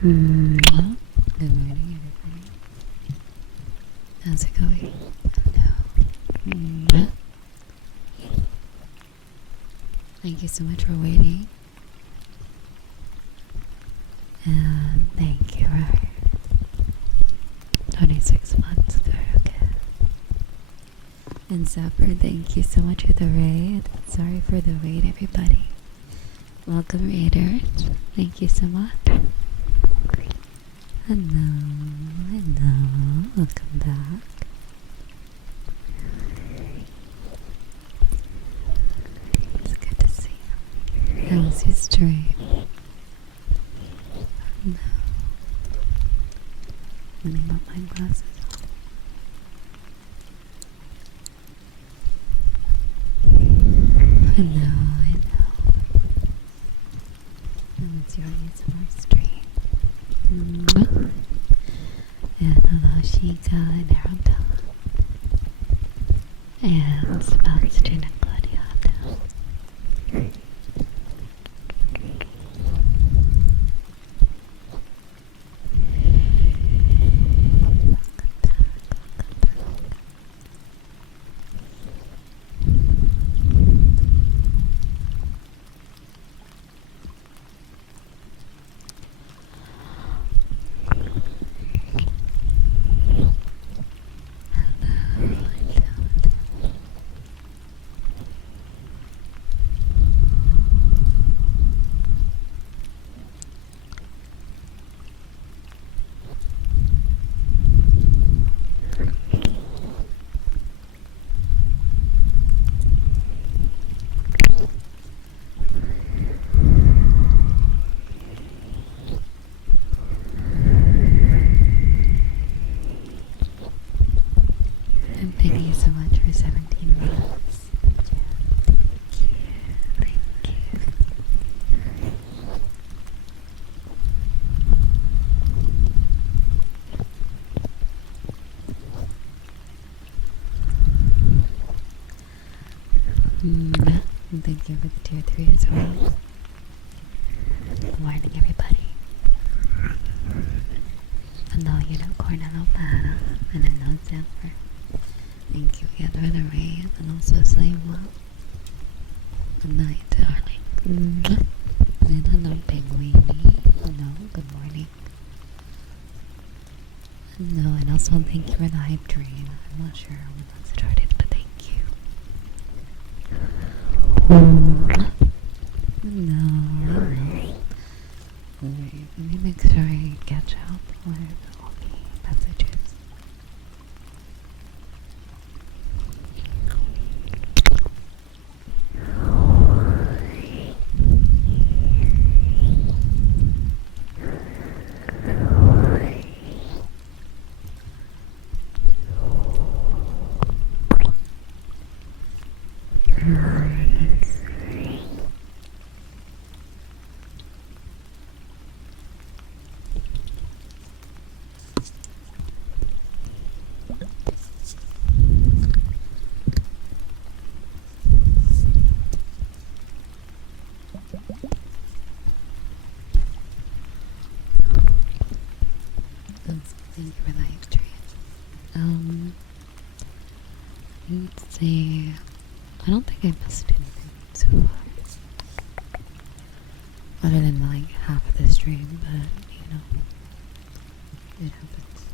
Good morning, everybody. How's it going? Hello. Thank you so much for waiting. And thank you for 26 months ago. Okay. And Zapper, thank you so much for the raid. Sorry for the wait, everybody. Welcome, raiders. Thank you so much. Hello. Welcome back. It's good to see you. How was your stream? No. Let me put my glasses on. I know. That was your ASMR stream. And hello, Shika and Arabella. And Sebastian and Gladiato. And thank you so much for 17 months. Thank you. And thank you for the tier 3 as well. Good morning, everybody. Hello, Unicorn, hello, Bada, and hello, Zephyr. Thank you again for the raid, and also sleep well. Good night, darling. And hello, Penguini. Hello, good morning. Hello, and also thank you for the hype train. I'm not sure when that started, but thank you. Hello. Alright, let me make sure I catch up with all the messages. Thank you for the hype train. Let's see. I don't think I missed anything so far. Other than like half of the stream, but you know, it happens.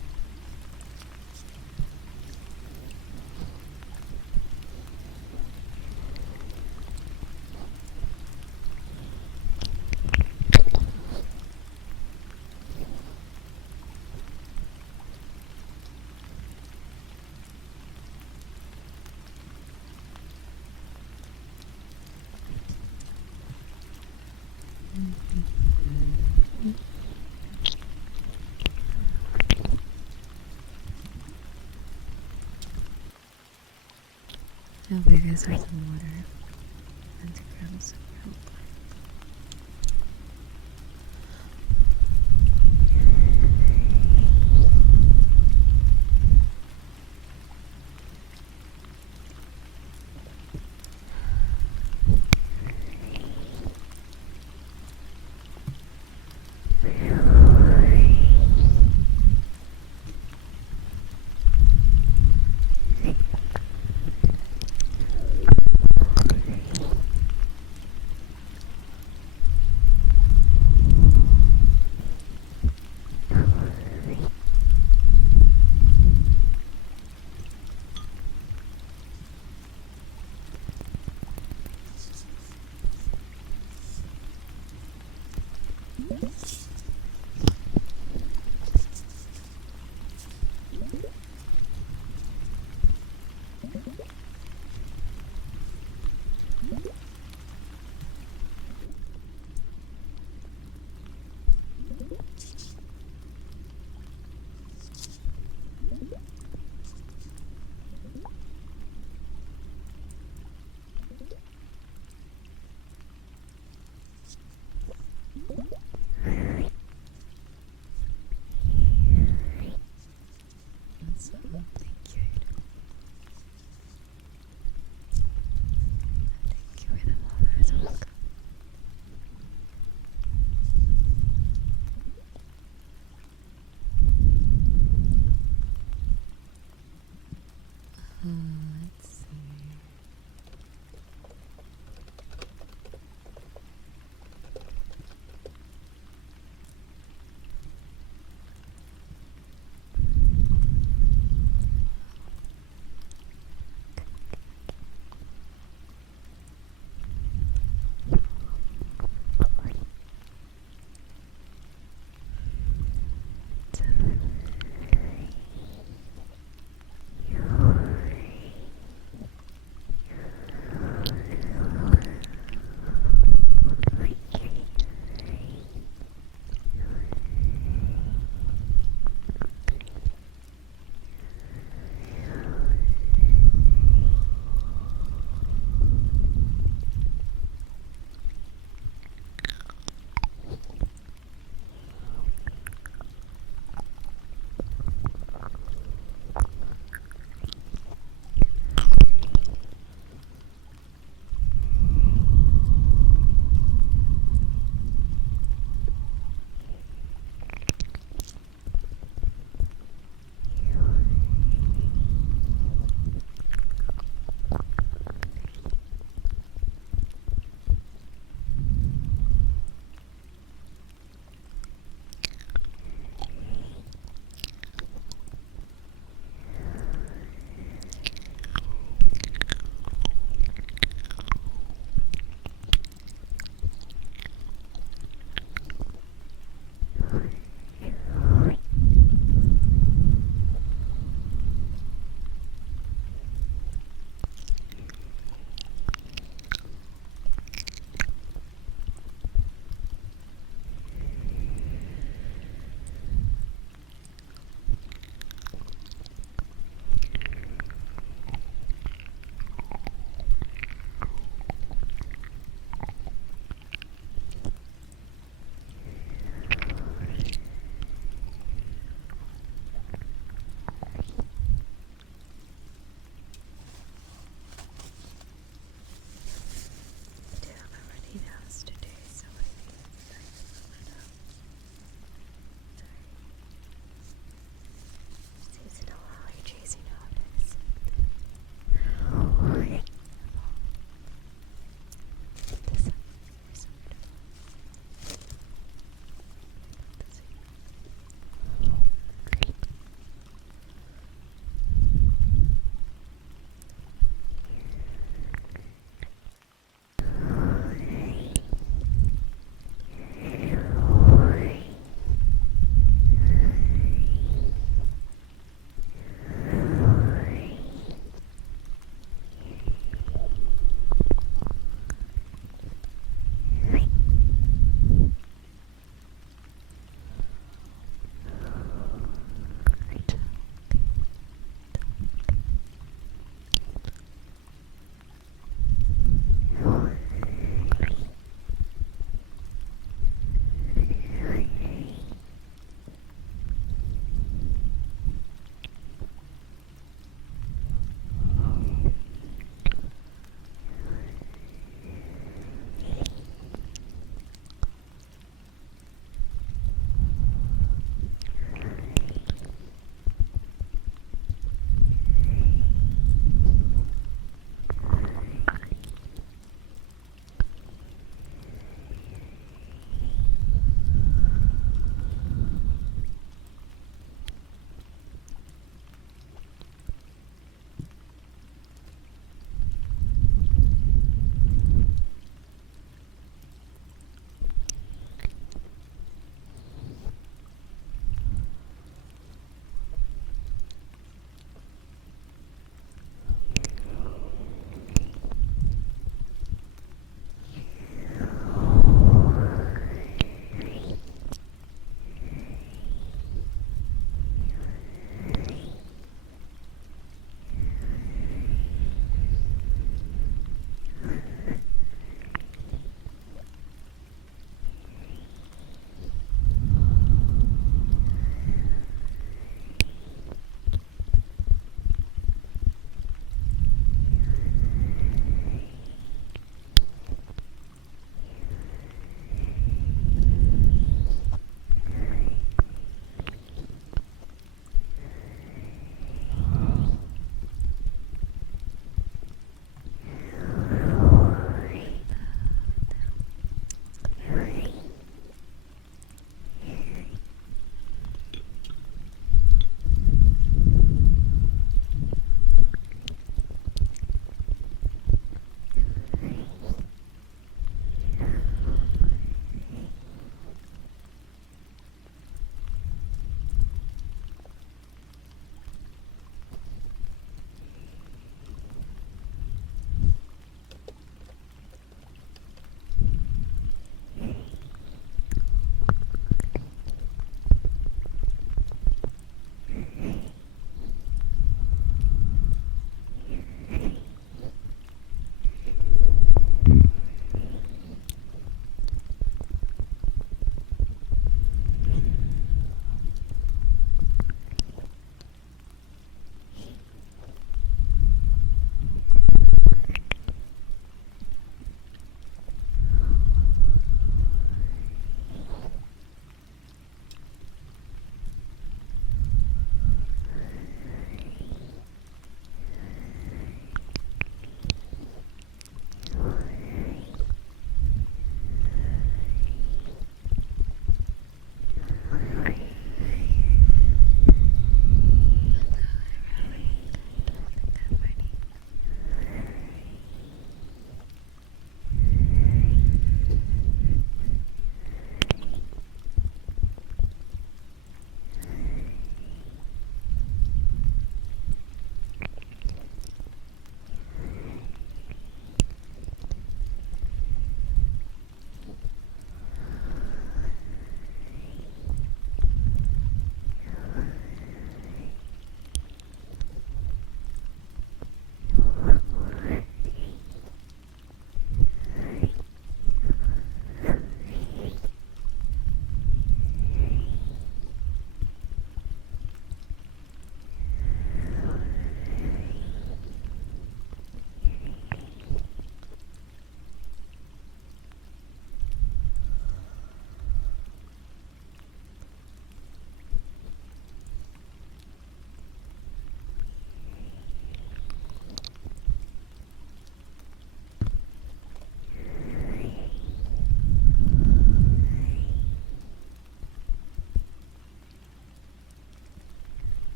I hope you guys have some water and to grab some real quick. Good.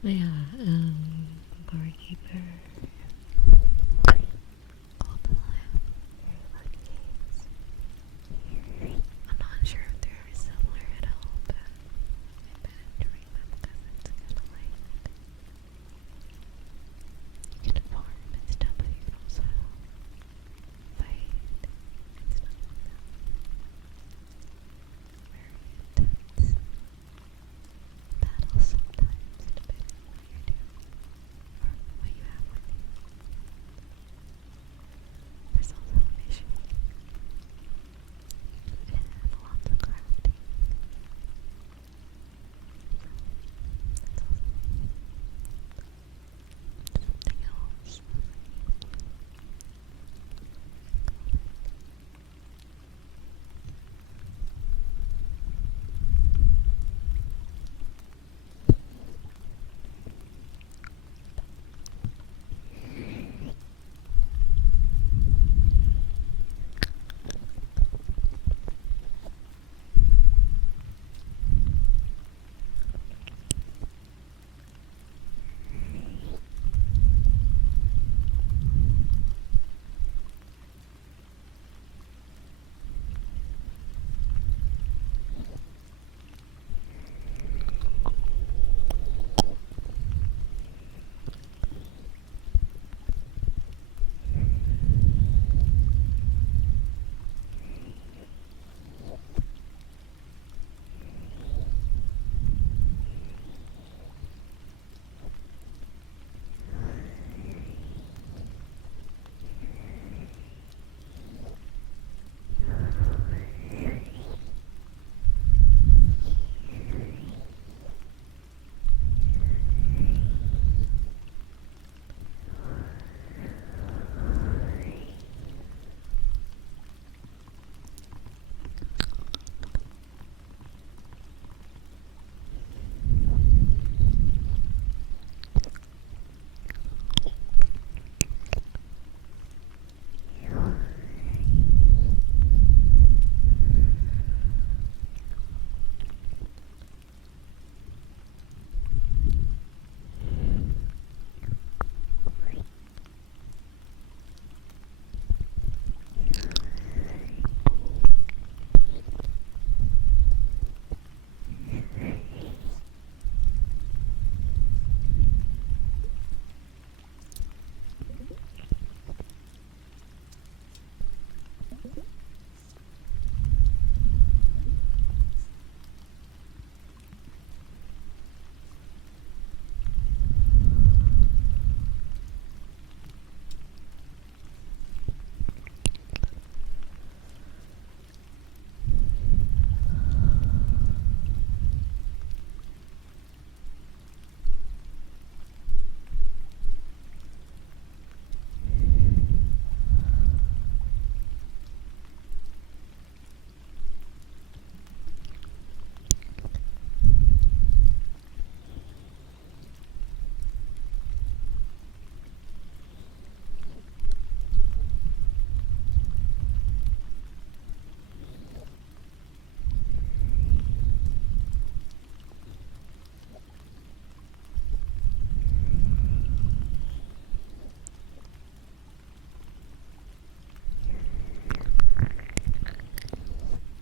Yeah, Goalkeeper. Called the Lion. I'm not sure if they're similar at all, but I've been enjoying them because it's kind of like you can farm and stuff, but you can also fight and stuff like that. Very intense battles sometimes, depending on what you're doing or what you have with you. There's also a mission and lots of crafting. Something else.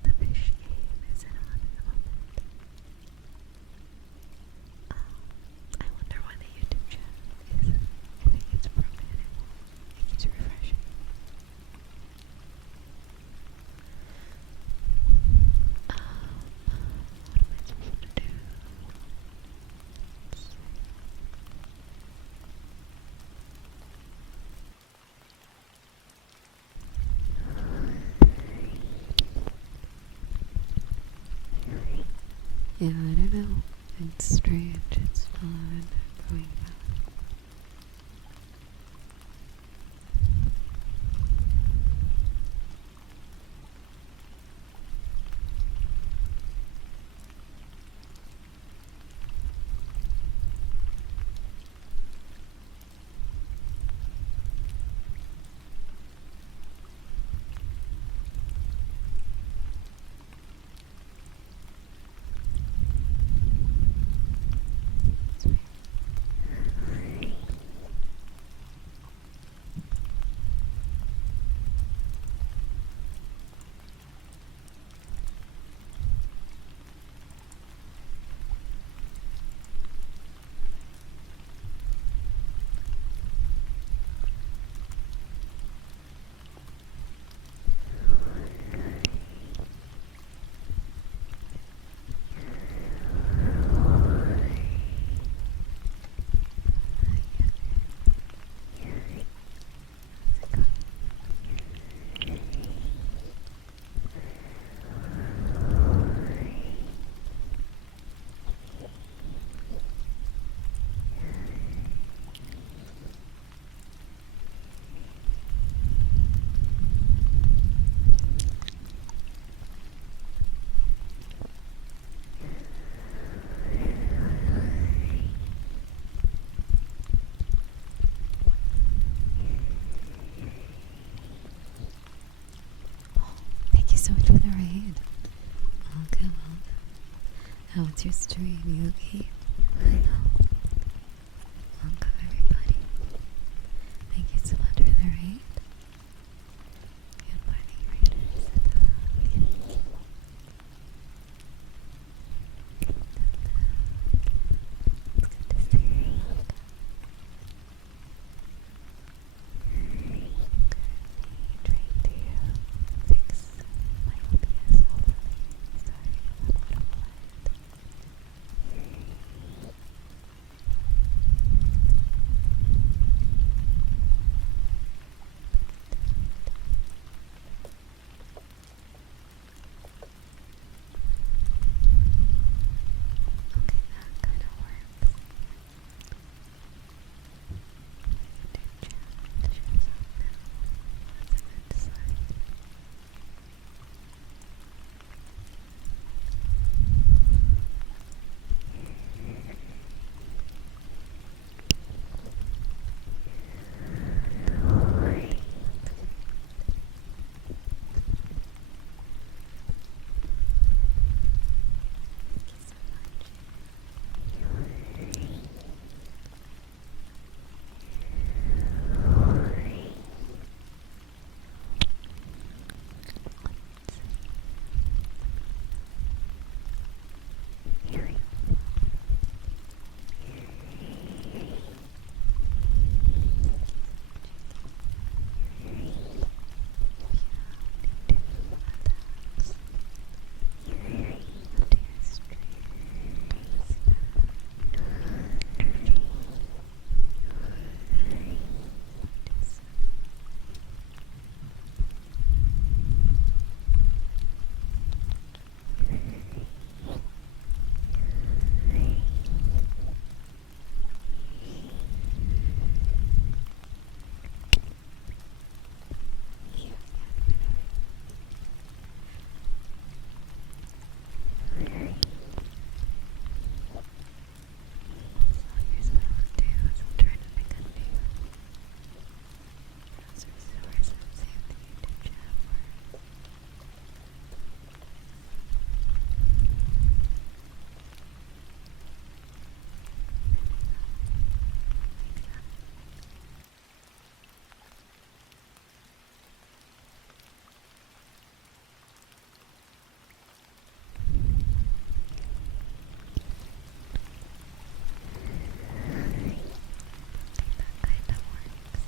The fish game isn't on at the moment. I wonder why the YouTube chat is. I think it's broken anymore. It keeps refreshing. What am I supposed to do? Let's see. Yeah, I don't know. It's strange. It's still haven't going back. It's weird. How was your stream? You okay? I know. Welcome everybody. Thank you so much for the raid. Good morning, raiders. It's good to see you. Trying to fix my OBS hopefully. Sorry if I'm a little quiet. Okay, that kind of works. Do chat shows up now. That's a good sign. Thank you so much. So here's what I'll do is I'll try to pick a new browser source and save the YouTube chat for that kind of works.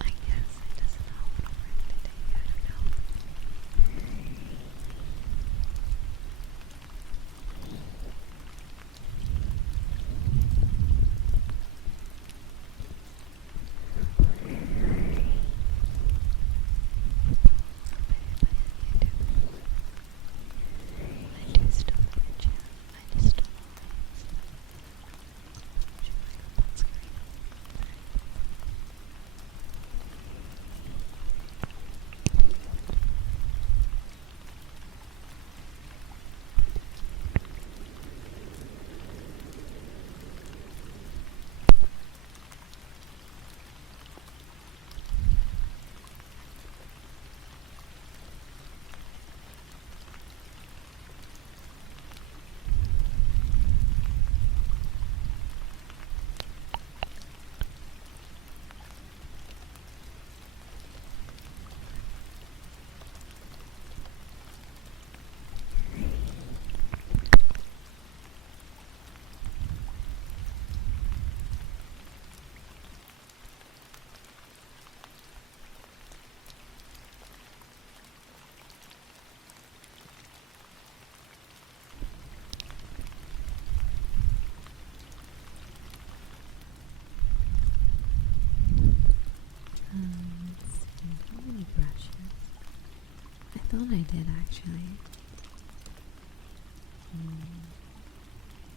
I guess it doesn't all want to work today. I don't know. I do still hear chat. I just don't always showing up on screen. Let's see, how many brushes? I thought I did actually.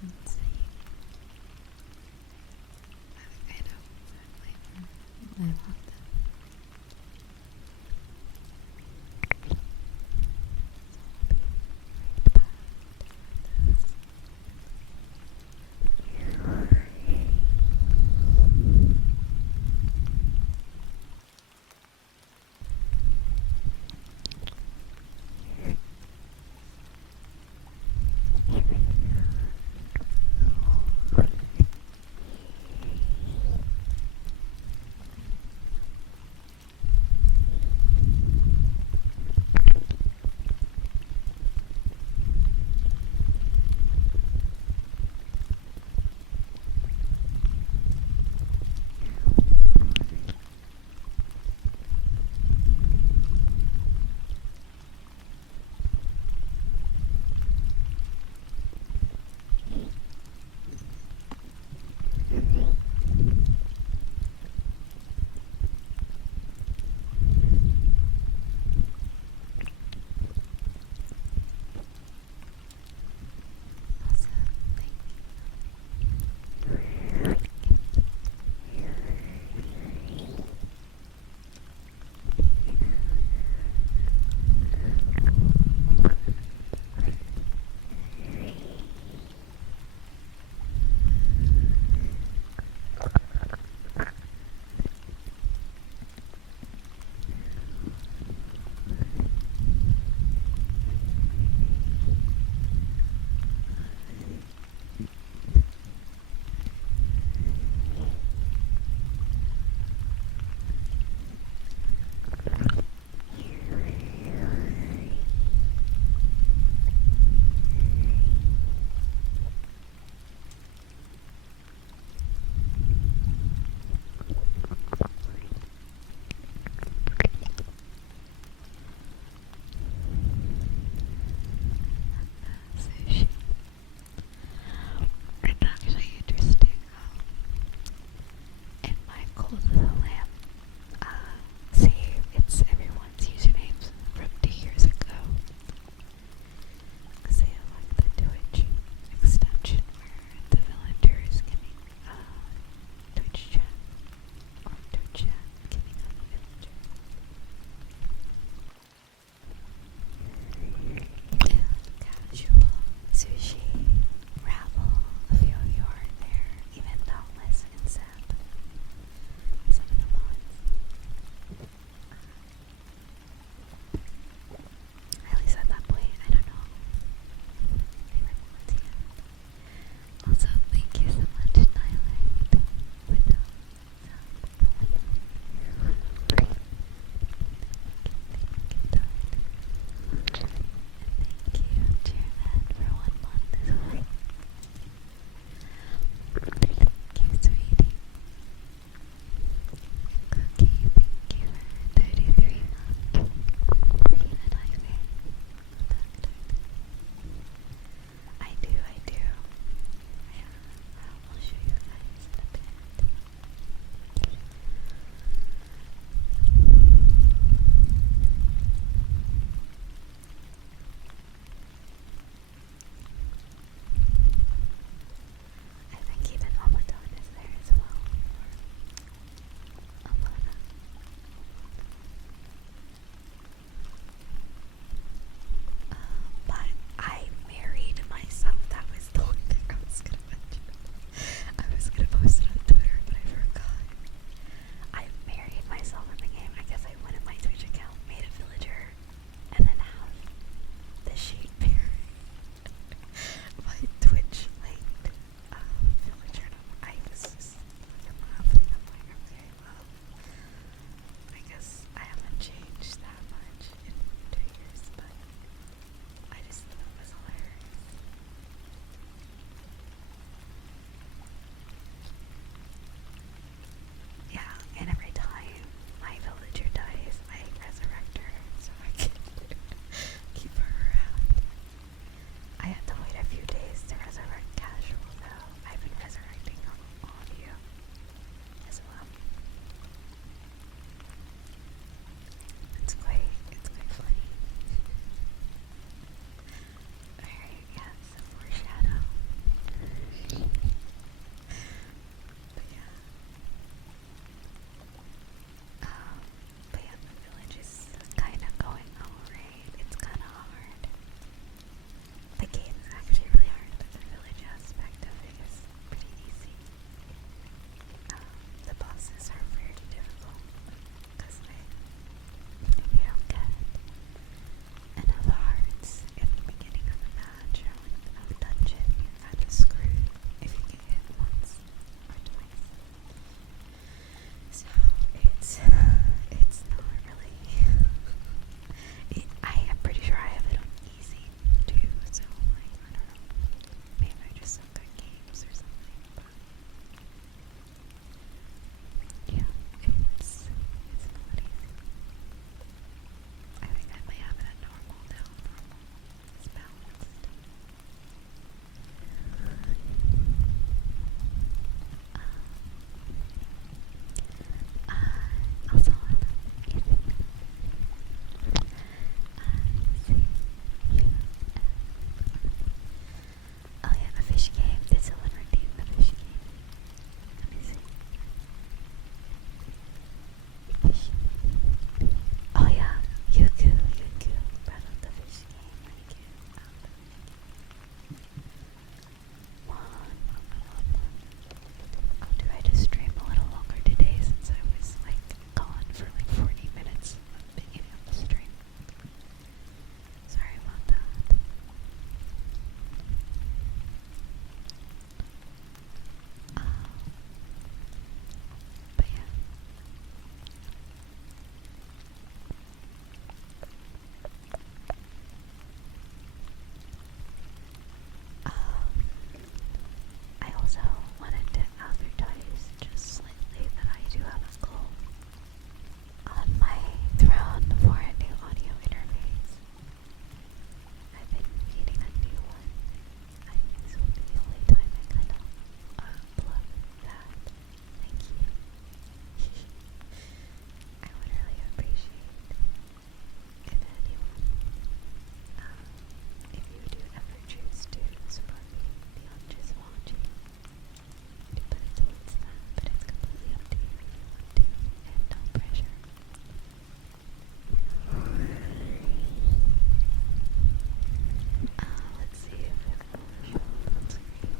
Let's see. I think I don't. I love them. fish game. Did someone redeem the fish game? Let me see. Fish. Oh yeah, Yuku brought up the fish game. Oh, do I just stream a little longer today since I was like gone for like 40 minutes at the beginning of the stream? Sorry about that. But yeah. I also wanted to advertise just slightly that I do have a goal on my throne for a new audio interface. I've been needing a new one. I think this will be the only time I kind of plug that. Thank you. I would really appreciate if anyone, if you do ever choose to support me beyond just watching, to put it towards that, but it's completely up to you if you want to, and no pressure. Let's see if it will show up on screen.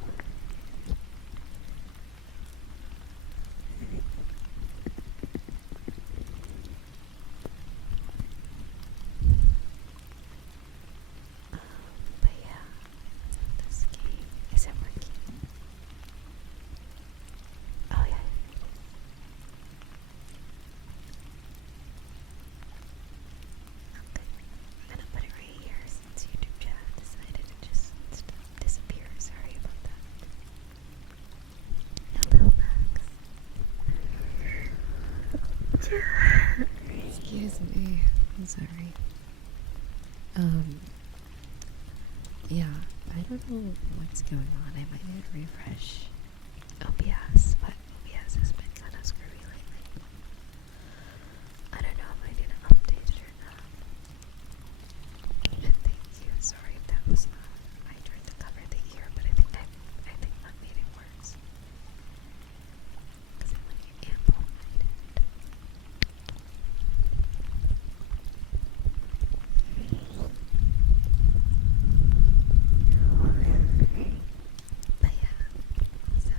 But yeah, this game isn't working. Oh yeah. Okay. I'm gonna put it right here since YouTube chat decided to just disappear. Sorry about that. Hello, Max. Excuse me. I'm sorry. Yeah, I don't know what's going on. I might need to refresh OBS, but OBS has been kind of screwy lately. I don't know if I need to update it or not. And thank you. Sorry if that was not. I tried to cover the ear, but I think that made it worse. Because it like amplified it. But yeah, so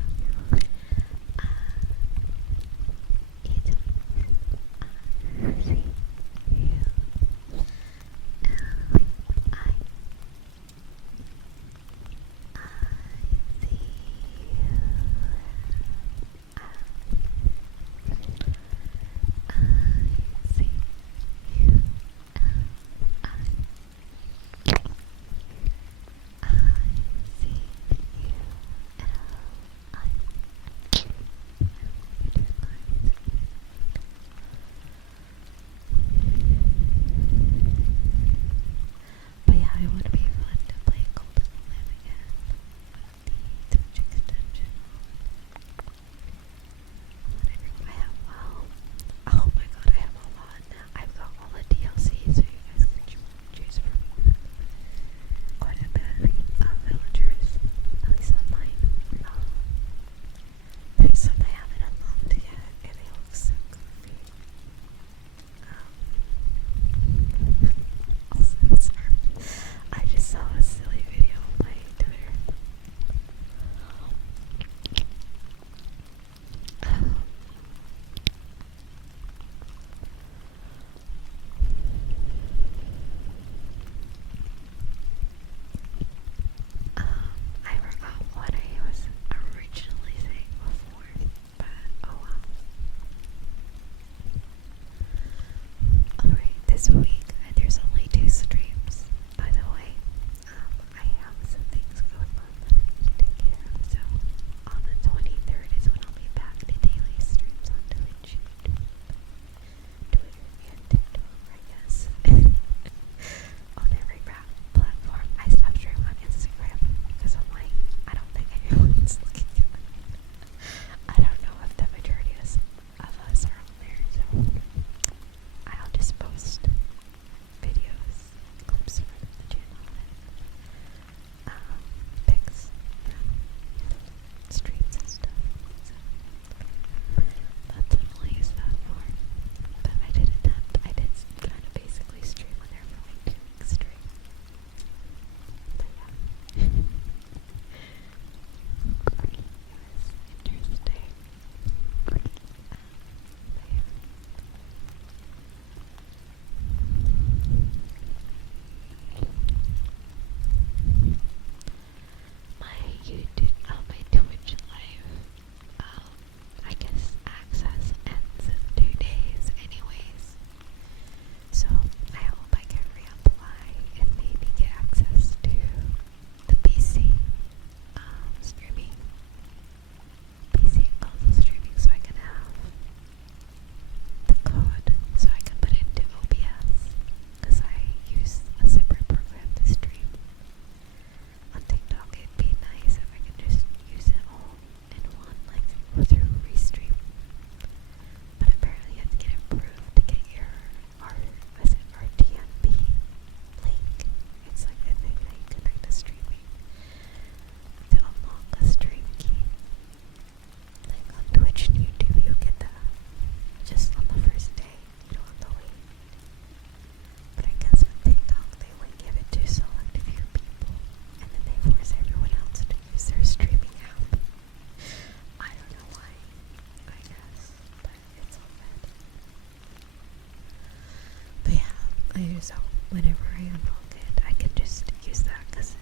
So whenever I unlock it, I can just use that because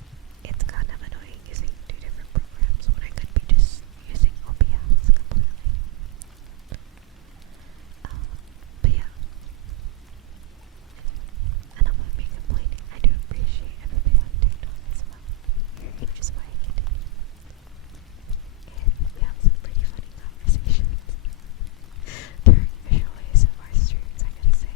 it's kind of annoying using two different programs when I could be just using OBS completely. But yeah, and I'm not complaining. I do appreciate everybody on TikTok as well, which is why I continue. And we have some pretty funny conversations during visual ASMR streams, I gotta say.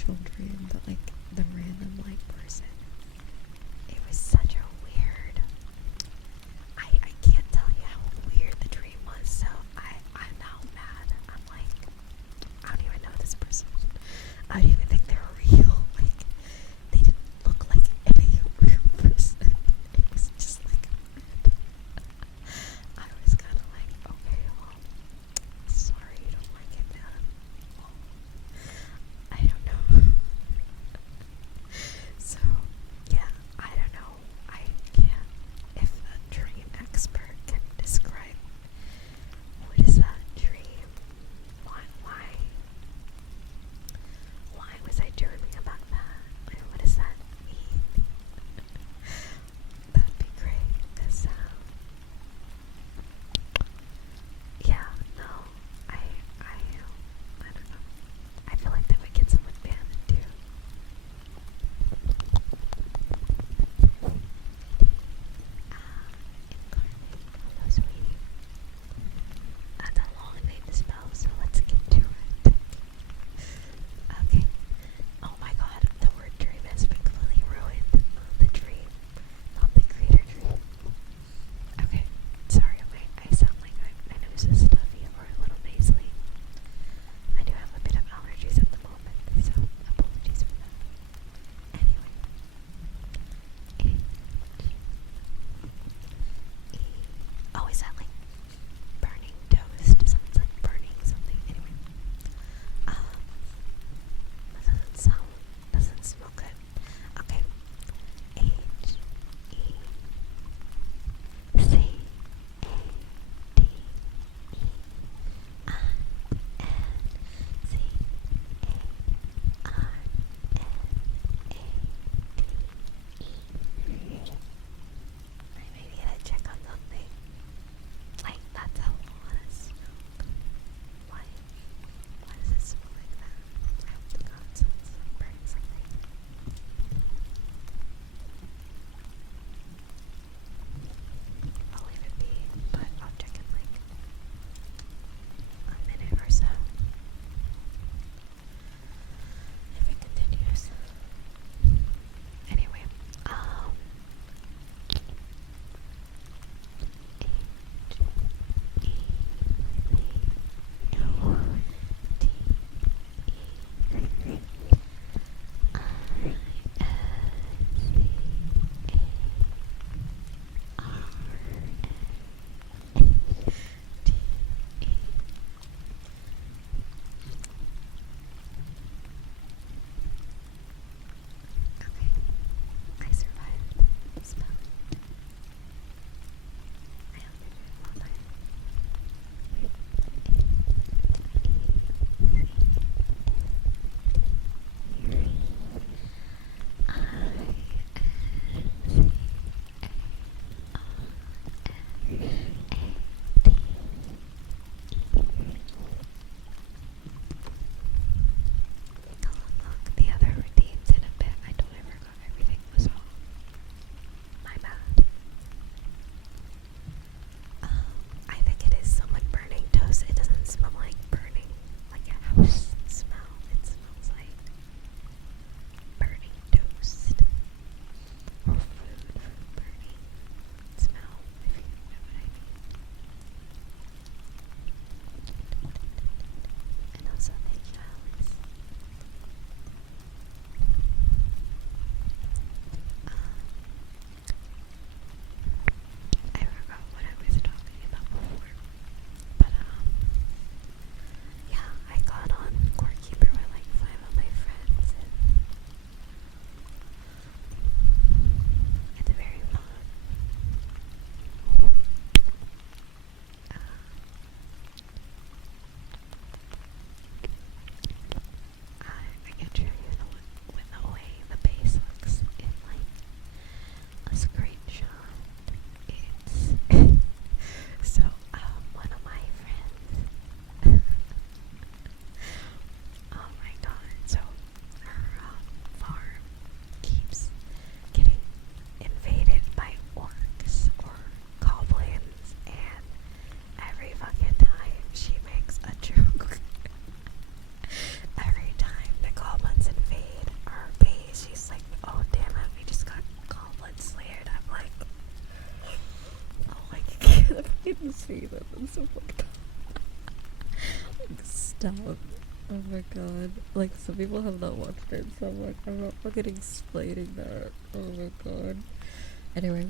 actual dream, but like the random like person. It was such a weird. I can't tell you how weird the dream was. So I'm now mad. I'm like, I don't even know this person. I don't even think they were real. Like they didn't look like any real person. It was just like I was kind of like, okay, well, sorry you don't like it, man. Well, I don't know. So, yeah, I don't know. I can't. If a dream expert can describe what is that dream, why See that? That's so fucked up. Like, stop. Oh my god. Like, some people have not watched it, so I'm like, I'm not fucking explaining that. Oh my god. Anyway.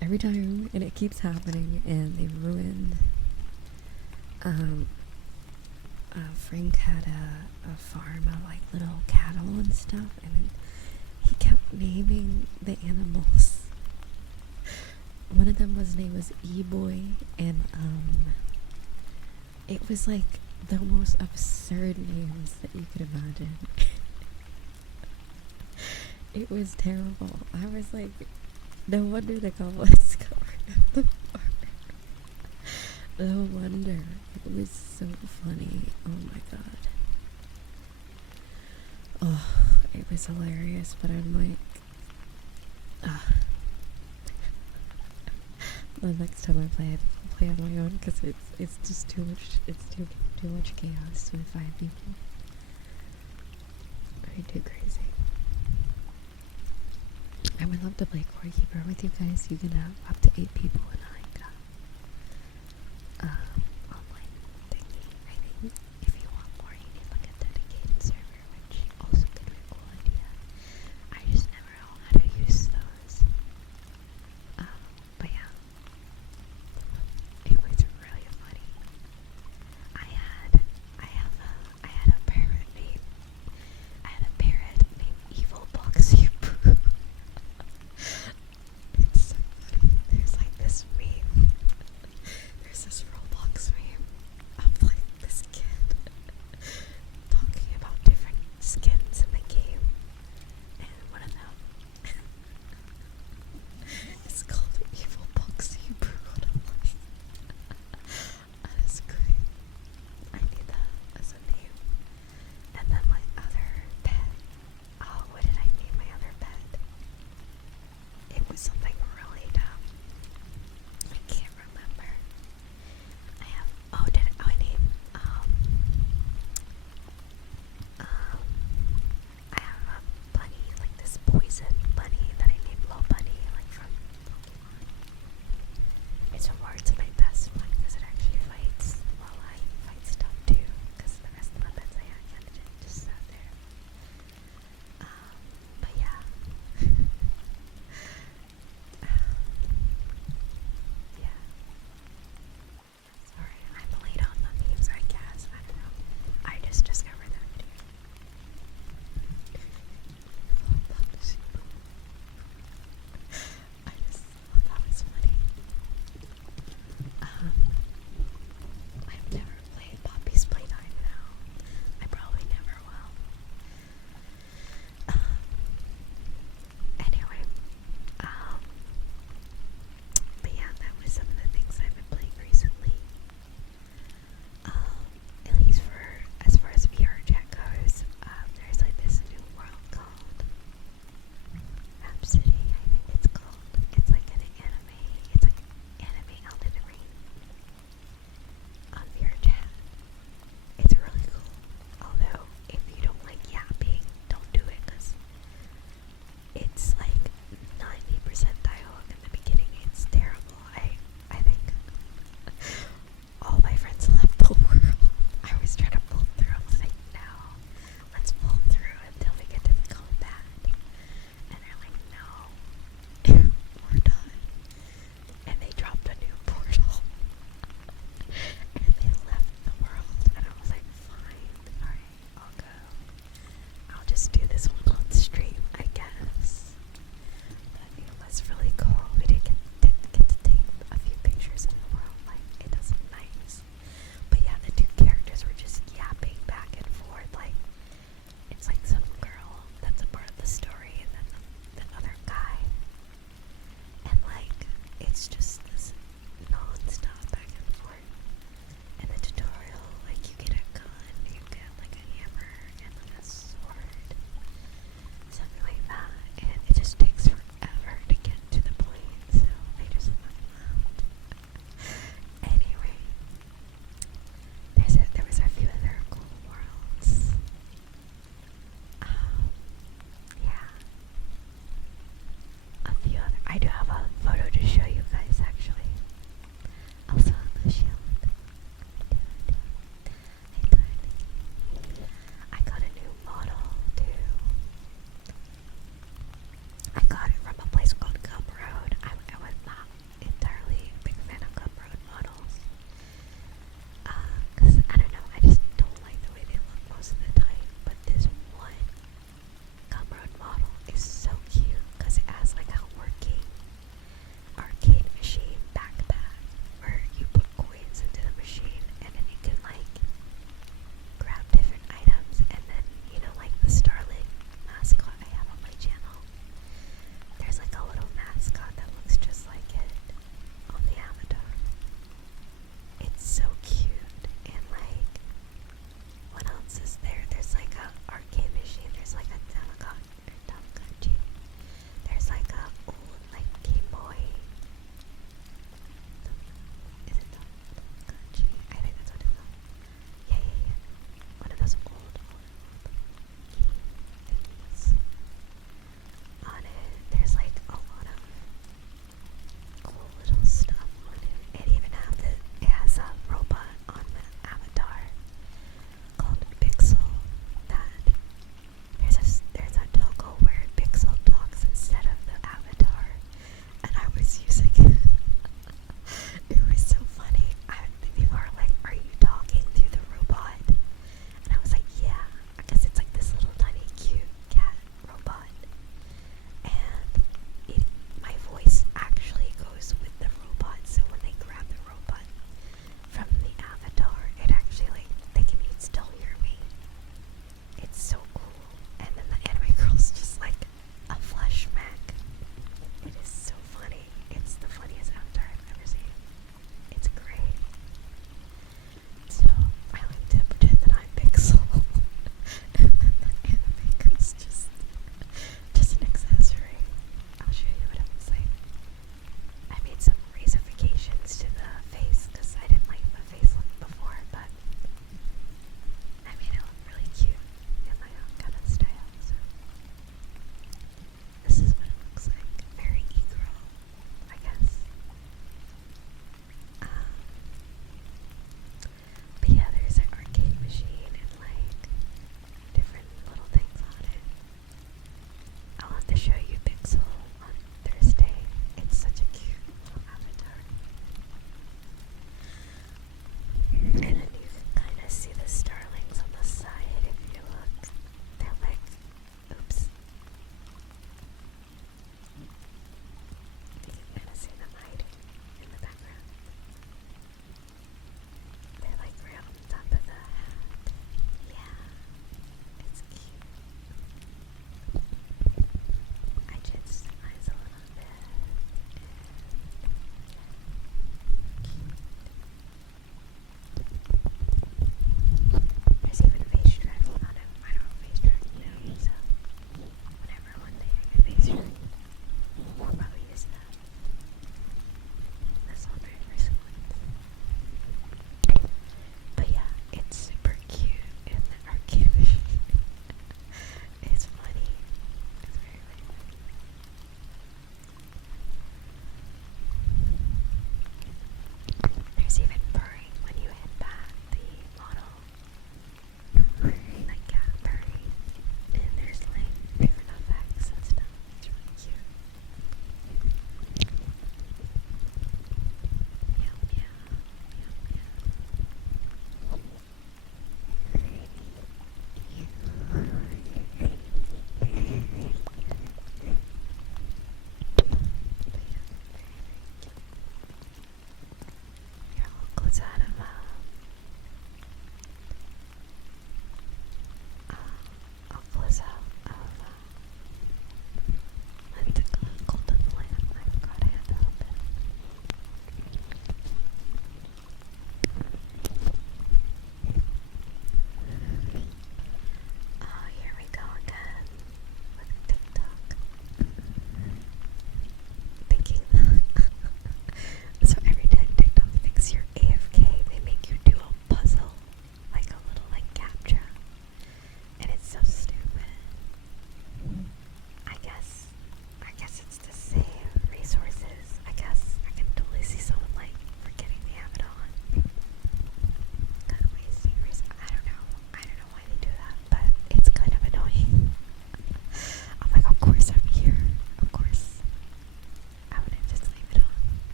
Every time, and it keeps happening, and they ruined, Frank had a farm of, like, little cattle and stuff, and he kept naming the animals. One of them name was E-Boy, and, it was, like, the most absurd names that you could imagine. It was terrible. I was like, no wonder the goblins covered up the farm. No wonder. It was so funny. Oh my god. Oh, it was hilarious, but I'm like, the next time I play it, I'll play on my own because it's just too much. It's too much chaos with 5 people. Very too crazy. I would love to play Corekeeper with you guys. You can have up to 8 people in online thingy. I think if you want more, you need like a dedicated server, which also could be a cool idea. I just never know how to use those. But yeah, it was really funny. I had a parrot named Evil Boxy Boo. It's so funny. There's like this meme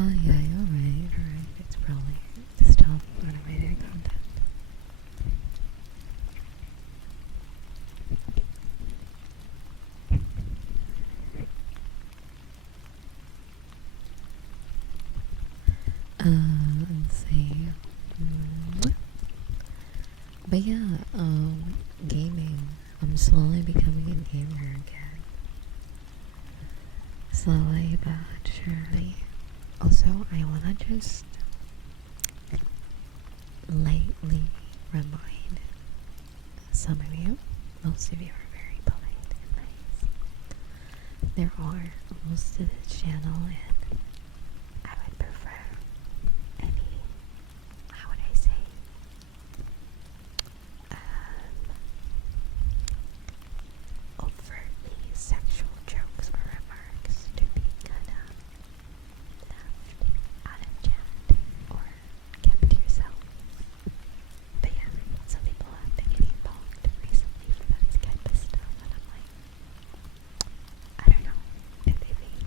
Yeah, you're right. It's probably just top automated content. Let's see. But yeah, gaming. I'm slowly becoming a gamer again. Slowly but surely. Also, I wanna just lightly remind some of you, most of you are very polite and nice. There are rules to this channel, and I would prefer any, how would I say, overtly sexual jokes or remarks to be kinda left out of chat or kept to yourself. But yeah, some people have been getting involved recently for that type of stuff, and I'm like, I don't know if they think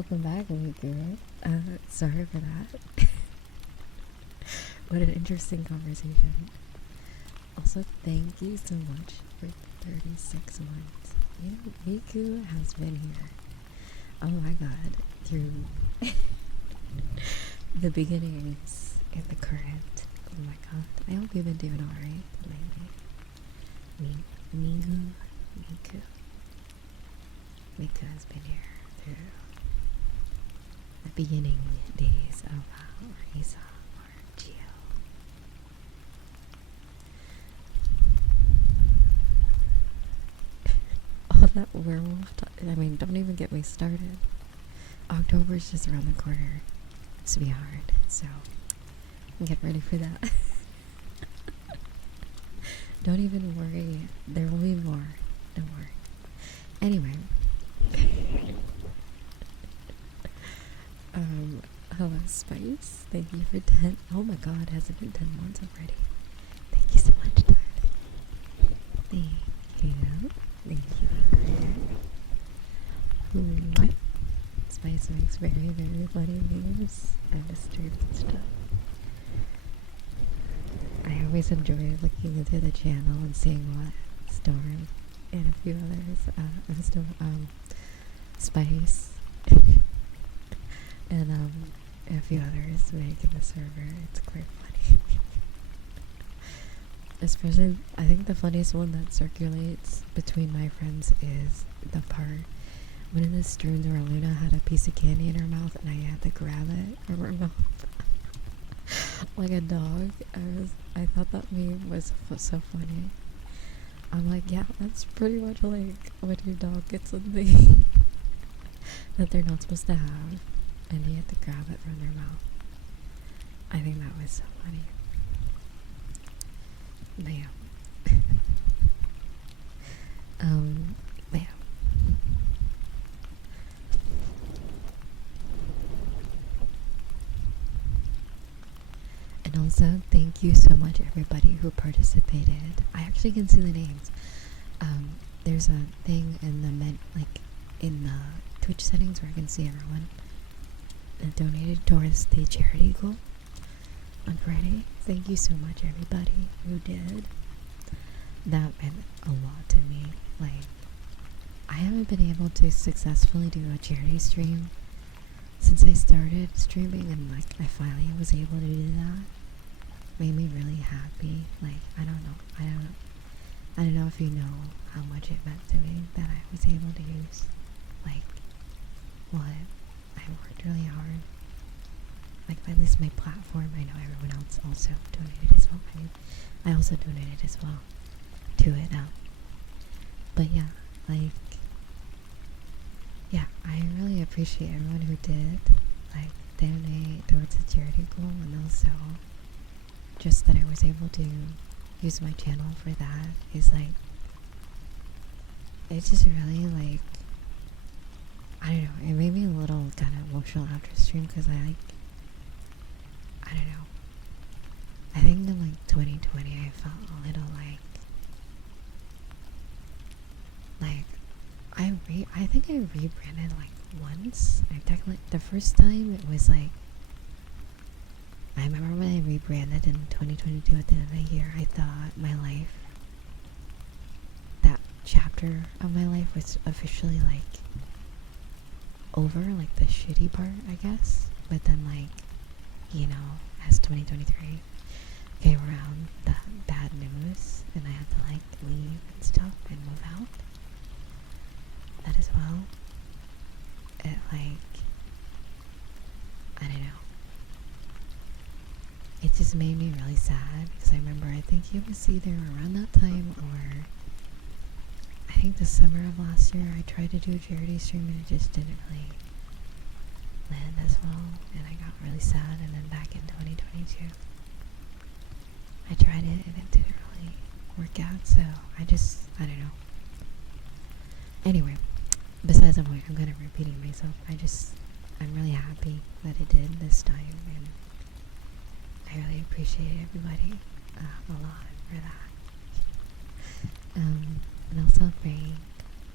welcome back, Miku. Sorry for that. What an interesting conversation. Also, thank you so much for 36 months. You know, Miku has been here. Oh my god, through the beginnings and the current. Oh my god. I hope you've been doing alright lately. Miku has been here through the beginning days of Risa or Geo. All that werewolf I mean, don't even get me started. October's just around the corner. It's to be hard, so get ready for that. Don't even worry. There will be more. Don't worry. Anyway. Hello, Spice. Thank you for 10. Oh my god, has it been 10 months already? Thank you so much, darling. Thank you. Thank you. Mwah. Spice makes very, very funny memes and disturbing stuff. I always enjoy looking into the channel and seeing what Storm and a few others, Spice and a few others make in the server. It's quite funny. Especially, I think the funniest one that circulates between my friends is the part when in the streams where Luna had a piece of candy in her mouth and I had to grab it from her mouth like a dog. I thought that meme was so funny. I'm like, yeah, that's pretty much like when your dog gets something that they're not supposed to have and you have to grab it from their mouth. I think that was so funny. But yeah. But yeah. And also, thank you so much everybody who participated. I actually can see the names. There's a thing in the in the Twitch settings where I can see everyone that donated towards the charity goal on Friday. Thank you so much everybody who did. That meant a lot to me. Like, I haven't been able to successfully do a charity stream since I started streaming, and like I finally was able to do that. Made me really happy. Like, I don't know if you know how much it meant to me that I was able to use like what I worked really hard. Like, at least my platform. I know everyone else also donated as well. I also donated as well to it now. But yeah, like, yeah, I really appreciate everyone who did like donate towards the charity goal, and also just that I was able to use my channel for that is like, it's just really like, I don't know, it made me a little kind of emotional after stream because I don't know, I think in like 2020 I felt a little like I think I rebranded like once. The first time it was like, I remember when I rebranded in 2022 at the end of the year, I thought my life, that chapter of my life was officially like over, like the shitty part, I guess. But then like, you know, as 2023 came around, the bad news, and I had to like leave and stuff and move out. That as well. It like, I don't know. It just made me really sad because I remember, I think it was either around that time or I think the summer of last year, I tried to do a charity stream and it just didn't really land as well, and I got really sad. And then back in 2022 I tried it and it didn't really work out, so I don't know. Anyway, besides the point, I'm kind of repeating myself. I'm really happy that it did this time, and I really appreciate everybody a lot for that. And also Frank,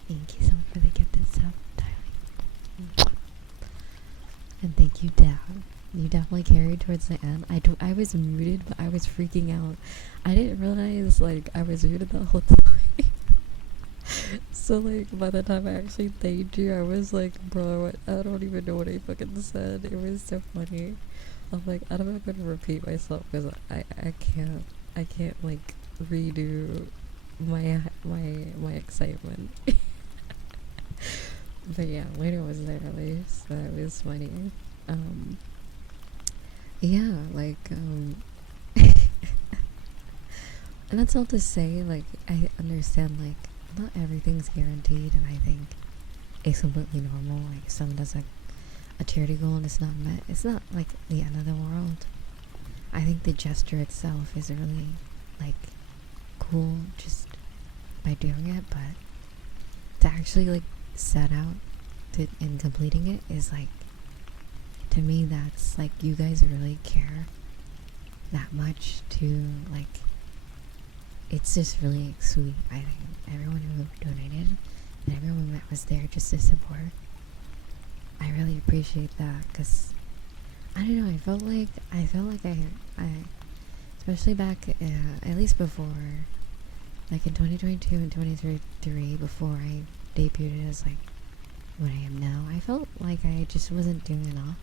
thank you so much for the gifted sub, darling. And thank you, Dad. You definitely carried towards the end. I was muted, but I was freaking out. I didn't realize, like, I was muted the whole time. So, like, by the time I actually thanked you, I was like, bro, I don't even know what I fucking said. It was so funny. I'm like, I'm not gonna repeat myself because I can't, like, redo my excitement. But yeah, later was there at least. That was funny. Yeah, like, and that's all to say, like, I understand, like, not everything's guaranteed, and I think it's completely normal. Like, if someone does, like, a charity goal and it's not met, it's not, like, the end of the world. I think the gesture itself is really, like, cool just by doing it, but to actually, like, set out to and completing it is, like, to me, that's, like, you guys really care that much to, like, it's just really sweet. I think everyone who donated and everyone that was there just to support, I really appreciate that, because I don't know, I felt like I especially back at least before, like in 2022 and 2023, before I debuted as like what I am now, I felt like I just wasn't doing enough.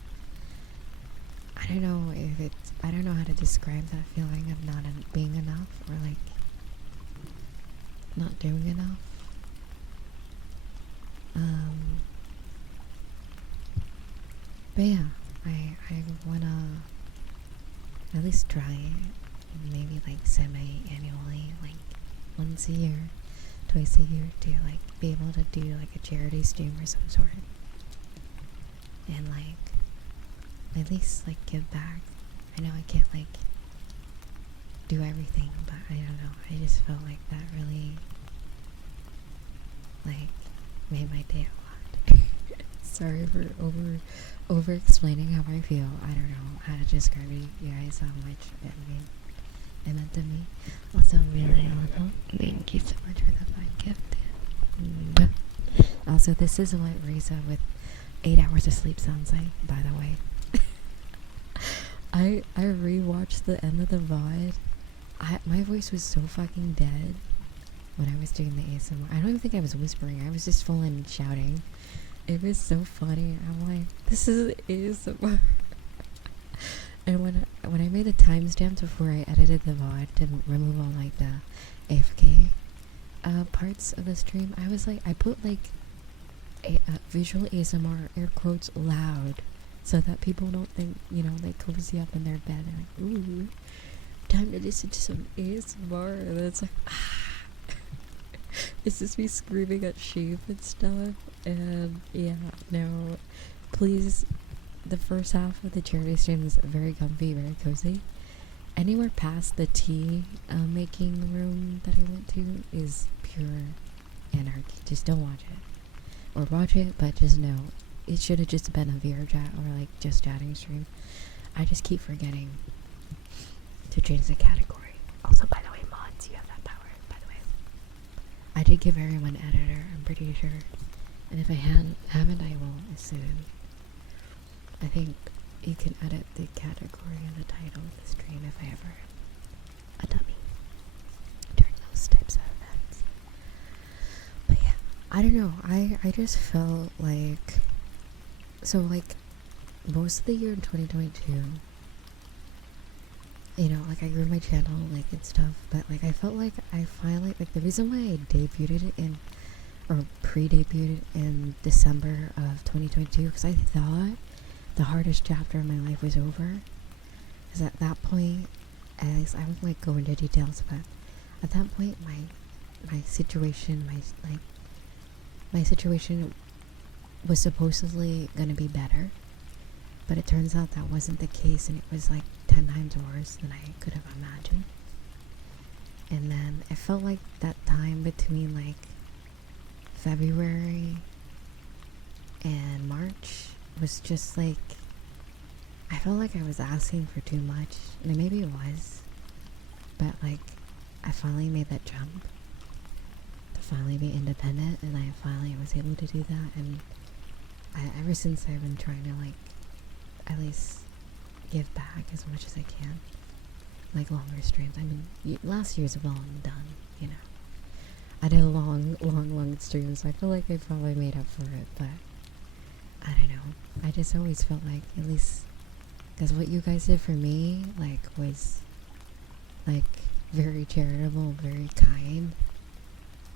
I don't know if it's, I don't know how to describe that feeling of not being enough, or like not doing enough. But yeah, I wanna at least try it, maybe like semi-annually, like once a year, twice a year, to like be able to do like a charity stream or some sort, and like at least like give back. I know I can't like do everything, but I don't know, I just felt like that really like made my day a lot. Sorry for over explaining how I feel. I don't know how to describe it, you guys, how much it meant to me. Also, really little. Thank you so much for the fun gift. Also, this is what Risa with 8 hours of sleep sounds like, by the way. I rewatched the end of the VOD. My voice was so fucking dead when I was doing the ASMR. I don't even think I was whispering. I was just full in shouting. It was so funny. I'm like, this is ASMR. And when I made the timestamps before I edited the VOD to remove all like the AFK parts of the stream, I was like, I put like a visual ASMR air quotes loud, so that people don't think, you know, they cozy up in their bed and like, ooh, time to listen to some ASMR. And then it's like, it's just me screaming at sheep and stuff. And yeah, no, please, the first half of the charity stream is very comfy, very cozy. Anywhere past the tea making room that I went to is pure anarchy. Just don't watch it, or watch it, but just know it should have just been a VR chat or like just chatting stream. I just keep forgetting to change the category. Also, by the way, mods, you have that power, by the way. I did give everyone an editor, I'm pretty sure. And if I haven't, I will as soon. I think you can edit the category and the title of the stream if I ever a dummy during those types of events. But yeah, I don't know. I just felt like, so like most of the year in 2022, you know, like I grew my channel like and stuff, but like I felt like I finally, like the reason why I debuted it in, or pre-debuted in December of 2022, because I thought the hardest chapter of my life was over. Because at that point, as I won't like go into details, but at that point my situation, my situation was supposedly gonna be better, but it turns out that wasn't the case, and it was like 10 times worse than I could have imagined. And then it felt like that time between like February and March was just like, I felt like I was asking for too much, and maybe it was, but like I finally made that jump to finally be independent, and I finally was able to do that. And ever since I've been trying to like at least give back as much as I can. Like longer streams. I mean, last year's well and done, you know. I did a long stream, so I feel like I probably made up for it, but I don't know. I just always felt like, at least, because what you guys did for me, like, was, like, very charitable, very kind.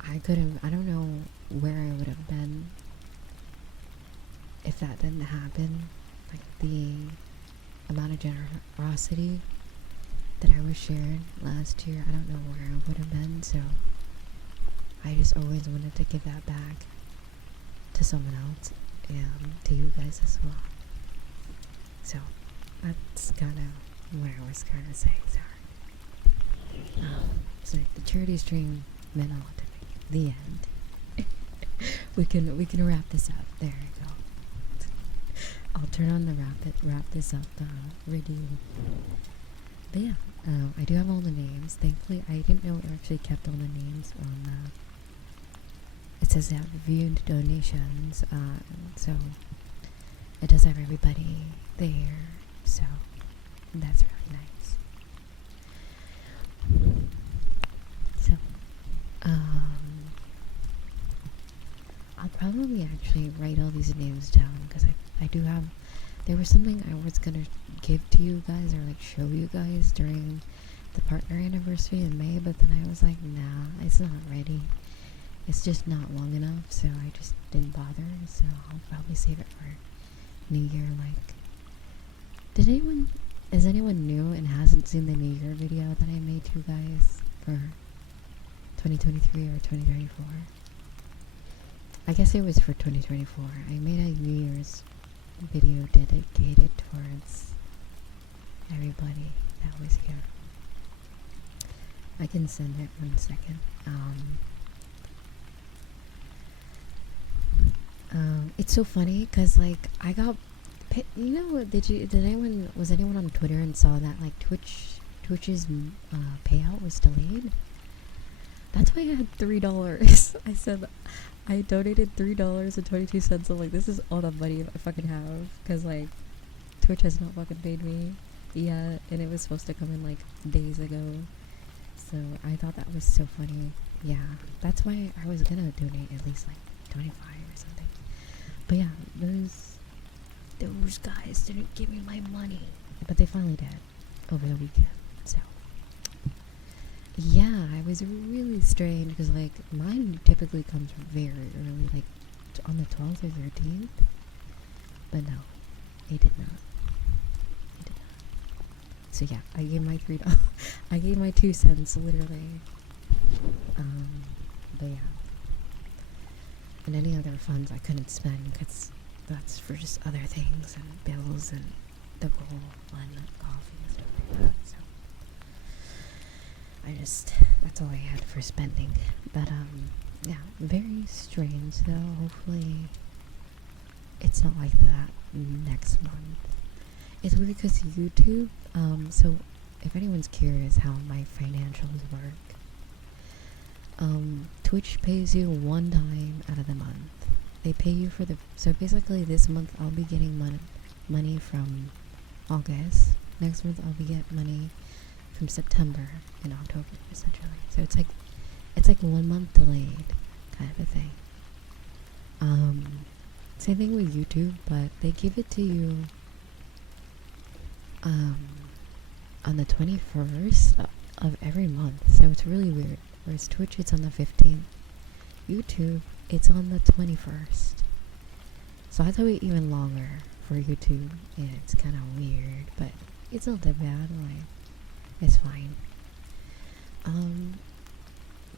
I don't know where I would have been if that didn't happen. Like, the amount of generosity that I was shared last year, I don't know where I would have been, so I just always wanted to give that back to someone else and to you guys as well. So that's kind of what I was trying to say. Sorry. So the charity stream meant a lot to me. The end. we can wrap this up. There you go. I'll turn on the wrap this up radio. But yeah, I do have all the names. Thankfully, I didn't know it actually kept all the names on. It says that reviewed donations, so it does have everybody there. So that's really nice. So, I'll probably actually write all these names down because I do have. There was something I was gonna give to you guys or like show you guys during the partner anniversary in May, but then I was like, nah, it's not ready. It's just not long enough, so I just didn't bother. So I'll probably save it for New Year. Like, is anyone new and hasn't seen the New Year video that I made you guys for 2023 or 2024? I guess it was for 2024. I made a New Year's video dedicated towards everybody that was here. I can send it 1 second. It's so funny because like I got, you know, was anyone on Twitter and saw that like Twitch's payout was delayed? That's why I had $3. I said I donated $3.22. I'm like, this is all the money I fucking have because like Twitch has not fucking paid me yet, and it was supposed to come in like days ago. So I thought that was so funny. Yeah, that's why I was gonna donate at least like 25 or something. But yeah, those guys didn't give me my money, but they finally did over the weekend. So yeah, I was really strange because like mine typically comes very early, like on the 12th or 13th. But no, it did not. It did not. So yeah, I gave my $3. I gave my 2 cents literally. But yeah. And any other funds I couldn't spend because that's for just other things and bills and the roll and coffee and stuff like that. So that's all I had for spending. But yeah, very strange though. Hopefully it's not like that next month. It's weird because YouTube, so if anyone's curious how my financials work, Twitch pays you one time out of the month. They pay you for so basically this month I'll be getting money from August. Next month I'll be getting money from September and October essentially. So it's like 1 month delayed kind of a thing. Same thing with YouTube, but they give it to you on the 21st of every month. So it's really weird. Whereas Twitch, it's on the 15th. YouTube, it's on the 21st. So I thought it even longer for YouTube. Yeah, it's kind of weird, but it's not that bad. Like, it's fine.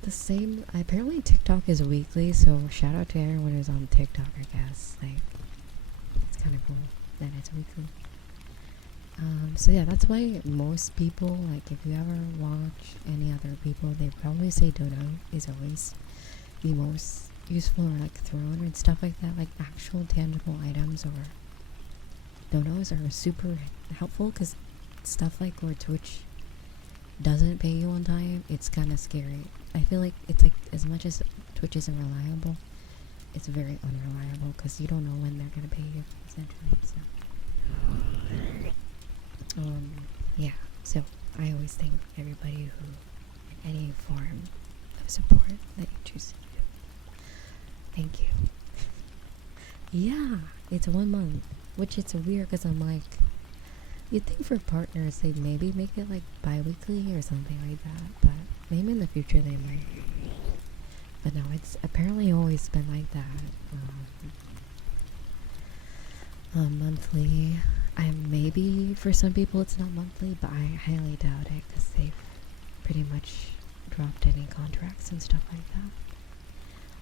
The same. Apparently, TikTok is weekly. So shout out to everyone who's on TikTok. I guess like it's kind of cool that it's weekly. So yeah, that's why most people, like if you ever watch any other people, they probably say dono is always the most useful, or like throne and stuff like that, like actual tangible items or donos are super helpful because stuff like where Twitch doesn't pay you on time, it's kind of scary. I feel like it's like as much as Twitch isn't reliable, it's very unreliable because you don't know when they're going to pay you essentially. So Yeah, so I always thank everybody who, any form of support that you choose to do. Thank you. Yeah, it's 1 month, which it's weird because I'm like, you'd think for partners they'd maybe make it like bi-weekly or something like that, but maybe in the future they might. But no, it's apparently always been like that. Monthly. Maybe for some people it's not monthly, but I highly doubt it because they've pretty much dropped any contracts and stuff like that.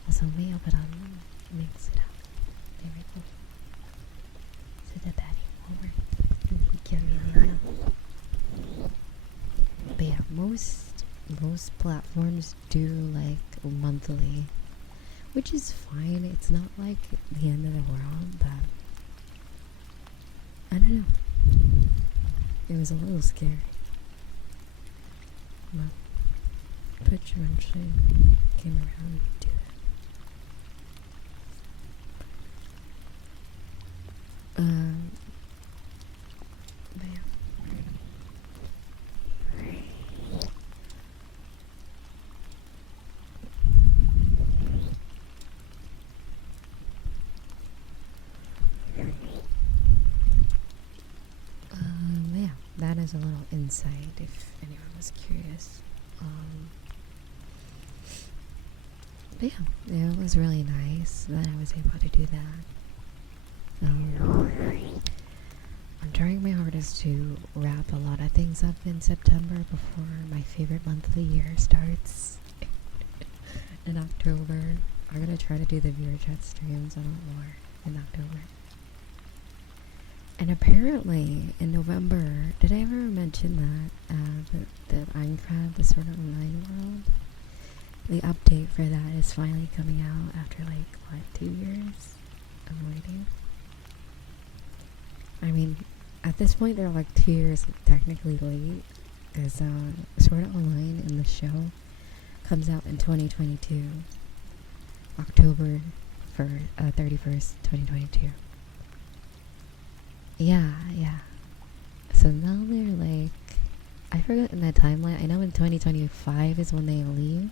Also, may open on mix it up. There we go. So the batting over. But yeah, most platforms do like monthly, which is fine. It's not like the end of the world, but I don't know. It was a little scary. But Twitch eventually came around to it. But yeah. Yeah, that is a little insight if anyone was curious. But yeah, it was really nice that I was able to do that. I'm trying my hardest to wrap a lot of things up in September before my favorite month of the year starts in October. I'm gonna try to do the viewer chat streams a lot more in October. And apparently in November, did I ever mention that the Minecraft, the Sword Art Online world, the update for that is finally coming out after like what, 2 years of waiting? I mean, at this point they're like 2 years technically late because Sword Art Online in the show comes out in 2022, October 31st, 2022. Yeah. So now they're like, I forgot in that timeline. I know in 2025 is when they leave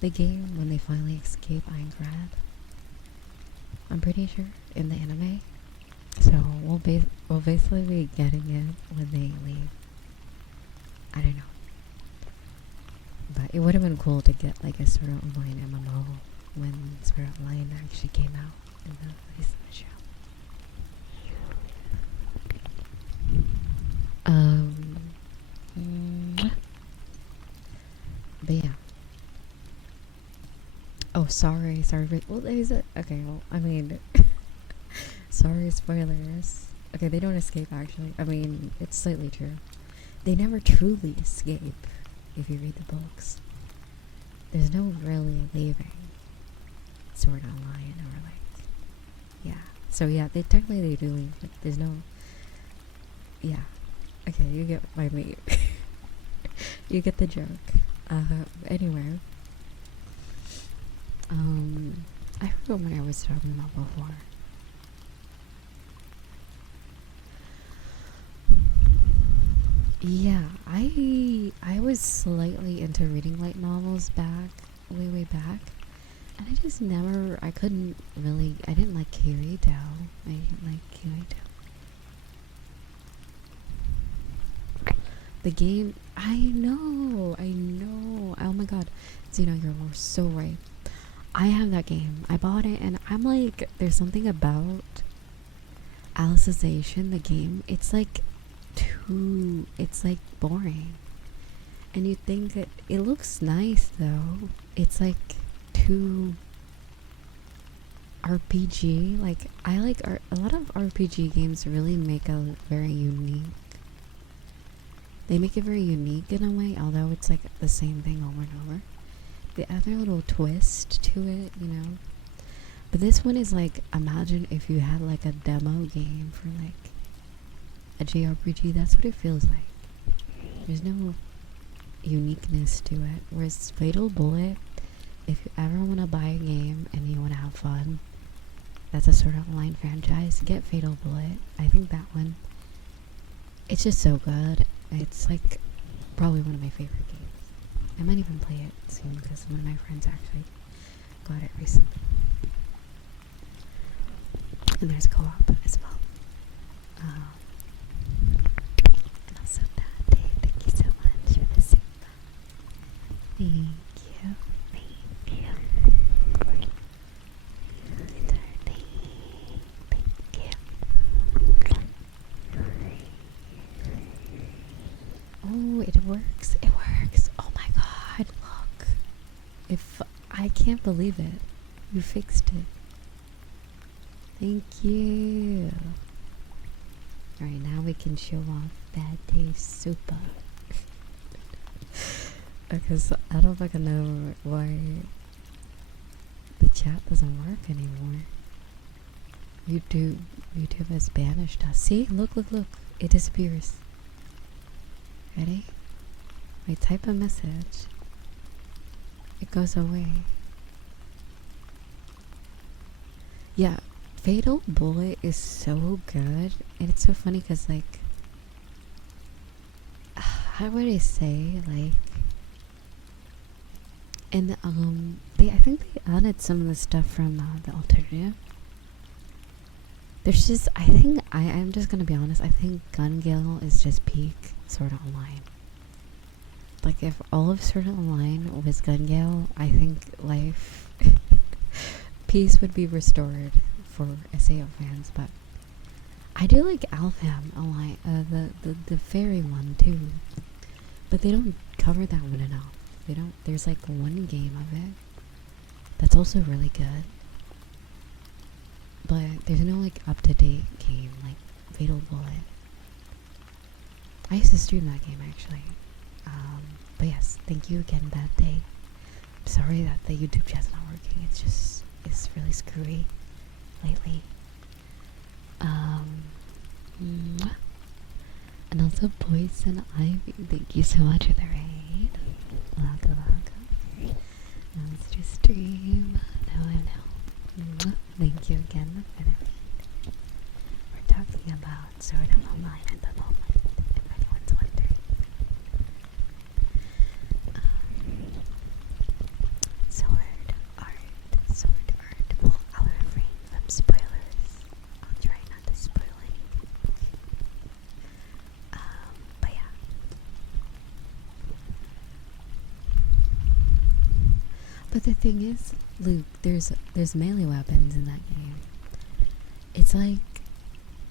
the game, when they finally escape Minecraft. I'm pretty sure in the anime. So we'll basically be getting it when they leave. I don't know. But it would have been cool to get like a Sword Art Online MMO when Sword Art Online actually came out in the show. But yeah. Oh, sorry for, well, is it? Okay, well, I mean, sorry, spoilers. Okay, they don't escape, actually. I mean, it's slightly true. They never truly escape, if you read the books. There's no really leaving Sword Online, or like, yeah. So yeah, they technically do leave, but there's no, yeah. Okay, you get my mate. You get the joke. Anyway. I forgot what I was talking about before. Yeah, I was slightly into reading light novels way back. And I just never, I didn't like Carrie Dow. I didn't like Carrie Dow. The game, I know. Oh my god. Zeno, you're so right. I have that game. I bought it and I'm like, there's something about Alicization, the game. It's like boring. And you think that it looks nice though. It's like too RPG. Like, I like a lot of RPG games really make a very unique. They make it very unique in a way, although it's like the same thing over and over. They add their little twist to it, you know. But this one is like, imagine if you had like a demo game for like a JRPG. That's what it feels like. There's no uniqueness to it. Whereas Fatal Bullet, if you ever want to buy a game and you want to have fun, that's a Sword Art Online franchise, get Fatal Bullet. I think that one, it's just so good. It's like probably one of my favorite games. I might even play it soon because one of my friends actually got it recently. And there's co-op as well. And also that, Dave, thank you so much for the super. Thank you. Thank you. Thank you. Oh, it works. It works. Oh my god, look. If I can't believe it. You fixed it. Thank you. Alright, now we can show off Bad Taste Super. Because I don't fucking know why the chat doesn't work anymore. YouTube has banished us. See? Look. It disappears. Ready? I type a message. It goes away. Yeah, Fatal Bullet is so good. And it's so funny because, like, how would I say, like, and I think they added some of the stuff from the alternative. There's just, I'm just gonna be honest, I think Gun Gale is just peak Sword Art Online. Like, if all of Sword Art Online was Gun Gale, I think life, peace would be restored for SAO fans. But I do like Alfam a lot, the fairy one too. But they don't cover that one enough. There's like one game of it that's also really good. But there's no like up-to-date game like Fatal Bullet. I used to stream that game actually. But yes, thank you again, Bad Day. I'm sorry that the YouTube chat's not working. It's really screwy lately. And also Poison Ivy, thank you so much for the raid. Welcome. Now let's just stream. No. Thank you again for the raid. We're talking about Sword Art Online at the moment, if anyone's wondering. Sword Art. Well, I'll refrain from spoilers. I'll try not to spoil anything. But yeah. But the thing is, Luke, there's melee weapons in that game. It's like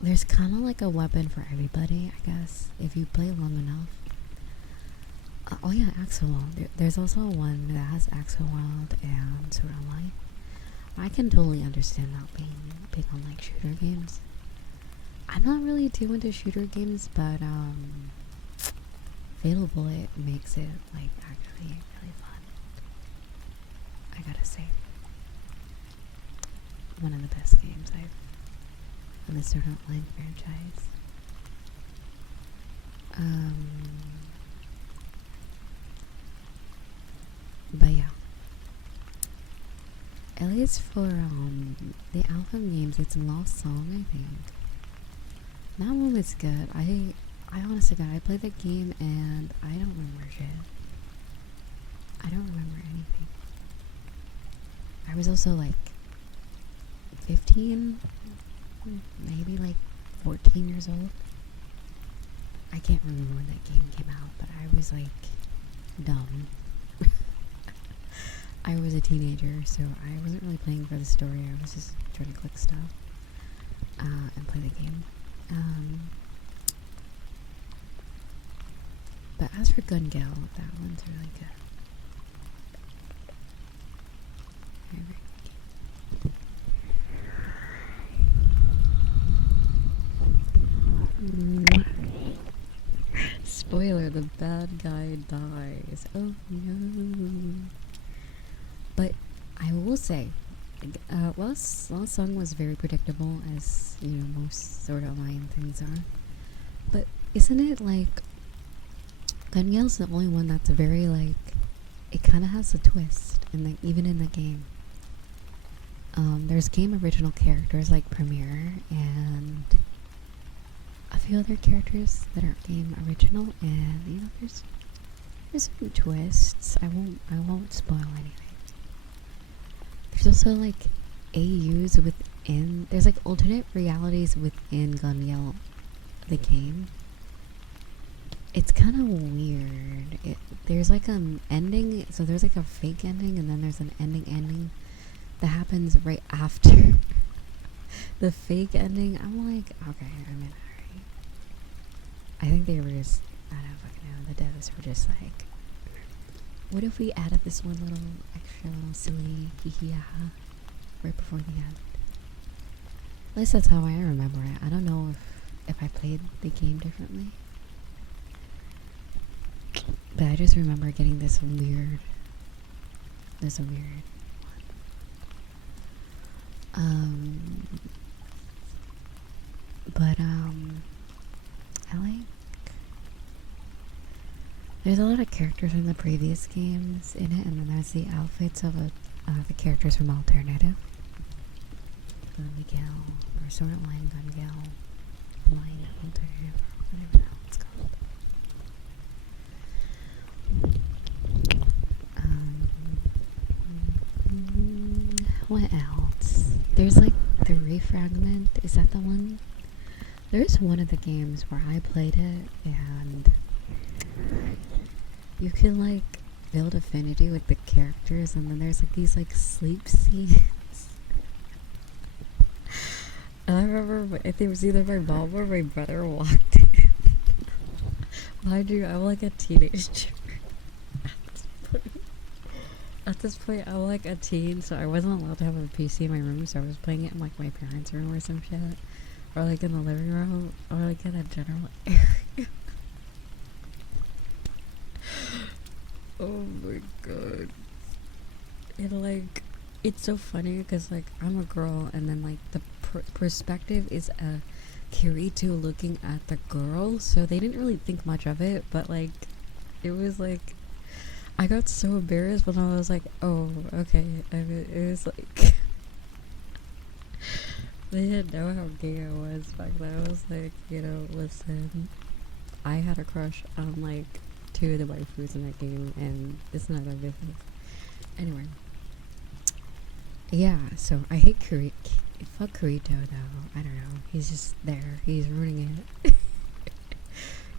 there's kind of like a weapon for everybody, I guess, if you play long enough. Oh yeah, Axelwald. There's also one that has Axelwald and Sword Art Online. I can totally understand that being big on like shooter games. I'm not really too into shooter games, but Fatal Bullet makes it like actually really fun. I gotta say, one of the best games in the Sword Art Online franchise. But yeah, at least for the Alpha games, it's a Lost Song, I think. That one was good. I honestly I played that game and I don't remember shit. I don't remember anything. I was also like 15, maybe like 14 years old. I can't remember when that game came out, but I was like dumb. I was a teenager, so I wasn't really playing for the story. I was just trying to click stuff and play the game. But as for Gun Gale, that one's really good. Spoiler, the bad guy dies. Oh no. But I will say, Lost Song was very predictable, as you know, most Sword Art Online things are. But isn't it like Gun Gale's the only one that's very like, it kind of has a twist, and like even in the game. There's game original characters like Premiere and a few other characters that aren't game original, and you know, there's some twists. I won't spoil anything. There's also like AUs within. There's like alternate realities within Gun the game. It's kind of weird. There's like an ending, so there's like a fake ending, and then there's an ending that happens right after the fake ending. I'm like, okay, I mean, alright. I think they were just, I don't fucking know, the devs were just like, what if we added this one little extra little silly hee-hee-ha right before the end? At least that's how I remember it. I don't know if I played the game differently. But I just remember getting this weird but I like, there's a lot of characters from the previous games in it, and then there's the outfits of the characters from Alternative. Miguel, or Sword Line Gun Miguel, Line Alternative, whatever the hell it's called. What else? There's like the Refragment. Is that the one? There's one of the games where I played it, and you can like build affinity with the characters, and then there's like these like sleep scenes. And I remember, I think it was either my mom or my brother walked in. Mind you, I'm like a teenager. At this point, I'm like a teen, so I wasn't allowed to have a PC in my room, so I was playing it in like my parents' room or some shit. Or like in the living room, or like in a general area. Oh my god. And like, it's so funny because like I'm a girl, and then like the perspective is a Kirito looking at the girl, so they didn't really think much of it, but like it was like I got so embarrassed when I was like, oh, okay. I mean, it was like they didn't know how gay I was back then. I was like, you know, listen, I had a crush on like 2 of the waifus in that game, and it's not a business. Anyway, yeah. So I hate Kirito. Fuck Kirito though. I don't know. He's just there. He's ruining it.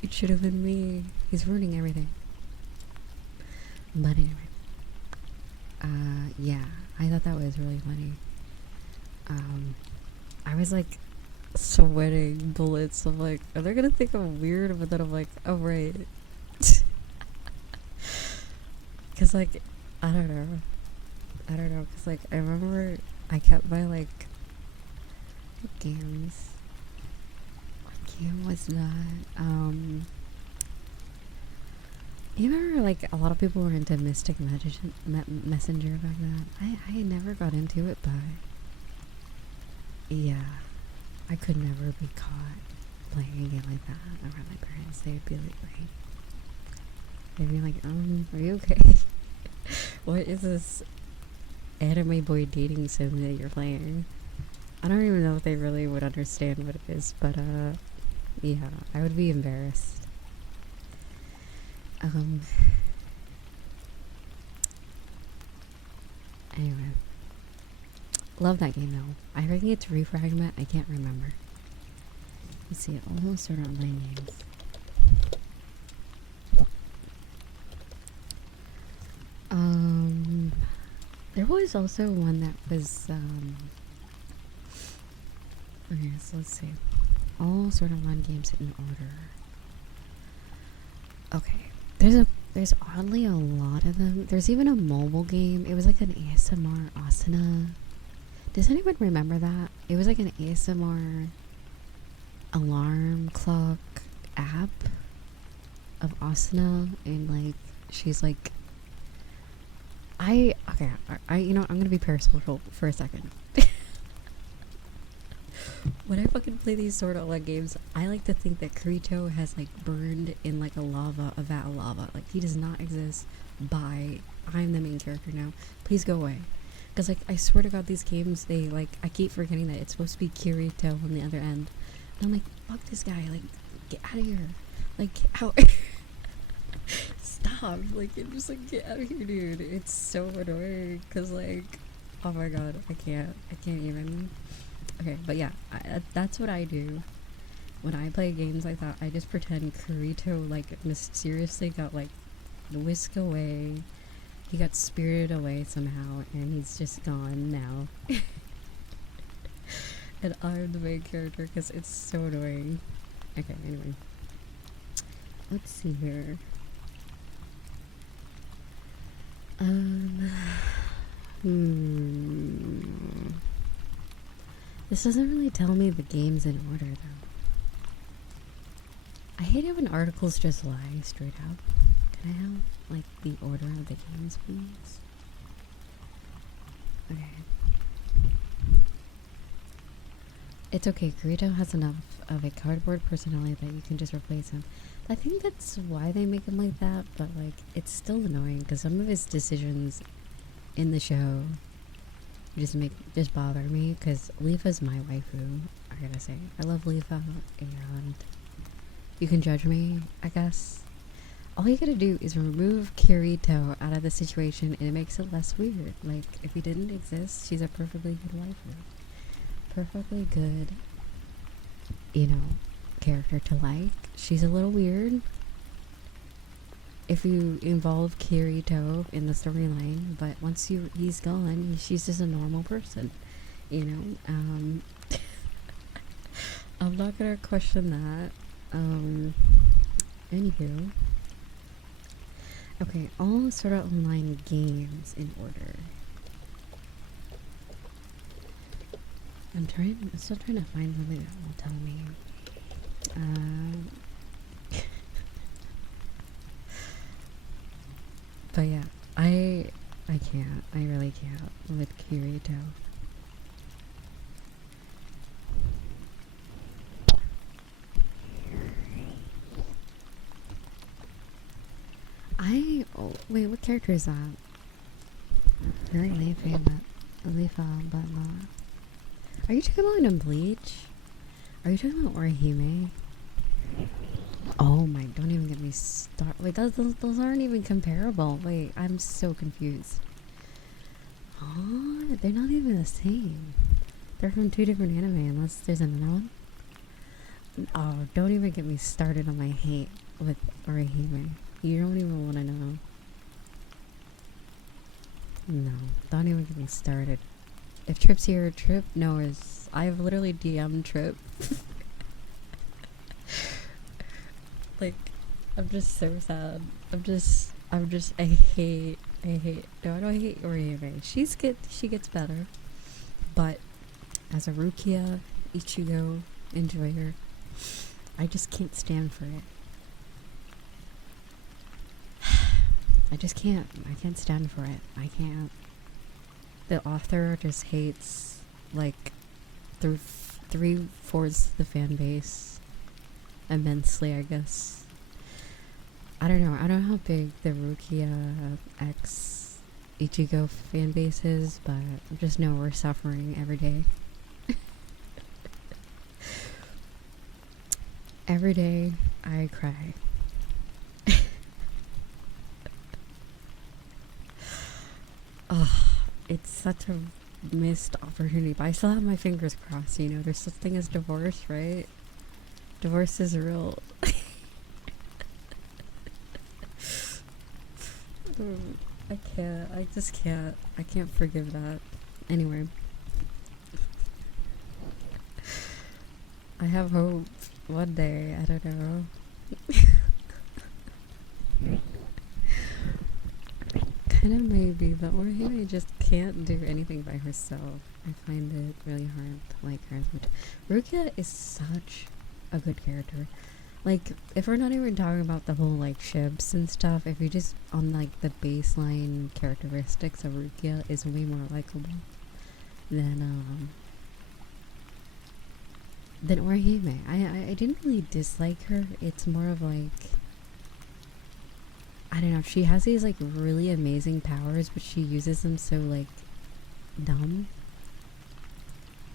It should have been me. He's ruining everything. But anyway, yeah, I thought that was really funny. I was like sweating bullets. I'm like, are they gonna think I'm weird? But then I'm like, oh right. Cause like, I don't know. Cause like, I remember I kept my like, what games? What game was that? You remember, like, a lot of people were into Mystic Messenger back then? I never got into it, but yeah, I could never be caught playing a game like that around my parents. They'd be like, are you okay? What is this anime boy dating sim that you're playing? I don't even know if they really would understand what it is, but yeah, I would be embarrassed. Anyway, love that game though. I think it's Refragment. I can't remember. Let's see, all sort of online games. There was also one that was okay, so let's see. All sort of online games in order. Okay. There's oddly a lot of them. There's even a mobile game. It was like an ASMR Asana. Does anyone remember that? It was like an ASMR alarm clock app of Asana, and like she's like, I you know, I'm gonna be parasocial for a second. When I fucking play these sort of like games, I like to think that Kirito has like burned in like a vat of lava. Like he does not exist. I'm the main character now. Please go away. Because, like, I swear to God, these games, they, like, I keep forgetting that it's supposed to be Kirito on the other end. And I'm like, fuck this guy, like, get out of here. Like, get out. Stop. Like, just, like, get out of here, dude. It's so annoying. Because, like, oh my God, I can't even. Okay, but yeah, that's what I do. When I play games like that, I just pretend Kirito, like, mysteriously got, like, whisked away. He got spirited away somehow, and he's just gone now. And I'm the main character because it's so annoying. Okay, anyway. Let's see here. This doesn't really tell me the games in order, though. I hate it when articles just lie straight out. Can I have, like, the order of the games, please? Okay. It's okay, Kirito has enough of a cardboard personality that you can just replace him. I think that's why they make him like that, but, like, it's still annoying because some of his decisions in the show just bother me, because Leafa's my waifu, I gotta say. I love Leafa, and you can judge me, I guess. All you gotta do is remove Kirito out of the situation and it makes it less weird. Like, if he didn't exist, she's a perfectly good waifu. Perfectly good, you know, character to like. She's a little weird if you involve Kirito in the storyline, but once he's gone, she's just a normal person, you know. I'm not gonna question that. Anywho. Okay, all sort of online games in order. I'm still trying to find something that will tell me. But yeah, I can't. I really can't with Kirito. Oh, wait, what character is that? I like Leafa, but not. Are you talking about in Bleach? Are you talking about Orihime? Oh my, don't even get me started. Wait, those aren't even comparable. Wait, I'm so confused. Oh, they're not even the same. They're from two different anime, unless there's another one. Oh, don't even get me started on my hate with Orihime. You don't even want to know. No, don't even get me started. If Trip's here, Trip knows. I've literally DM'd Trip. Like, I'm just so sad. I hate. No, I don't hate Orihime. She gets better. But as a Rukia, Ichigo enjoyer, I just can't stand for it. I just can't. I can't stand for it. I can't. The author just hates, like, through 3/4 the fan base immensely, I guess. I don't know. I don't know how big the Rukia X Ichigo fan base is, but I just know we're suffering every day. Every day I cry. It's such a missed opportunity, but I still have my fingers crossed, you know. There's such thing as divorce, right? Divorce is real. I can't. I just can't. I can't forgive that. Anyway. I have hope one day. I don't know. Kind of maybe, but Orihime just can't do anything by herself. I find it really hard to like her. Rukia is such a good character. Like, if we're not even talking about the whole like ships and stuff, if you just on like the baseline characteristics of Rukia is way more likable than Orihime. I didn't really dislike her. It's more of like, I don't know, she has these like really amazing powers, but she uses them so like dumb.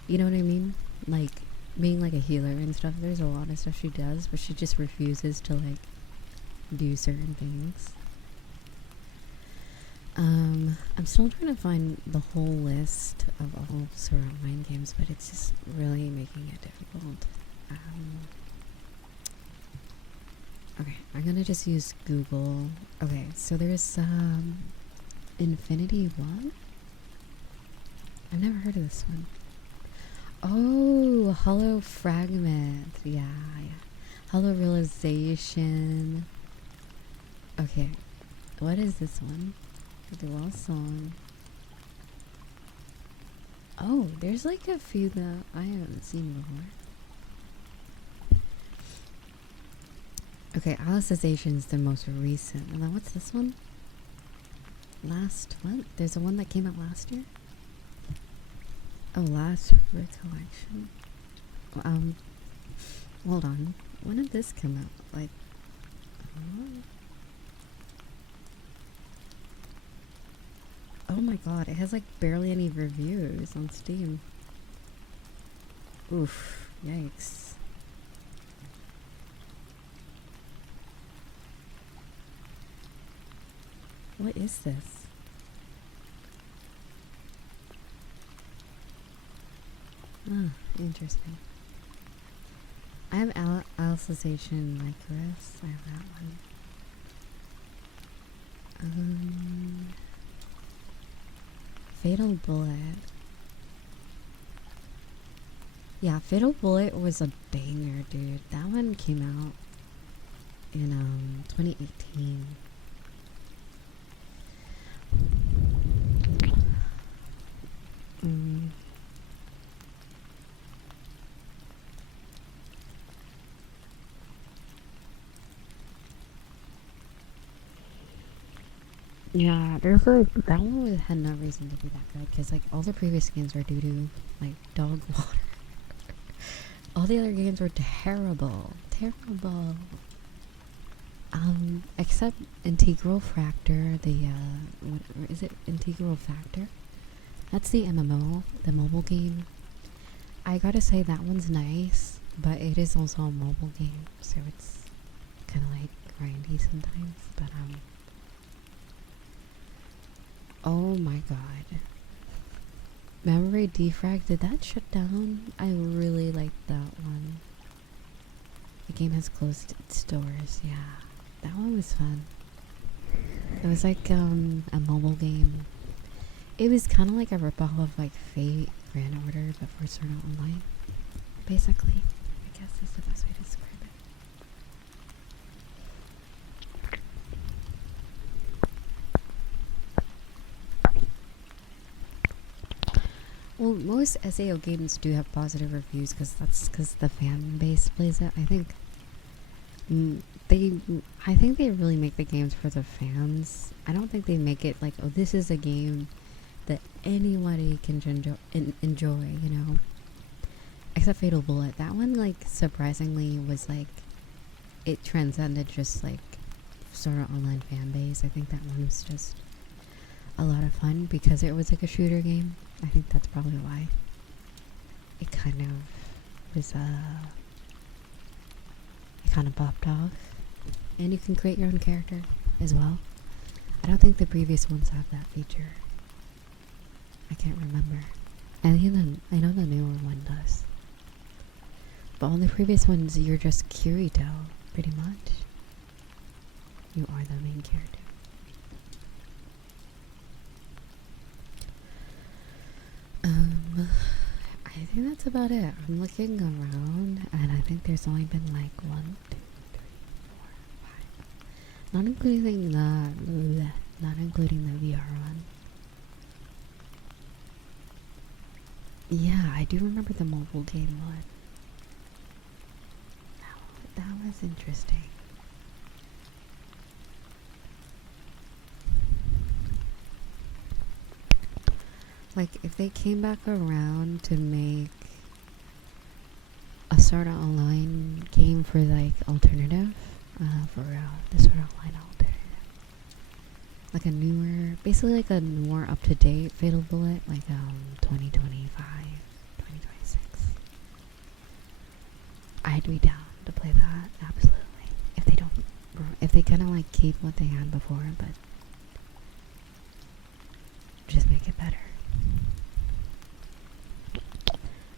You know what I mean? Like being like a healer and stuff. There's a lot of stuff she does, but she just refuses to like do certain things. I'm still trying to find the whole list of all Sword Art Online games, but it's just really making it difficult. Okay, I'm gonna just use Google. Okay, so there's Infinity One? I've never heard of this one. Oh, Hollow Fragment. Yeah. Hollow Realization. Okay, what is this one? The Dual Song. Oh, there's like a few that I haven't seen before. Okay, Alice's the most recent. And then what's this one? Last what? There's a one that came out last year? Oh, Last Recollection. Hold on. When did this come out? Like, oh my god, it has like barely any reviews on Steam. Oof, yikes. What is this? Ah, interesting. I have Alicization Lycoris. I have that one. Fatal Bullet. Yeah, Fatal Bullet was a banger, dude. That one came out in 2018. Yeah, there's like that one had no reason to be that good because like all the previous games were doo-doo, like dog water. All the other games were terrible. Except Integral Fractor, what is it? Integral Factor? That's the MMO, the mobile game. I gotta say that one's nice, but it is also a mobile game, so it's kind of like grindy sometimes. But oh my god. Memory Defrag, did that shut down? I really liked that one. The game has closed its doors, yeah. That one was fun. It was like a mobile game. It was kind of like a ripoff of like Fate Grand Order, but for Sword Art Online. Basically, I guess is the best way to describe it. Well, most SAO games do have positive reviews because the fan base plays it. I think they really make the games for the fans. I don't think they make it like, oh, this is a game that anybody can enjoy, you know. Except Fatal Bullet. That one, like, surprisingly was like, it transcended just like sort of online fan base. I think that one was just a lot of fun because it was like a shooter game. I think that's probably why it kind of was it kind of popped off. And you can create your own character as well. I don't think the previous ones have that feature. I can't remember. I know the newer one does. But on the previous ones, you're just Kirito, pretty much. You are the main character. I think that's about it. I'm looking around, and I think there's only been like 1, 2, 3, 4, 5. Not including the VR one. Yeah, I do remember the mobile game one. That was interesting. Like, if they came back around to make a Sword Art Online game for, like, alternative, for the Sword Art Online alternative, like a newer, basically like a more up-to-date Fatal Bullet, like 2025, 2026. I'd be down to play that, absolutely. If they kind of like keep what they had before, but just make it better.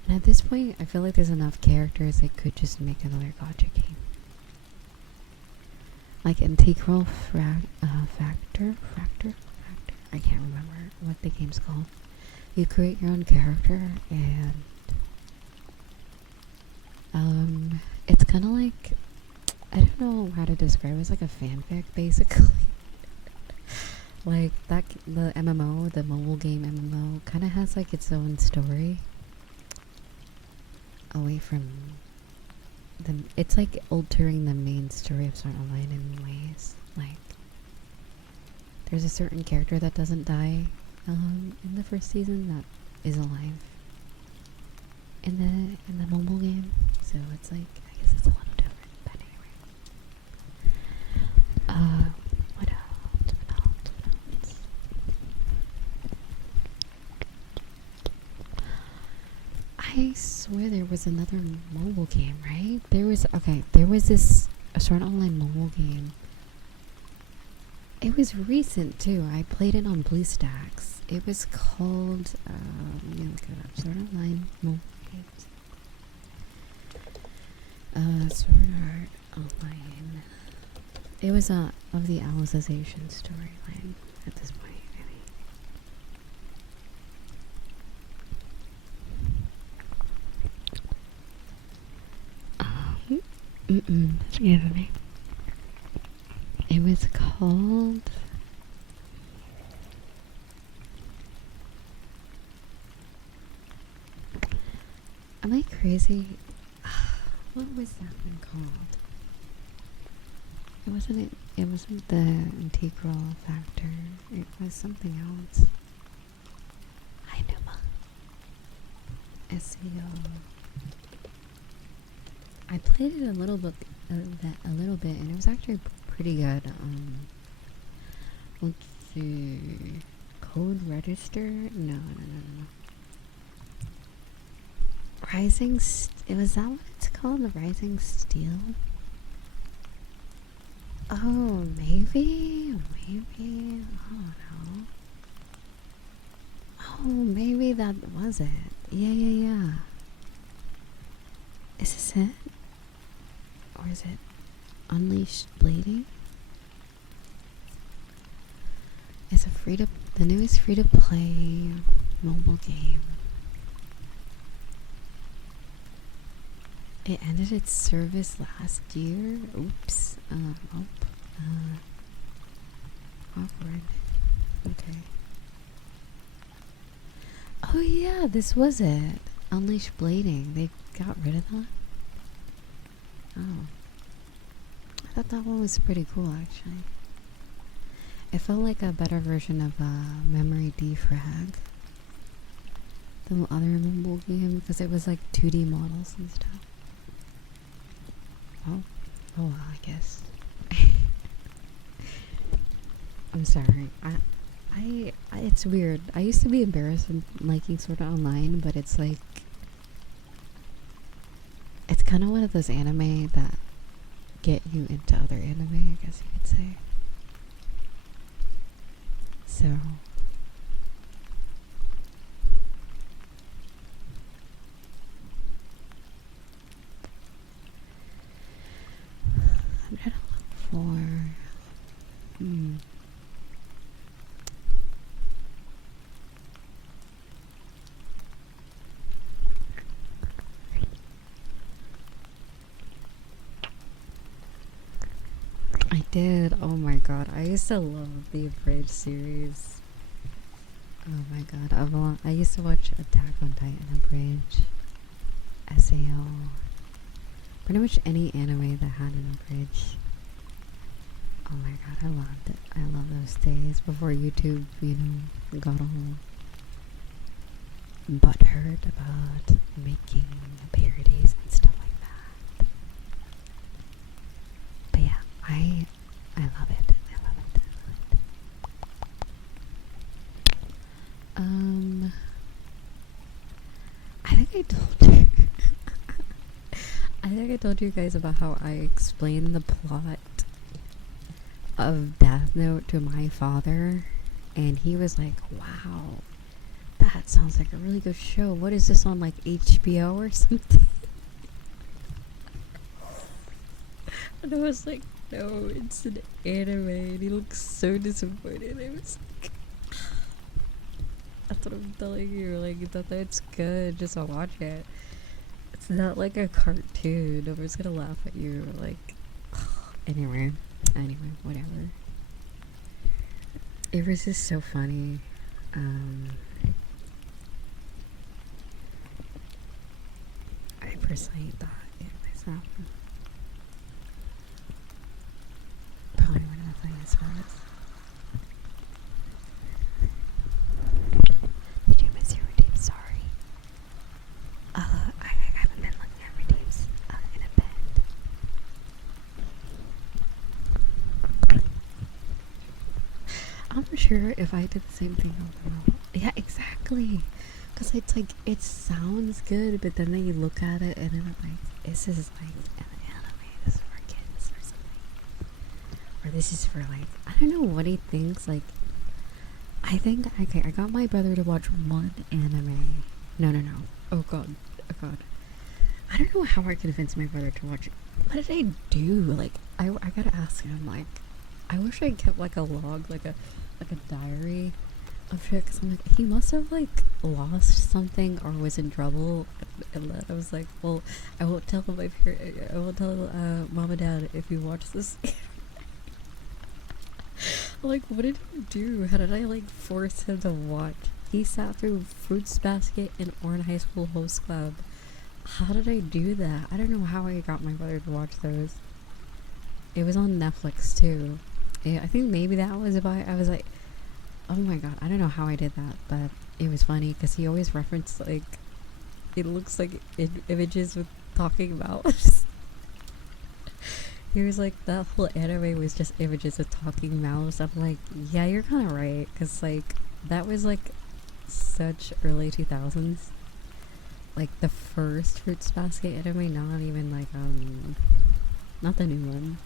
And at this point, I feel like there's enough characters they could just make another gacha game. Like Integral Factor? I can't remember what the game's called. You create your own character and it's kind of like, I don't know how to describe it. It's like a fanfic basically. Like that, the MMO, the mobile game MMO, kind of has like its own story away from the. It's like altering the main story of Sword Online in ways. Like there's a certain character that doesn't die in the first season that is alive in the mobile game. So it's like, I guess it's a little different. But anyway, what else? I swear there was another mobile game, right? There was this Sword Online mobile game. It was recent too. I played it on BlueStacks. It was called let me look it up. Sword Online mobile games. Sword Art Online. It was of the Alicization storyline at this point. Excuse me. It was called. Am I crazy? What was that one called? It wasn't the Integral Factor. It was something else. I know. SEO. I played it a little bit, and it was actually pretty good. Let's see. Code Register? No. Was that what it's called? The Rising Steel? Oh, maybe? I don't know. Oh, maybe that was it. Yeah. Is this it? Or is it Unleashed Blading? It's the newest free-to-play mobile game. It ended its service last year. Oops. Awkward. Okay. Oh yeah, this was it. Unleashed Blading. They got rid of that? Oh. I thought that one was pretty cool, actually. It felt like a better version of Memory Defrag than the other mobile game, because it was like 2D models and stuff. Oh well, I guess. I'm sorry. It's weird. I used to be embarrassed in liking Sword Art Online, but it's like, it's kind of one of those anime that get you into other anime, I guess you could say. So I'm trying to look for I did. Oh my god. I used to love the Abridged series. Oh my god. I used to watch Attack on Titan Abridged, SAO. Pretty much any anime that had an Abridged. Oh my god, I loved it. I love those days before YouTube, got all butthurt about making parodies and stuff like that. But yeah, I love it. I love it. I told you. I think I told you guys about how I explained the plot of Death Note to my father, and he was like, wow, that sounds like a really good show. What is this on, like HBO or something? And I was like, no, it's an anime. And he looked so disappointed. I was like, that's what I'm telling you. Like, that's good. Just watch it. It's not like a cartoon. Nobody's gonna laugh at you. Like, anyway, whatever. It was just so funny. I personally thought it was probably one of the funniest ones. Did you miss your redeem? Sorry. I haven't been looking at redeems in a bit. I'm sure if I did the same thing, yeah, exactly. Cause it's like, it sounds good, but then you look at it and then I'm like, this is like an anime. This is for kids or something. Or this is for like, I don't know what he thinks. Like, I think I got my brother to watch one anime. No. Oh god. I don't know how I convinced my brother to watch it. What did I do? Like, I gotta ask him. Like, I wish I kept like a log, like a diary of shit. Cause I'm like, he must have like lost something or was in trouble. And then I was like, well, I won't tell my I won't tell mom and dad if you watch this. Like, what did he do? How did I like force him to watch? He sat through Fruits Basket and Orange High School Host Club. How did I do that? I don't know how I got my brother to watch those. It was on Netflix too. Yeah, I think maybe that was why I was like, oh my god, I don't know how I did that, but it was funny because he always referenced like, it looks like images with talking mouse. He was like, that whole anime was just images of talking mouse. I'm like, yeah, you're kind of right, because like, that was like such early 2000s. Like the first Fruits Basket anime, not even like, not the new one.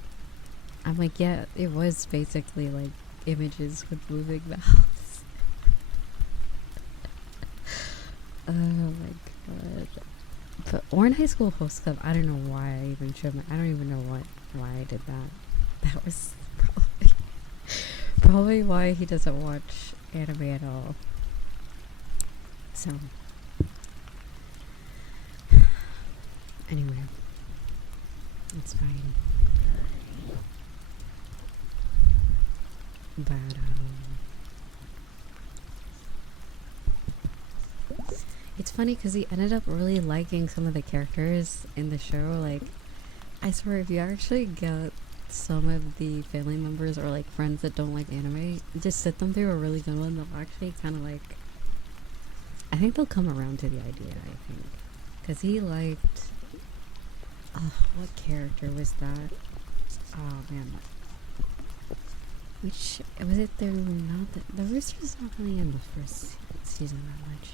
I'm like, yeah, it was basically like images with moving mouths. Oh my god. But Orange High School Host Club, I don't know why I even showed I don't even know why I did that. That was probably why he doesn't watch anime at all. So, anyway, it's fine. But it's funny because he ended up really liking some of the characters in the show. Like, I swear, if you actually get some of the family members or like friends that don't like anime, just sit them through a really good one, they'll actually kind of like, I think they'll come around to the idea, I think. Because he liked, what character was that? Oh man. Which, was it the Rooster's not really in the first season that much.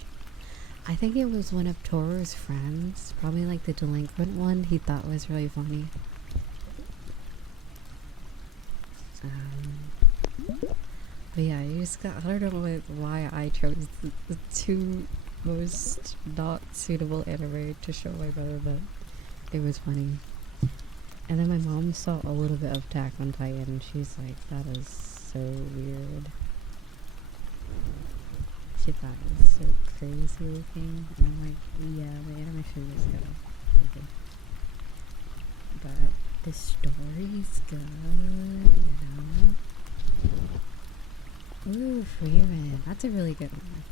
I think it was one of Toru's friends, probably like the delinquent one, he thought was really funny. But yeah, you just got, I don't know why I chose the two most not suitable anime to show my brother, but it was funny. And then my mom saw a little bit of Attack on Titan and she's like, that is so weird. She thought it was so crazy looking. And I'm like, yeah, the animation is good. Okay. But the story's good, you know? Ooh, Freeman. That's a really good one.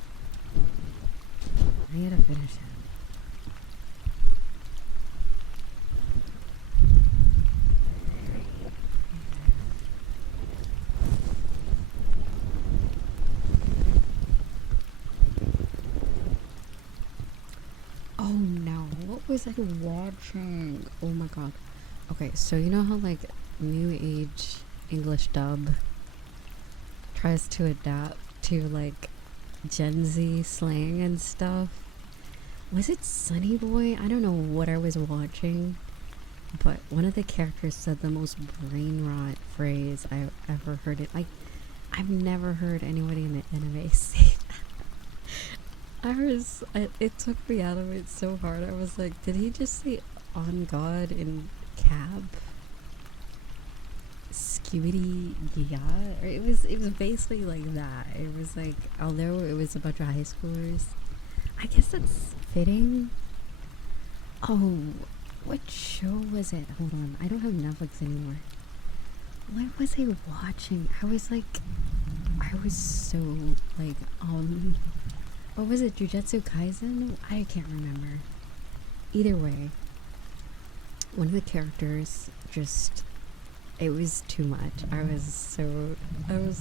I gotta finish it. Oh no, what was I watching? Oh my god. Okay, so you know how like new age English dub tries to adapt to like Gen Z slang and stuff? Was it Sunny Boy? I don't know what I was watching, but one of the characters said the most brain rot phrase I've ever heard. It like I've never heard anybody in the anime say that. It took me out of it so hard. I was like, did he just say on God in cab? Skibidi yeah, or it was basically like that. It was like, although it was a bunch of high schoolers, I guess that's fitting. Oh, what show was it? Hold on, I don't have Netflix anymore. What was I watching? I was so like, what was it? Jujutsu Kaisen? I can't remember. Either way, one of the characters just, it was too much. I was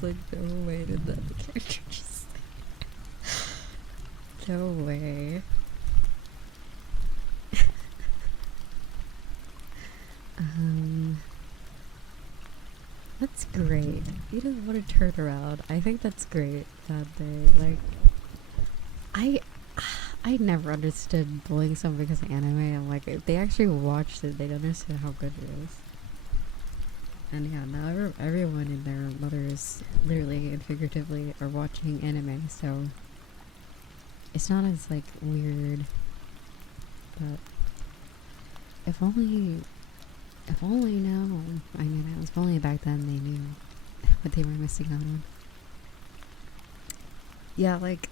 like, no way did that character just no way. That's great. You just want to turn around. I think that's great that they, like, I never understood bullying someone because of anime. I'm like, if they actually watched it, they'd understand how good it is. And yeah, now everyone and their mothers, literally and figuratively, are watching anime, so it's not as, like, weird. But if only now, I mean, if only back then they knew what they were missing out on. Yeah, like,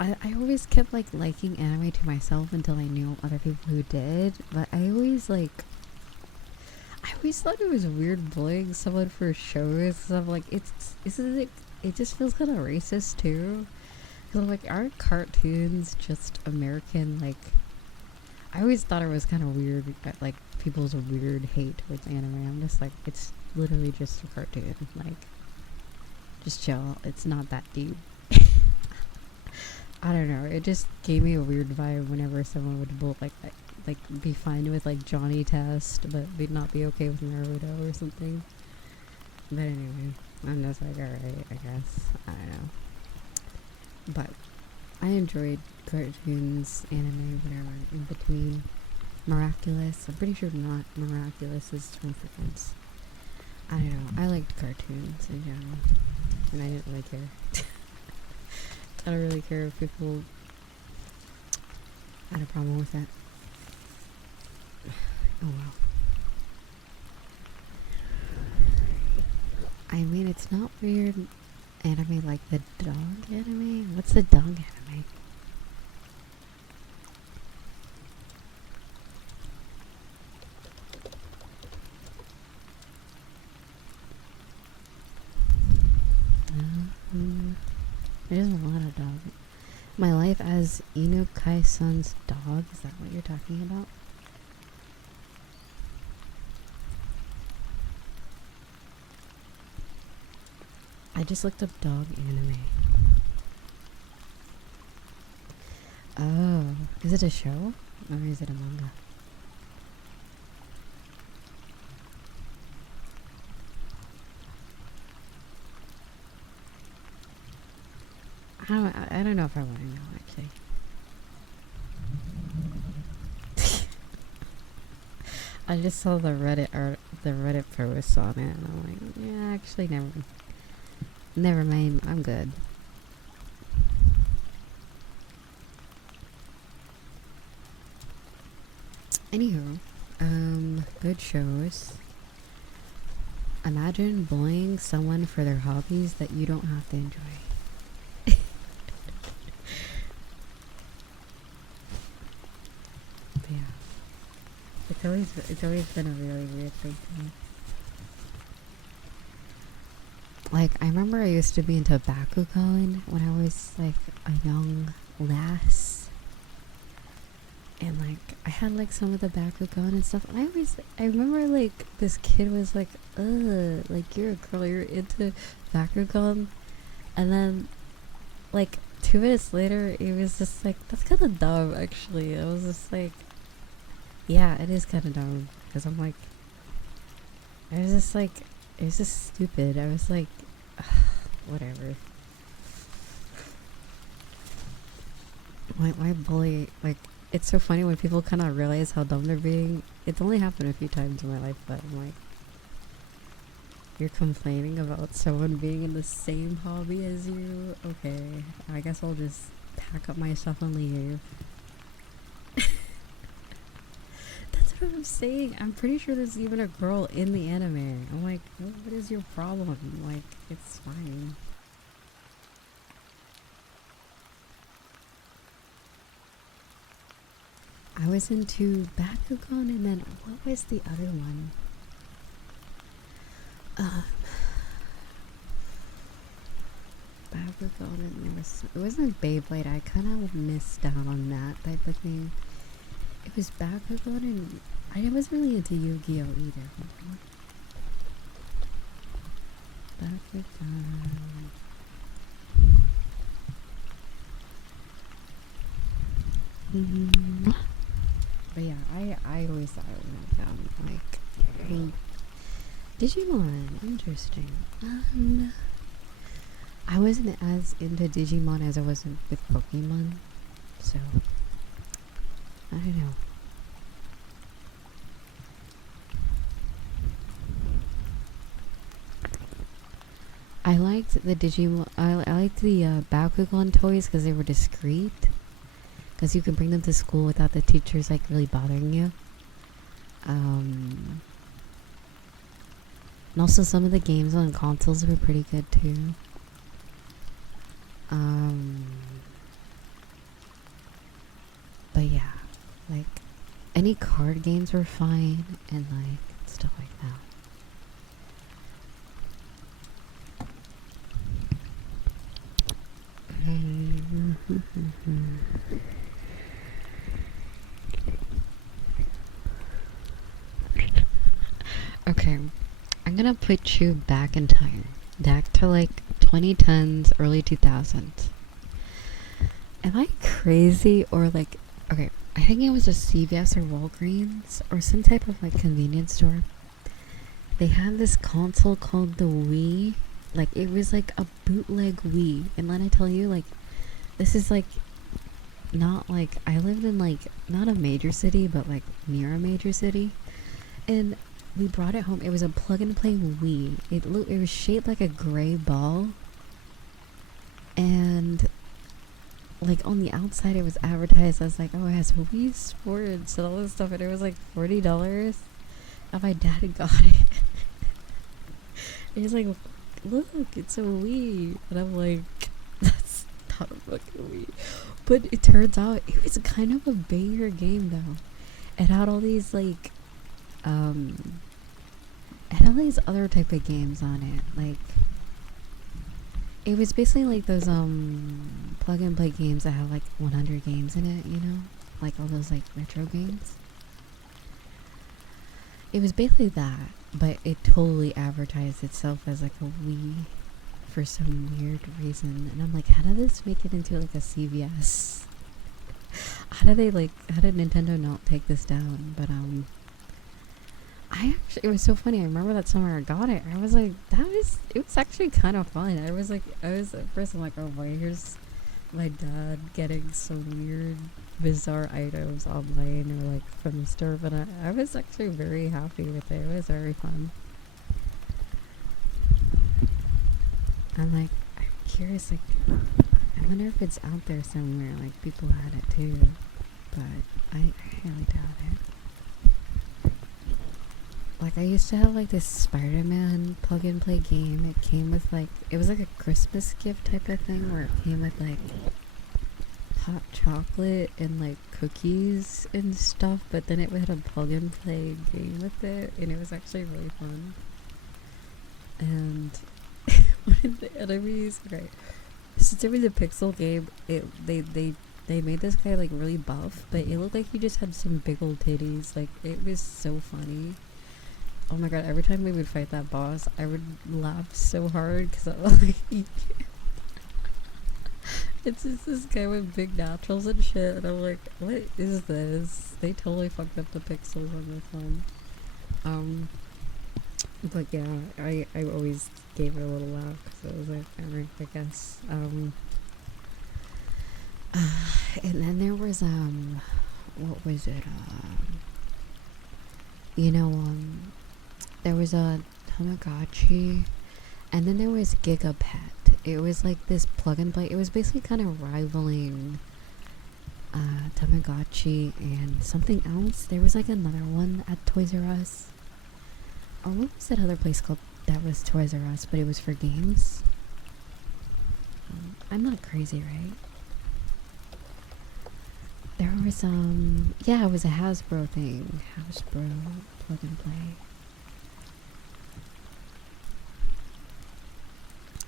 I always kept, like, liking anime to myself until I knew other people who did, but I always thought it was weird bullying someone for shows. So I'm like, it just feels kind of racist too. Cause I'm like, aren't cartoons just American? Like, I always thought it was kind of weird, like people's weird hate with anime. I'm just like, it's literally just a cartoon. Like, just chill. It's not that deep. I don't know. It just gave me a weird vibe whenever someone would like be fine with like Johnny Test, but be not be okay with Naruto or something. But anyway, I'm just like, alright, I guess. I don't know. But I enjoyed cartoons, anime, whatever, in between. Miraculous. I'm pretty sure not Miraculous is from Friends. I don't know. I liked cartoons in general. And I didn't really care. I don't really care if people had a problem with that. Oh well. I mean, it's not weird anime like the dog anime. What's the dog anime? There's a lot of dogs. My life as Inu Kai-san's dog. Is that what you're talking about? I just looked up dog anime. Oh, is it a show or is it a manga? I don't know if I want to know actually. I just saw the Reddit post on it, and I'm like, yeah, actually, never mind. I'm good. Anywho, good shows. Imagine bullying someone for their hobbies that you don't have to enjoy. Yeah. It's always been a really weird thing to me. Like, I remember I used to be into Bakugan when I was like a young lass. And like, I had like some of the Bakugan and stuff. And I remember like this kid was like, ugh, like you're a girl, you're into Bakugan. And then like 2 minutes later, it was just like, that's kind of dumb actually. I was just like, yeah, it is kind of dumb. Because I'm like, I was just like, it was just stupid. I was like, whatever. Why bully, like, it's so funny when people kind of realize how dumb they're being. It's only happened a few times in my life, but I'm like, you're complaining about someone being in the same hobby as you? Okay, I guess I'll just pack up my stuff and leave. That's what I'm saying. I'm pretty sure there's even a girl in the anime. I'm like, what is your problem? Like, it's fine. I was into Bakugan, and then what was the other one? Bakugan, and it wasn't Beyblade. I kind of missed out on that type of thing. It was Bakugan, and I wasn't really into Yu-Gi-Oh either. Bakugan. But yeah, I always thought it was like Digimon, interesting. I wasn't as into Digimon as I was with Pokemon, so I don't know. I liked the Digimon. I liked the Bakugan toys because they were discreet. Because you could bring them to school without the teachers like really bothering you. And also some of the games on consoles were pretty good too. But yeah, like any card games were fine and like stuff like that. Okay, I'm gonna put you back in time. Back to like 2010s, early 2000s. Am I crazy or like, okay, I think it was a CVS or Walgreens or some type of like convenience store. They had this console called the Wii. Like it was like a bootleg Wii. And then I tell you, like, this is like not like, I lived in like not a major city but like near a major city, and we brought it home. It was a plug and play Wii. It was shaped like a gray ball, and like on the outside it was advertised as like, oh, it has Wii Sports and all this stuff, and it was like $40. And my dad got it. He's like, look, it's a Wii. And I'm like, that's not a fucking Wii. But it turns out it was kind of a banger game though. It had all these like it had all these other type of games on it. Like it was basically like those plug and play games that have like 100 games in it, you know? Like all those like retro games. It was basically that, but it totally advertised itself as like a Wii for some weird reason. And I'm like, how did this make it into like a CVS? How did Nintendo not take this down? But it was so funny. I remember that summer I got it. I was like, it was actually kind of fun. I was at first I'm like, oh boy, here's my dad getting some weird, bizarre items online or like from the store. But I was actually very happy with it. It was very fun. I'm like, I'm curious, like, I wonder if it's out there somewhere, like people had it too. But I highly doubt it. Like I used to have like this Spider-Man plug and play game. It came with like, it was like a Christmas gift type of thing where it came with like hot chocolate and like cookies and stuff, but then it had a plug and play game with it, and it was actually really fun. And one of the enemies, okay, since it was a pixel game, they made this guy like really buff, but it looked like he just had some big old titties. Like it was so funny. Oh my god, every time we would fight that boss, I would laugh so hard because I was like, it's just this guy with big naturals and shit, and I'm like, what is this? They totally fucked up the pixels on this one. But yeah, I always gave it a little laugh because it was like, I guess. And then there was what was it? You know, there was a Tamagotchi, and then there was Gigapet. It was like this plug and play. It was basically kind of rivaling Tamagotchi and something else. There was like another one at Toys R Us. Or what was that other place called that was Toys R Us, but it was for games? I'm not crazy, right? There was yeah, it was a Hasbro thing. Hasbro plug and play.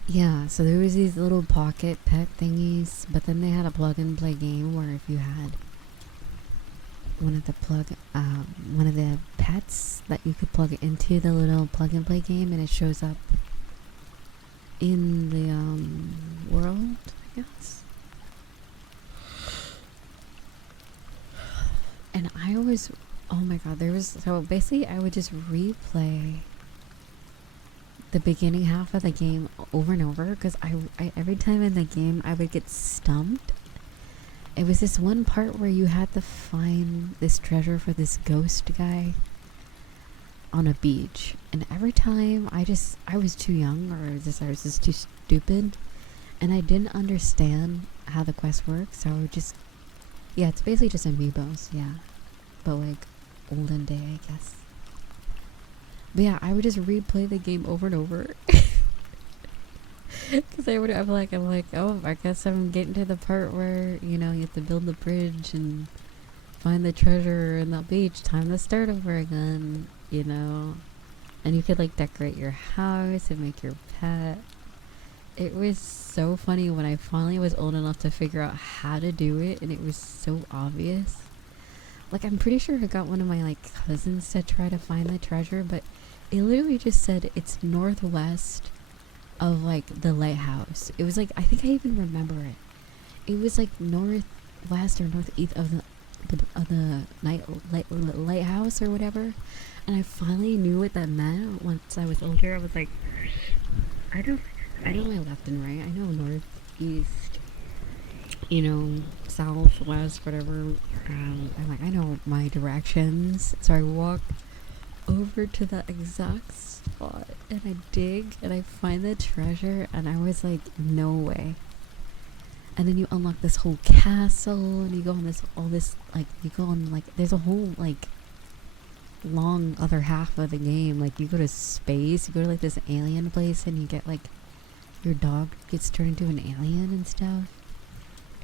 Yeah, so there was these little pocket pet thingies, but then they had a plug and play game where if you had one of the pets that you could plug into the little plug and play game, and it shows up in the world, I guess. And I always, oh my god, so basically I would just replay the beginning half of the game over and over, because I every time in the game I would get stumped. It was this one part where you had to find this treasure for this ghost guy on a beach, and every time I was too young, or I was just too stupid, and I didn't understand how the quest works, so I would just, yeah, it's basically just amiibos, yeah, but like olden day, I guess. But yeah, I would just replay the game over and over. Because I'm like, oh, I guess I'm getting to the part where, you know, you have to build the bridge and find the treasure in the beach. Time to start over again, you know. And you could like decorate your house and make your pet. It was so funny when I finally was old enough to figure out how to do it, and it was so obvious. Like, I'm pretty sure I got one of my like cousins to try to find the treasure, but it literally just said it's northwest of like the lighthouse. It was like, I think I even remember it. It was like northwest or northeast of the lighthouse or whatever. And I finally knew what that meant once I was older. I was like, I know my left and right. I know northeast, you know, south, west, whatever. I'm like, I know my directions. So I walked over to the exact spot and I dig and I find the treasure, and I was like, no way. And then you unlock this whole castle, and you go on there's a whole like long other half of the game. Like, you go to space, you go to like this alien place, and you get like, your dog gets turned into an alien and stuff.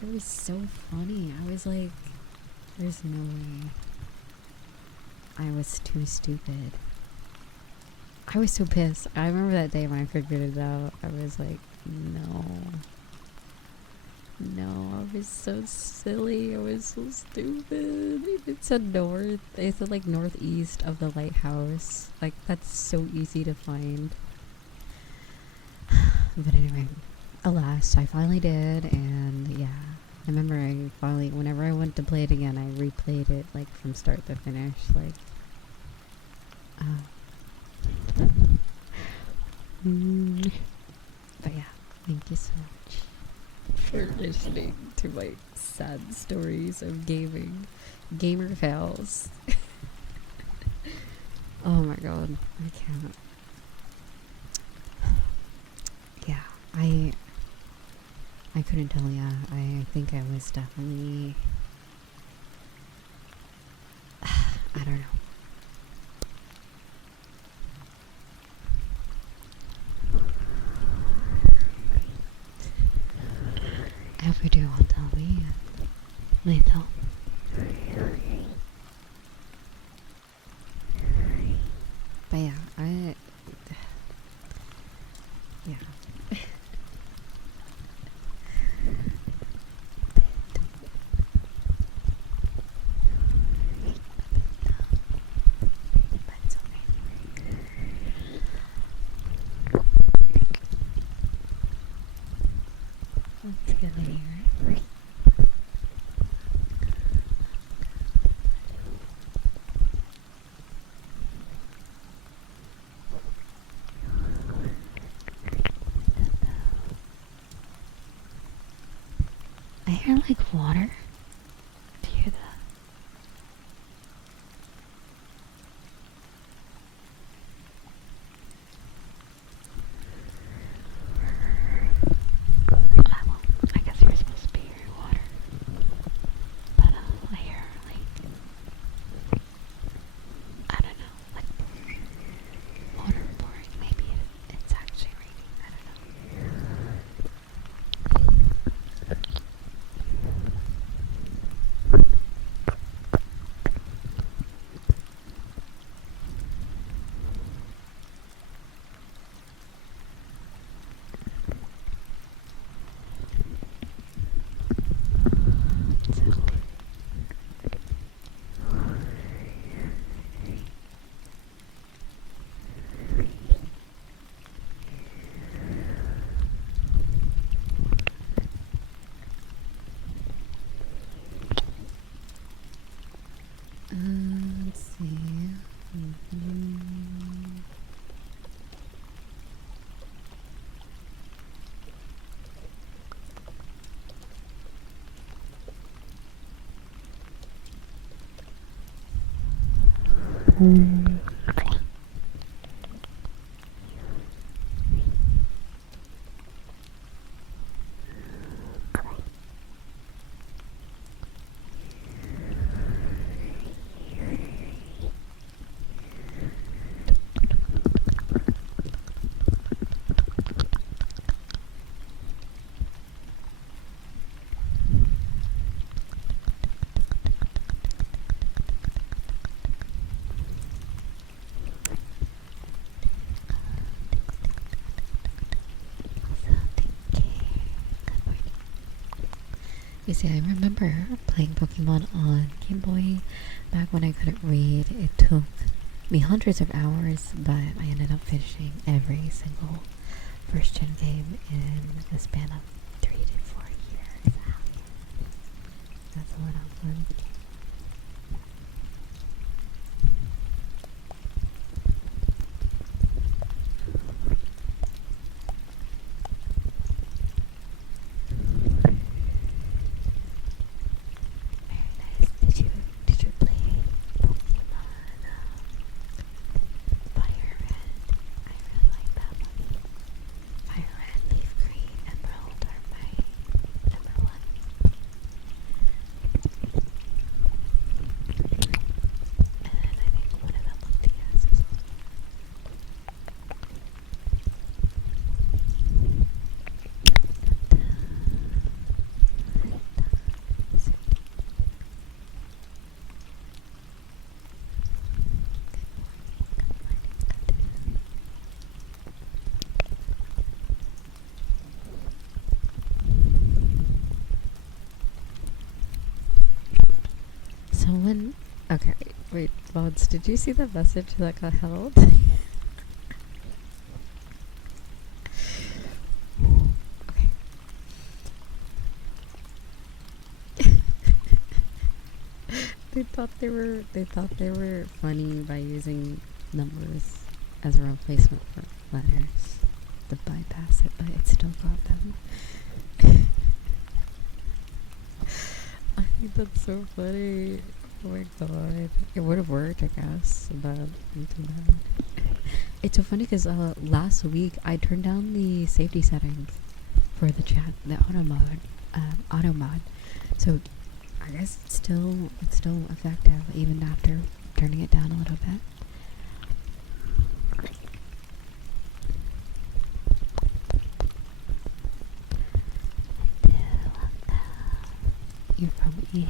It was so funny. I was like, there's no way. I was too stupid. I was so pissed. I remember that day when I figured it out. I was like, no, I was so silly. I was so stupid. It said like northeast of the lighthouse. Like, that's so easy to find. But anyway, alas, I finally did, and yeah. I remember whenever I went to play it again, I replayed it like from start to finish, like, but yeah, thank you so much for listening to my sad stories of gamer fails. Oh my god, I can't. Yeah, I couldn't tell ya. I think I was definitely, I don't know. If we do, I'll tell me. Lethal. But yeah, yeah. Let's get in here. I hear like water. Do you hear that? You see, I remember playing Pokemon on Game Boy back when I couldn't read. It took me hundreds of hours, but I ended up finishing every single first gen game in the span of 3 to 4 years. That's a lot of fun. Did you play Pokemon Fire Red? I really like that one. Fire Red, Leaf Green, Emerald are my number one. And I think one of them looked DS as well. Someone. Okay, wait, Mods, did you see the message that got held? Okay. They thought they were funny by using numbers as a replacement for letters to bypass it, but it still got them. I think that's so funny. Oh my god. It would have worked, I guess, but too bad. It's so funny because last week I turned down the safety settings for the chat, the auto mod. So I guess it's still effective even after turning it down a little bit. You're from Italy.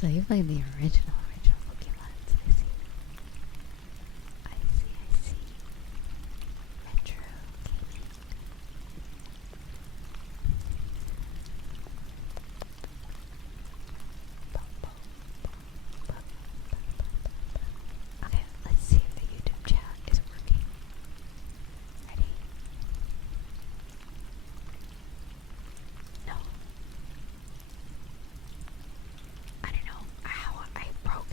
So you played the original Pokemon. I see. Retro gaming. Okay, let's see if the YouTube chat is working. Ready? No. I don't know how I broke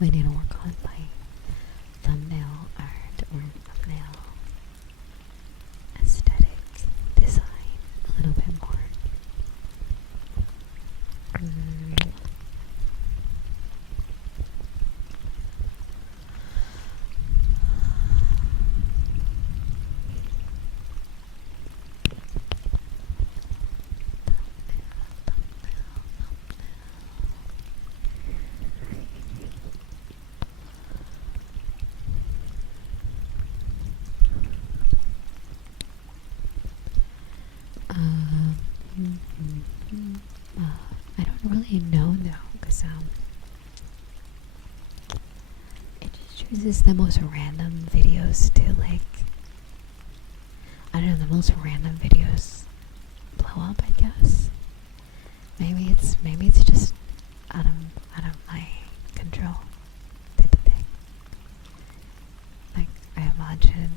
We need to work on my thumbnail art or thumbnail aesthetic design a little bit more. I don't really know now, because it just chooses the most random videos to, like, I don't know, the most random videos blow up, I guess. Maybe it's just out of my control type of thing. Like, I imagine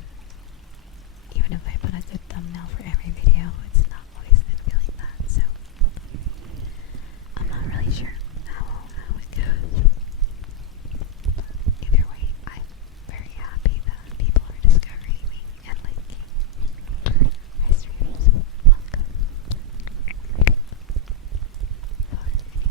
even if I put a good thumbnail for every video, it's not always been feeling that, so I'm not really sure how it goes. But either way, I'm very happy that people are discovering me and liking my streams. Welcome. For any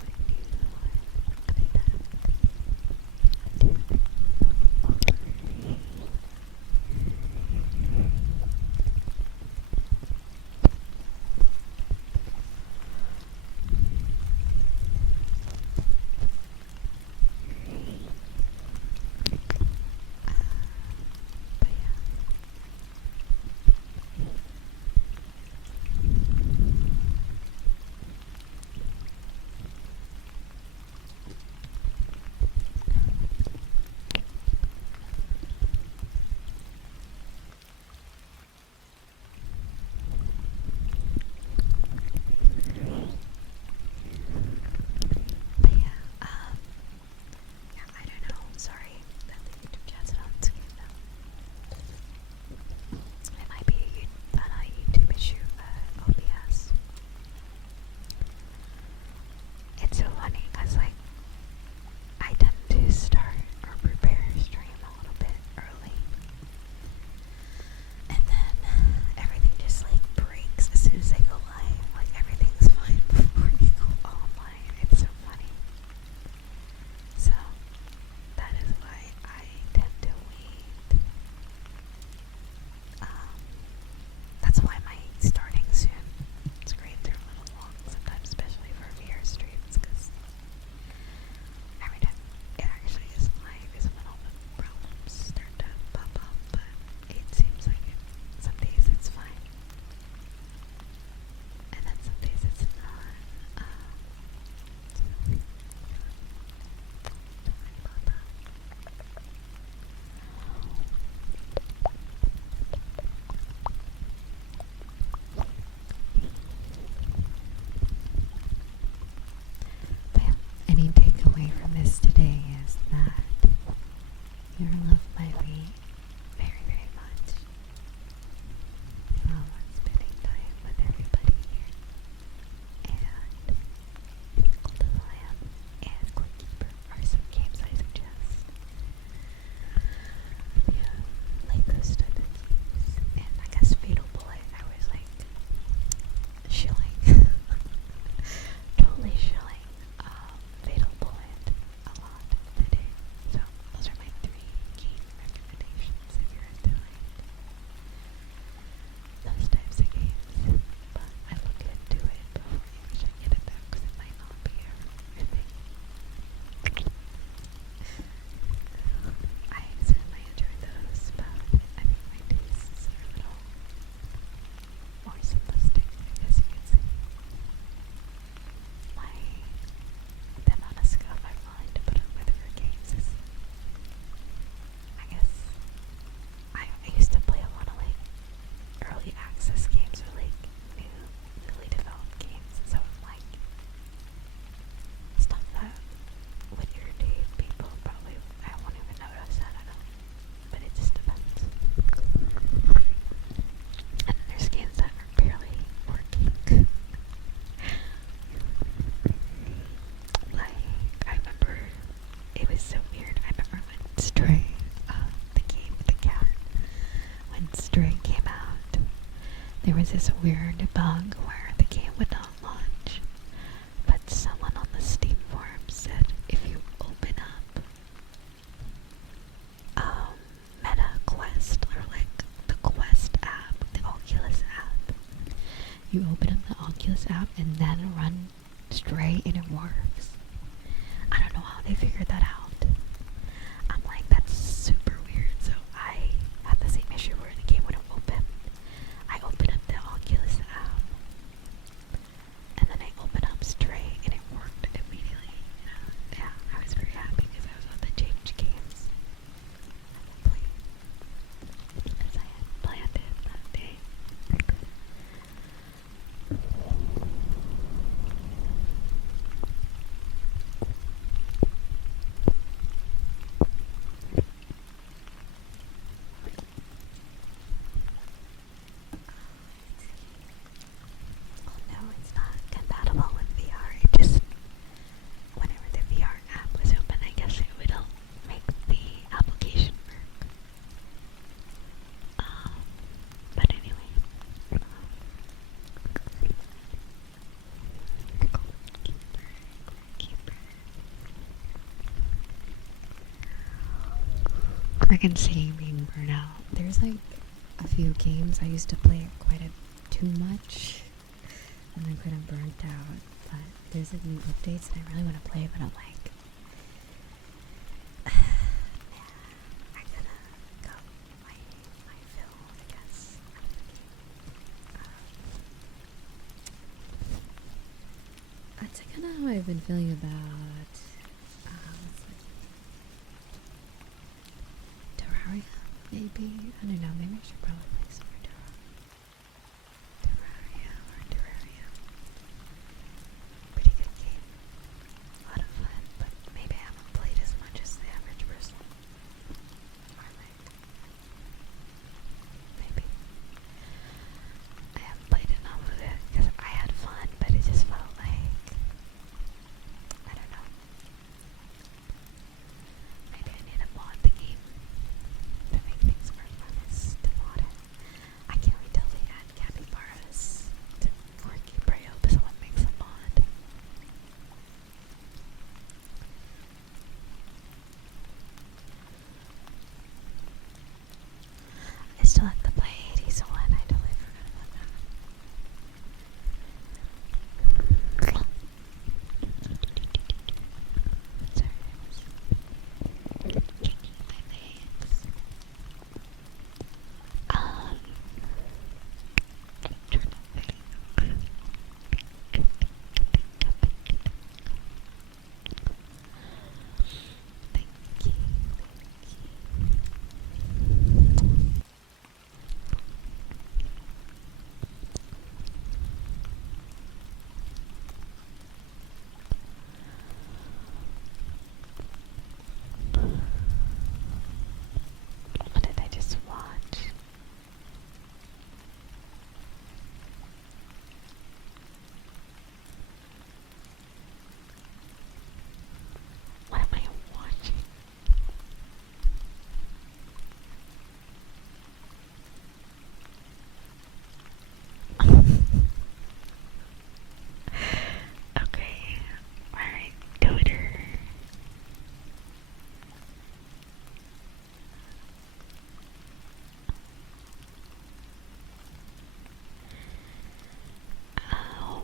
Stray came out, there was this weird bug where the game would not launch, but someone on the Steam forum said if you open up Meta Quest, or like the Quest app, the Oculus app, you open up the Oculus app and then run Stray and it works. I don't know how they figured that out. I'm like, that's super weird. So I had the same issue where the game wouldn't open. I opened up the Oculus app and then I opened up Stray and it worked immediately. Yeah, I was very happy because I was about to change games. I will play because I had planned it that day. Oh no, it's not compatible with VR. It just, whenever the VR app was open, I guess it would help make the application work. But anyway. I can see being burnt out. There's like a few games I used to play too much, and I'm kind of burnt out. But there's like new updates, and I really want to play, but I'm like, I gotta go my fill, I guess. That's kind of how I've been feeling about Terraria, maybe. I don't know. Maybe I should probably play some more Terraria. Pretty good game. A lot of fun, but maybe I haven't played as much as the average person. Or like, maybe I haven't played enough of it because I had fun, but it just felt like, I don't know. Maybe I need to mod the game to make things more fun. It's to mod it. I can't wait till they add capybaras to for Gabriel to someone makes a mod. I still have to play Hades 1. I totally forgot about that. Sorry, I was changing my legs. Turn the thing. Thank you. What did I just watch? What am I watching? Okay, alright, Twitter. Oh.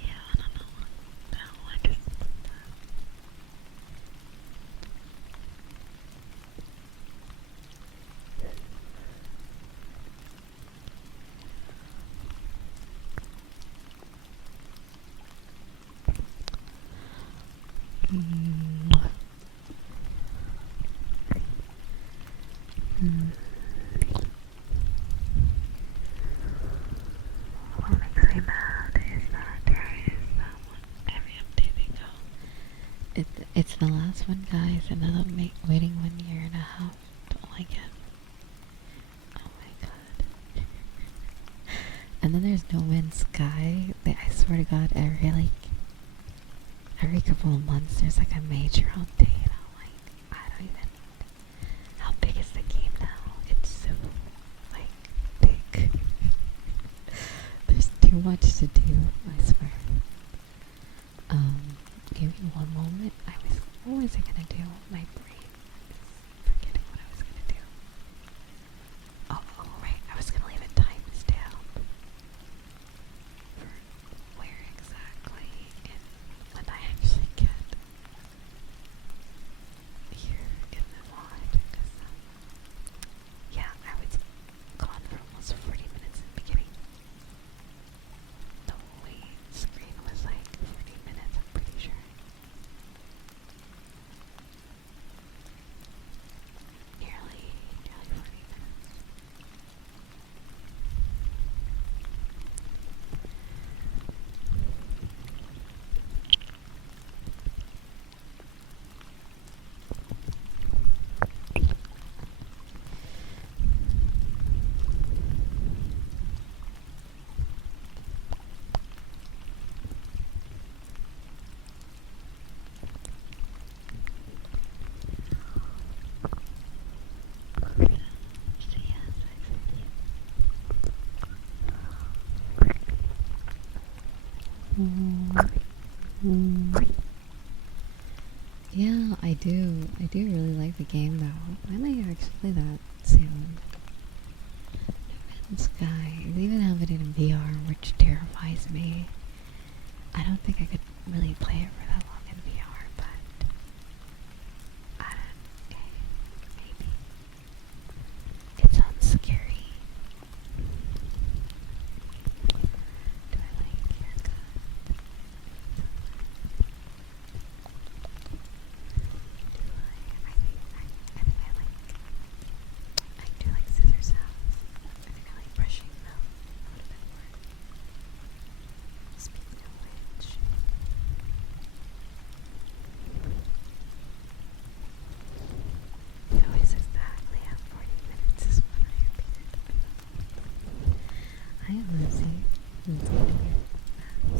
Yeah, I don't know what the hell I just put that. What makes me mad is that there is that one every update they go. It's the last one, guys, and I'm waiting 1 year and a half to like it. Oh my god. And then there's No Man's Sky. I swear to God, every like every couple of months there's like a major update. I'm like, I don't even. How big is the game now? It's so like big. There's too much to do. I swear. Give me one moment. What was I gonna do? My brain is forgetting what I was gonna do. Oh, right. I was gonna leave a timestamp for where exactly and when I actually get here in the mod. Because, yeah, I was gone for almost 40 minutes in the beginning. The wait screen was like 40 minutes, I'm pretty sure. Nearly 40 minutes. So yes, yeah, I do. I do really like the game though. I might actually play that soon. No Man's Sky. They even have it in VR, which terrifies me. I don't think I could really play it for that long in VR, but maybe. It sounds scary. Do I like haircut? I do like scissor sounds. I think I like brushing them a little bit more. Speaking of which, it always exactly at 40 minutes is when I repeated. I am Lucy. It's good to hear.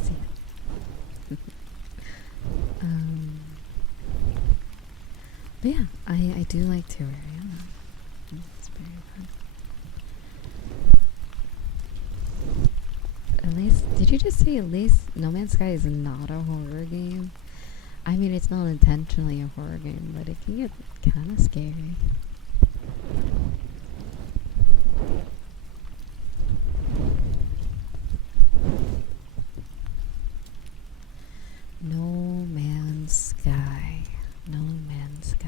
See ya. But yeah, I do like Terraria. It's very fun. At least, did you just say at least No Man's Sky is not a horror game? I mean, it's not intentionally a horror game, but it can get kind of scary. No Man's Sky. No Man's Sky.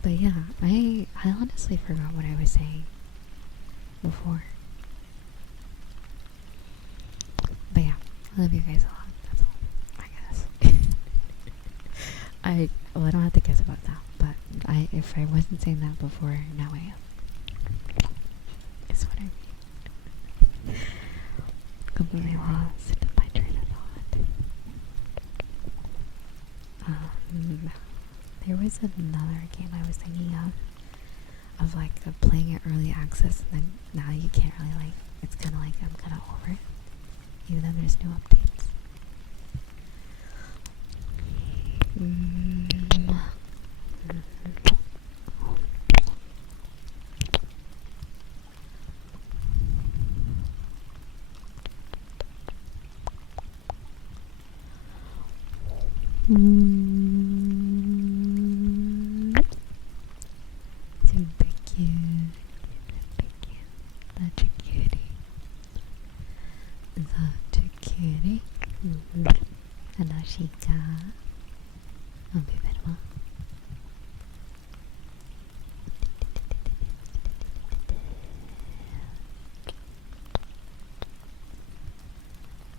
But yeah, I honestly forgot what I was saying before. But yeah, I love you guys a lot. That's all, I guess. I don't have to guess about that, but if I wasn't saying that before, now I am. Is what I mean. Completely lost my train of thought. There was another game I was thinking of like playing it early access, and then now you can't really like. It's kind of like I'm kind of over it, even though there's new updates. Super cute. Such a cutie. Such a cutie. Hello, Chica. I'll be better.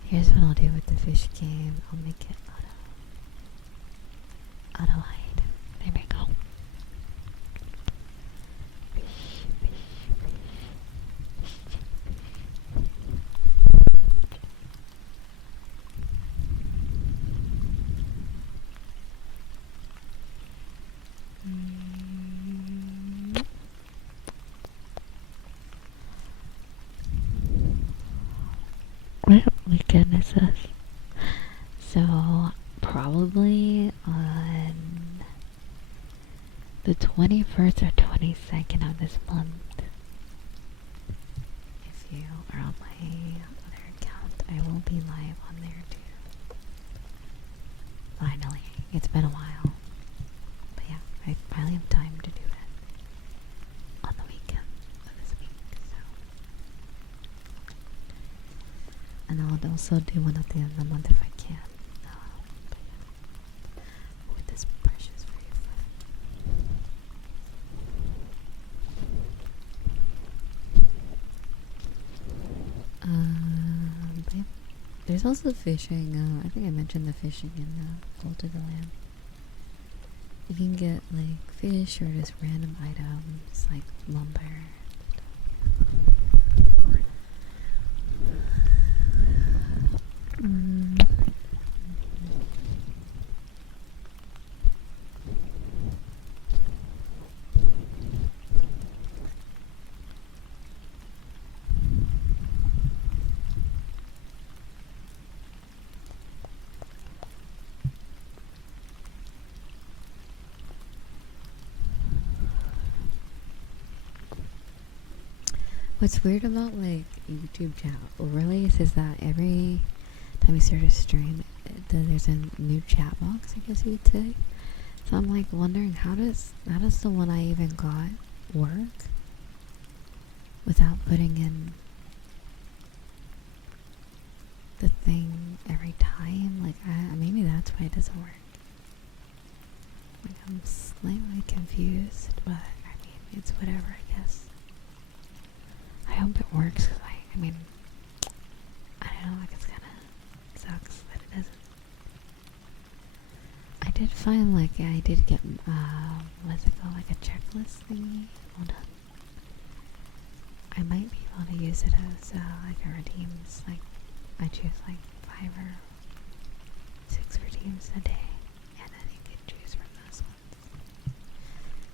Here's what I'll do with the fish game. I'll make it auto hide. There we go. What weekend is this? So, probably on the 21st or 22nd of this month. If you are on my other account, I will be live on there too. Finally. It's been a while. But yeah, I finally have time to do it on the weekend of this week, so. And I'll also do one at the end of the month if I can. But yeah. With this precious for your but yeah. There's also fishing. I think I mentioned the fishing in Gold to the Land. You can get like fish or just random items like lumber. What's weird about like YouTube chat overlays is that every time you start a stream, there's a new chat box, I guess you would say. So I'm like wondering how does the one I even got work without putting in the thing every time? Like maybe that's why it doesn't work. Like I'm slightly confused, but I mean it's whatever, I guess. I hope it works, cause I mean, I don't know, like it's kinda sucks that it doesn't. I did find like, I did get, what's it called, like a checklist thingy. Hold on. I might be able to use it as, like a redeems, like, I choose like 5 or 6 redeems a day, and then you can choose from those ones.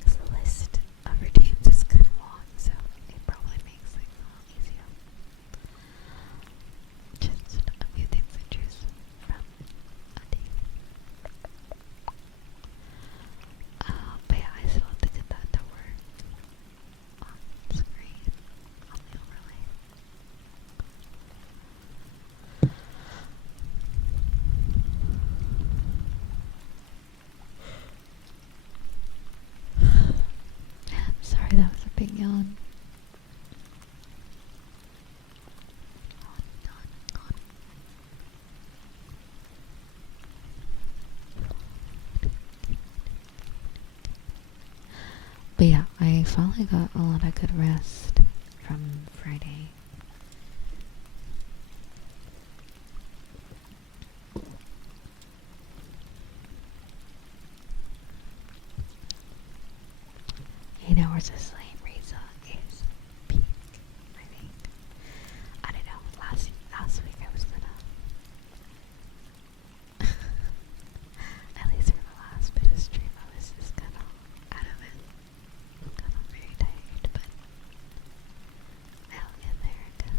Cause the list of redeems is kinda long, so it probably makes things a lot easier. Just a few things to choose from a day. But yeah, I still have to get that to work on screen, on the overlay. Sorry, that was a big yawn. But yeah, I finally got a lot of good rest from Friday. Hours of sleep, Risa, is peak, I think. I don't know, last week I was gonna at least for the last bit of stream I was just kinda out of it. Kinda very tired, but I'll get there, I guess.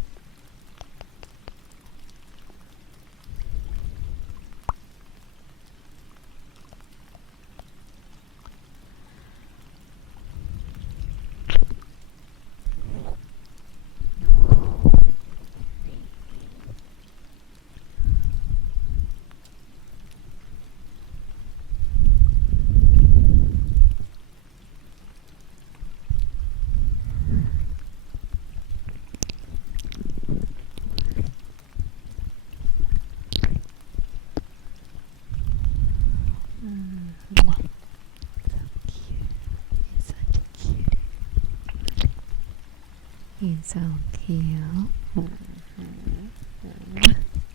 He's so cute.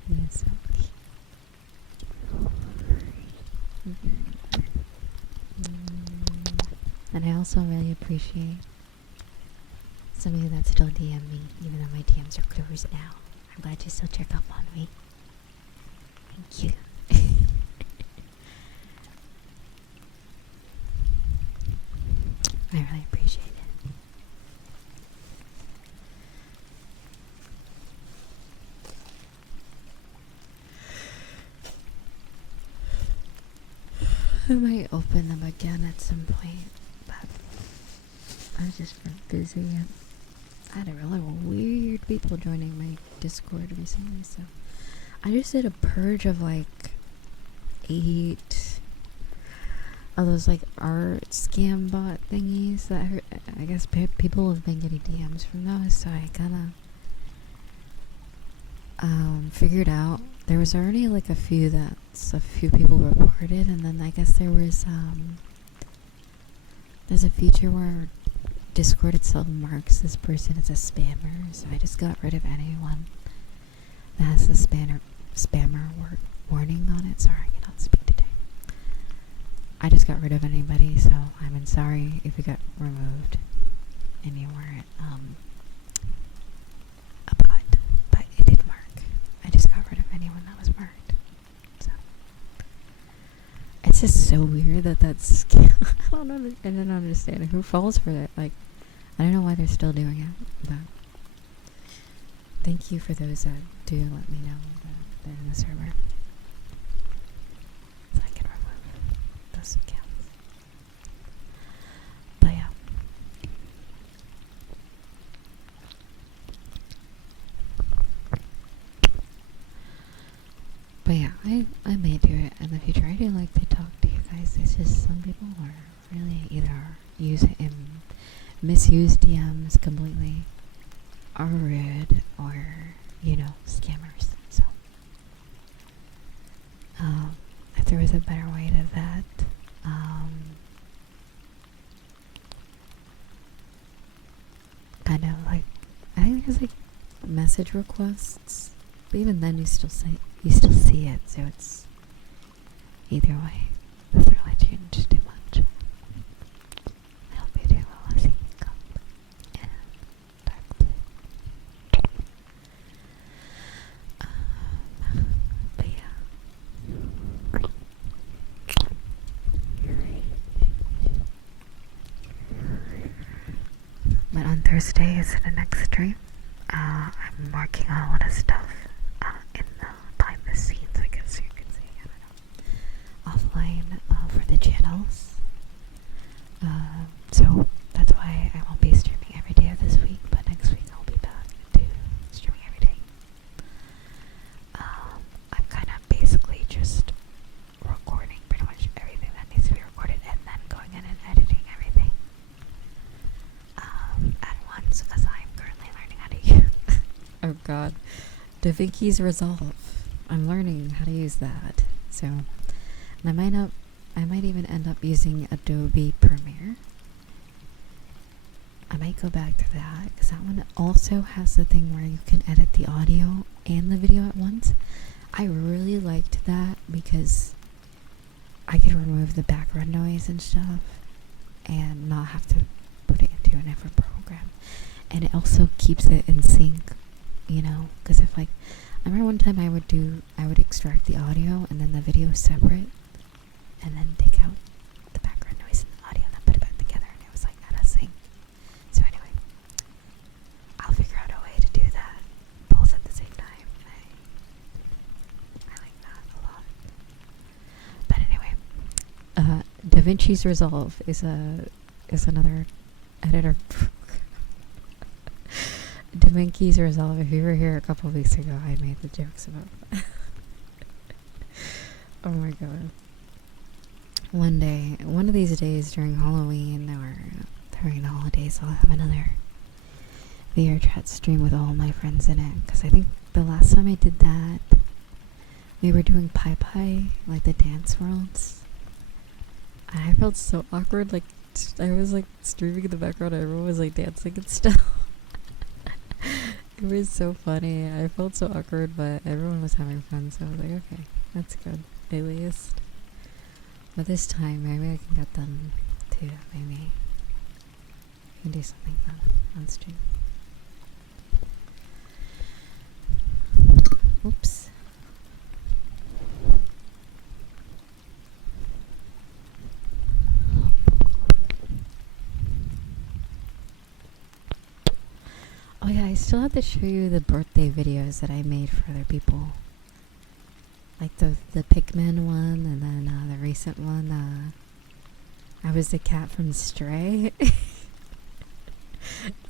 He's so cute. And I also really appreciate some of you that still DM me, even though my DMs are closed now. I'm glad you still check up on me. Thank you. I really appreciate it. I might open them again at some point, but I was just busy. And I had a really weird people joining my Discord recently, so I just did a purge of like 8 of those like art scam bot thingies that I guess people have been getting DMs from those, so I kind of figured out there was already like a few people reported, and then I guess there's a feature where Discord itself marks this person as a spammer, so I just got rid of anyone that has the spammer warning on it. Sorry, I cannot speak today. I just got rid of anybody, so I'm sorry if you got removed anywhere but it did mark. I just got rid of anyone that was marked. So it's just so weird that's I don't understand who falls for it. Like, I don't know why they're still doing it, but thank you for those that do let me know that they're in the server, so I can remove those accounts. But yeah. But yeah, I may do it in the future. I do like to talk to you guys. It's just some people are really either misuse DMs completely, or rude, or scammers. So if there was a better way to vet kind of like, I think there's like message requests, but even then you still see it, so it's either way. Doesn't really change too much. I hope you do well as you come and dark blue. But yeah. But on Thursday is the next stream. I'm working on a lot of stuff in the behind the scenes, I guess you could say. I don't know. Offline for the channels. So that's why I won't be streaming every day of this week, but next week I'll be back to streaming every day. I'm kind of basically just recording pretty much everything that needs to be recorded and then going in and editing everything at once, because I'm currently learning how to use oh god, DaVinci's Resolve. I'm learning how to use that. So, and I might even end up using Adobe Premiere. I might go back to that, because that one also has the thing where you can edit the audio and the video at once. I really liked that because I could remove the background noise and stuff and not have to put it into an different program. And it also keeps it in sync, because if I remember one time I would extract the audio and then the video separate, and then take out the background noise and the audio and then put it back together, and it was like out of sync. So anyway, I'll figure out a way to do that both at the same time. I like that a lot. But anyway, DaVinci's Resolve is another editor. DaVinci's Resolve. If you were here a couple of weeks ago, I made the jokes about that. Oh my god. One of these days during Halloween or during the holidays, I'll have another VR chat stream with all my friends in it. Because I think the last time I did that, we were doing Pai, like the dance worlds. I felt so awkward. Like, I was like streaming in the background, and everyone was like dancing and stuff. It was so funny. I felt so awkward, but everyone was having fun, so I was like, okay, that's good. At least. But this time, maybe I can get them too. Maybe I can do something fun on stream. Oops. I still have to show you the birthday videos that I made for other people. Like the Pikmin one, and then the recent one, I was the cat from Stray.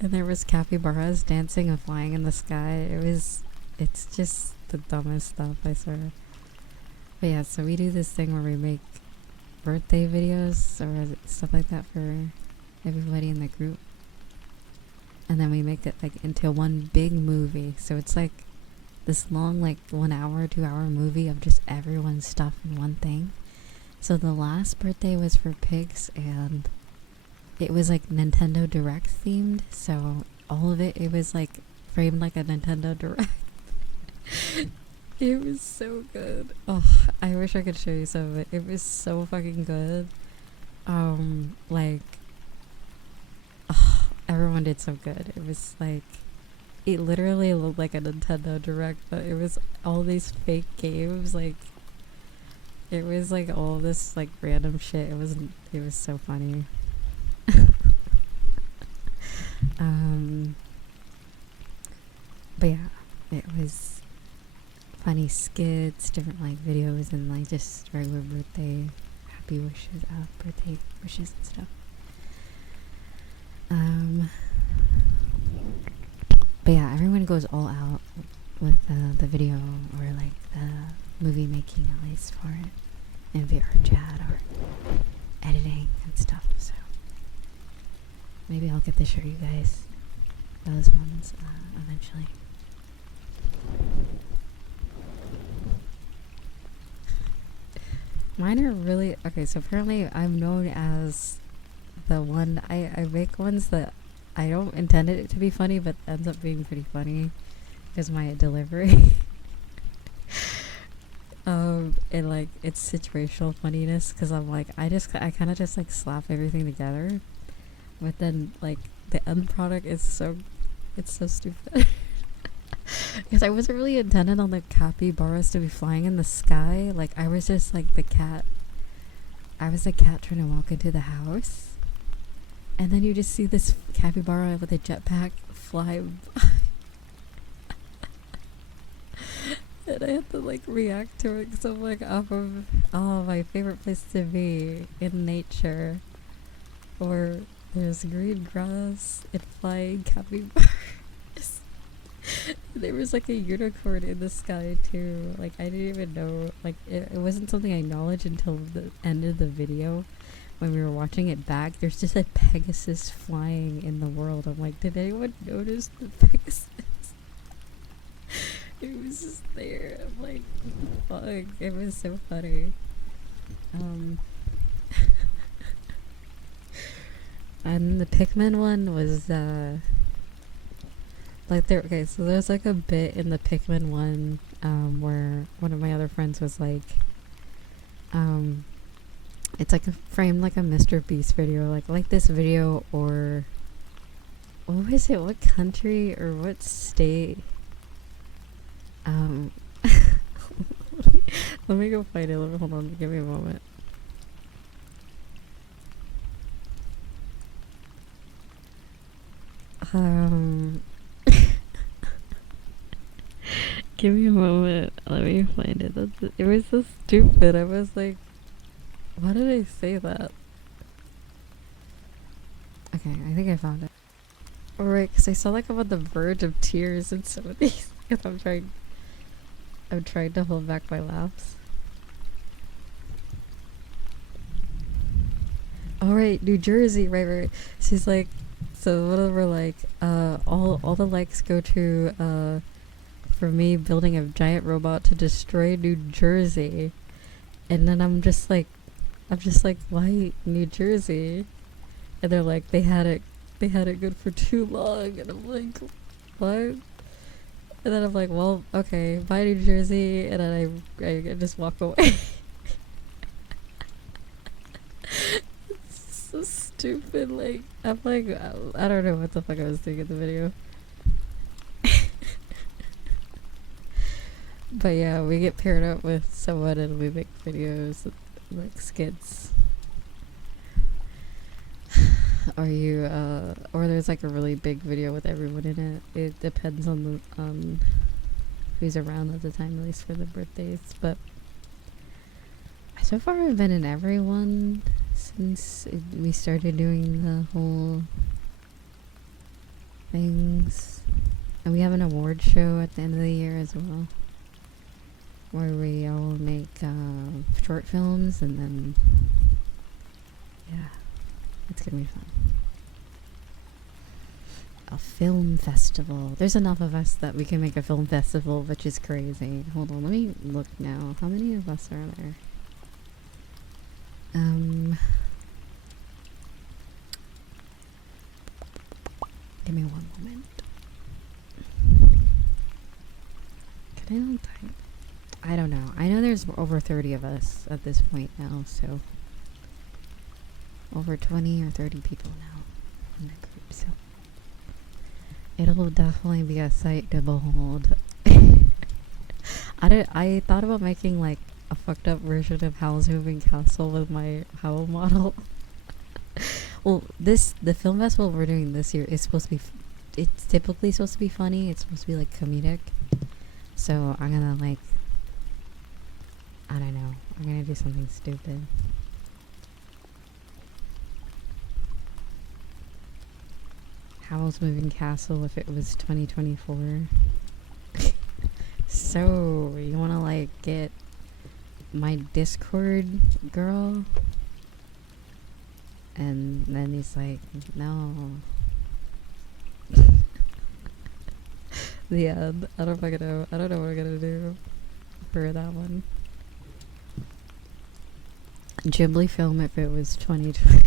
And there was capybaras dancing and flying in the sky. It's just the dumbest stuff, I swear. But yeah, so we do this thing where we make birthday videos or stuff like that for everybody in the group. And then we make it like into one big movie. So it's like this long, like 1 hour, 2 hour movie of just everyone's stuff in one thing. So the last birthday was for pigs, and it was like Nintendo Direct themed. So all of it was like framed like a Nintendo Direct. It was so good. Oh, I wish I could show you some of it. It was so fucking good. Everyone did so good. It was like, it literally looked like a Nintendo Direct, but it was all these fake games. Like, it was like all this like random shit. It was so funny. But yeah, it was funny skits, different like videos, and like just regular birthday happy wishes, birthday wishes and stuff. But yeah, everyone goes all out with the video or like the movie making, at least for it, in VR chat or editing and stuff. So maybe I'll get to show you guys those ones eventually. Mine are really okay. So apparently I'm known as the one I make ones that I don't intend it to be funny, but ends up being pretty funny is my delivery. And like it's situational funniness, because I'm like I kind of just like slap everything together, but then like the end product is so stupid. Because I wasn't really intended on the capybaras to be flying in the sky. Like I was just like the cat. I was the cat trying to walk into the house, and then you just see this capybara with a jetpack fly by. And I had to like react to it because I'm like off of my favorite place to be in nature, or there's green grass and flying capybaras. There was like a unicorn in the sky too. Like I didn't even know, like it wasn't something I acknowledged until the end of the video when we were watching it back. There's just a Pegasus flying in the world. I'm like, did anyone notice the Pegasus? It was just there. I'm like, fuck. It was so funny. And the Pikmin one was like there. Okay, so there's like a bit in the Pikmin one where one of my other friends was like, it's like framed like a Mr. Beast video, like this video, or what was it? What country or what state? Let me go find it. Hold on, give me a moment. Give me a moment. Let me find it. It was so stupid. I was like, why did I say that? Okay, I think I found it. Alright, because I saw like I'm on the verge of tears in some of these. Because I'm trying to hold back my laughs. Alright, New Jersey, right. She's like, so whatever, like, all the likes go to, for me building a giant robot to destroy New Jersey. And then I'm just like, why New Jersey? And they're like, they had it good for too long. And I'm like, what? And then I'm like, well, okay, bye New Jersey. And then I just walk away. It's so stupid. Like, I'm like, I don't know what the fuck I was doing in the video. But yeah, we get paired up with someone and we make videos, like skits. Or you, or there's like a really big video with everyone in it. It depends on the, who's around at the time, at least for the birthdays. But so far I've been in everyone since we started doing the whole things. And we have an award show at the end of the year as well, where we all make short films, and then yeah, it's gonna be fun. A film festival. There's enough of us that we can make a film festival, which is crazy. Hold on, let me look now. How many of us are there? Give me one moment. Can I not type? I don't know. I know there's over 30 of us at this point now, so over 20 or 30 people now in the group, so it'll definitely be a sight to behold. I thought about making like a fucked up version of Howl's Moving Castle with my Howl model. Well, the film festival we're doing this year is supposed to be, it's typically supposed to be funny. It's supposed to be like comedic. So I'm gonna like, I don't know. I'm gonna do something stupid. Howl's Moving Castle if it was 2024. So, you wanna like get my Discord girl? And then he's like, no. The end. I don't fucking know. I don't know what I'm gonna do for that one. Ghibli film if it was 2020.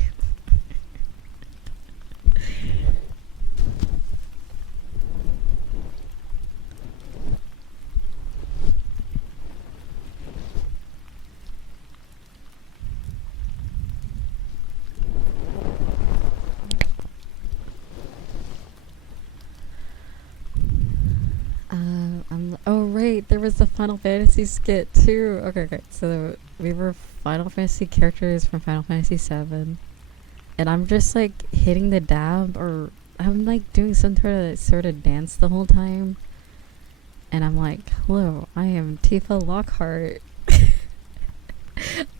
Oh right, there was the Final Fantasy skit too. Okay, so we were Final Fantasy characters from Final Fantasy 7, and I'm just like hitting the dab, or I'm like doing some sort of dance the whole time, and I'm like, hello, I am Tifa Lockhart.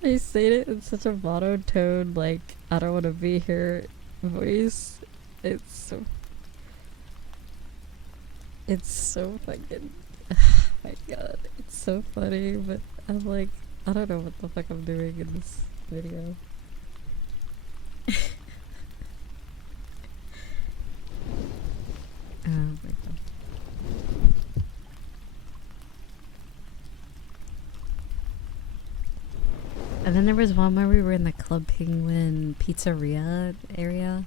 I say it in such a monotone, like, I don't want to be here voice. It's so fucking, oh my god, it's so funny, but I'm like, I don't know what the fuck I'm doing in this video. Oh my god. And then there was one where we were in the Club Penguin pizzeria area.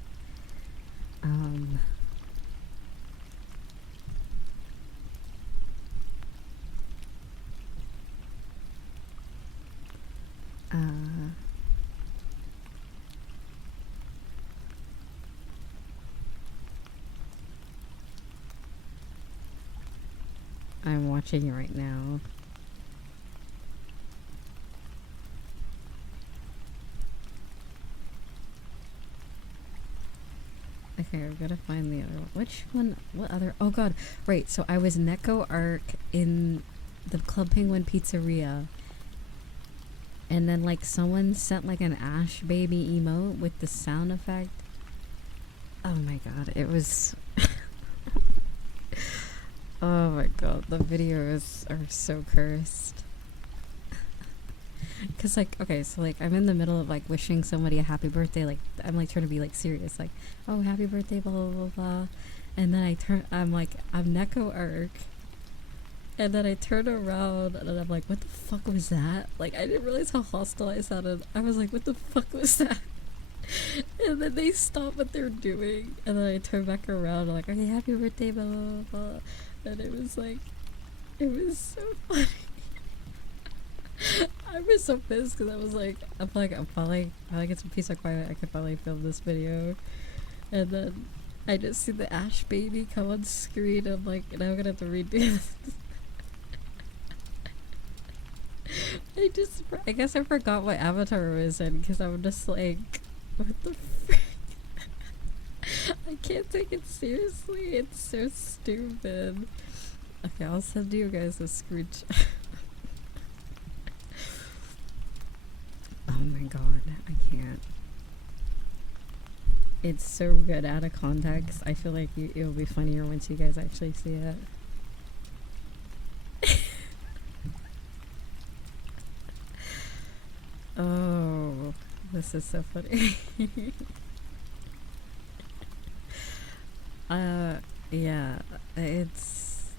I'm watching it right now. Okay, we're gonna find the other one. Which one? What other? Oh god, right. So I was Neko Arc in the Club Penguin pizzeria, and then like someone sent like an Ash baby emote with the sound effect. Oh my god, it was. Oh my god, the videos are so cursed. Cause like, okay, so like I'm in the middle of like wishing somebody a happy birthday, like I'm like trying to be like serious, like, oh happy birthday, blah blah blah blah, and then I'm like, I'm Neko Arc, and then I turn around and I'm like, what the fuck was that? Like I didn't realize how hostile I sounded. I was like, what the fuck was that? And then they stop what they're doing, and then I turn back around, like, okay, happy birthday, blah blah blah, and it was like, it was so funny. I was so pissed because I was like, I'm finally get some peace and quiet. I can finally film this video, and then I just see the Ash baby come on screen. I'm like, now I'm gonna have to redo this. I guess I forgot what avatar I was in because I'm just like, what the frick? I can't take it seriously. It's so stupid. Okay, I'll send you guys a screenshot. Oh my god, I can't. It's so good out of context. I feel like it'll be funnier once you guys actually see it. Oh, this is so funny. Yeah, it's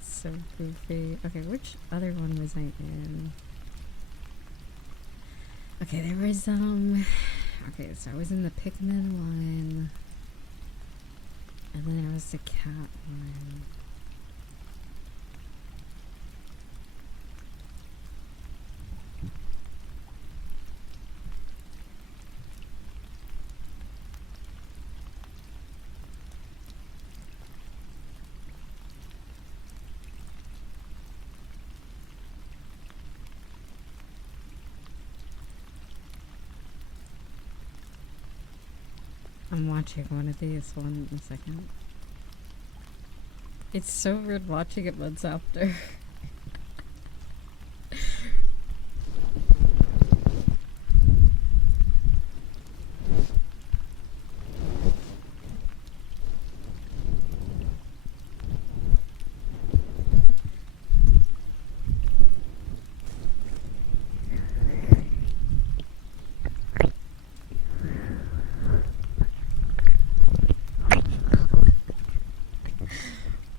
so goofy. Okay, which other one was I in? Okay, there was, okay, so I was in the Pikmin one, and then there was the cat one. I'm watching one of these one in a second. It's so weird watching it months after.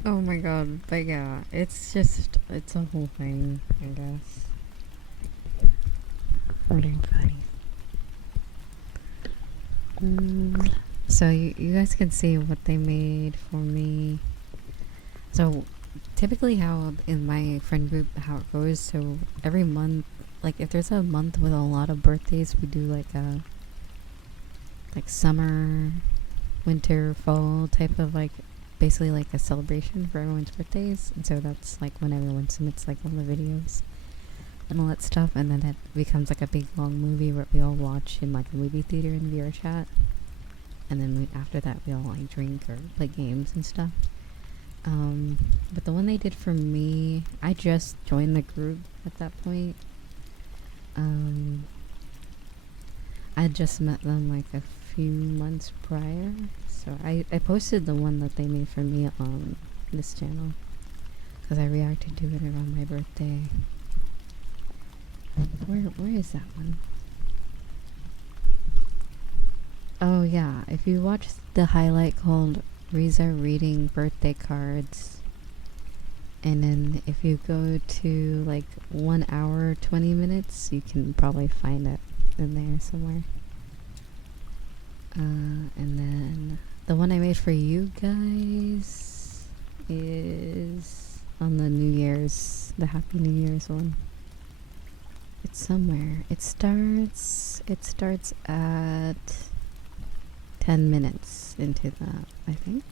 Oh my god, but yeah, it's a whole thing, I guess. Pretty funny. So you guys can see what they made for me. So typically how in my friend group how it goes, so every month, like if there's a month with a lot of birthdays, we do like a summer, winter, fall type of basically like a celebration for everyone's birthdays. And so that's like when everyone submits like all the videos and all that stuff, and then it becomes like a big long movie where we all watch in like a movie theater in VR chat, and then after that we all like drink or play games and stuff. But the one they did for me, I just joined the group at that point. I had just met them like a few months prior, so I posted the one that they made for me on this channel because I reacted to it around my birthday. Where is that one? Oh yeah, if you watch the highlight called Riza reading birthday cards, and then if you go to like 1 hour 20 minutes, you can probably find it in there somewhere. And then the one I made for you guys is on the New Year's, the Happy New Year's one. It's somewhere. It starts at 10 minutes into that, I think.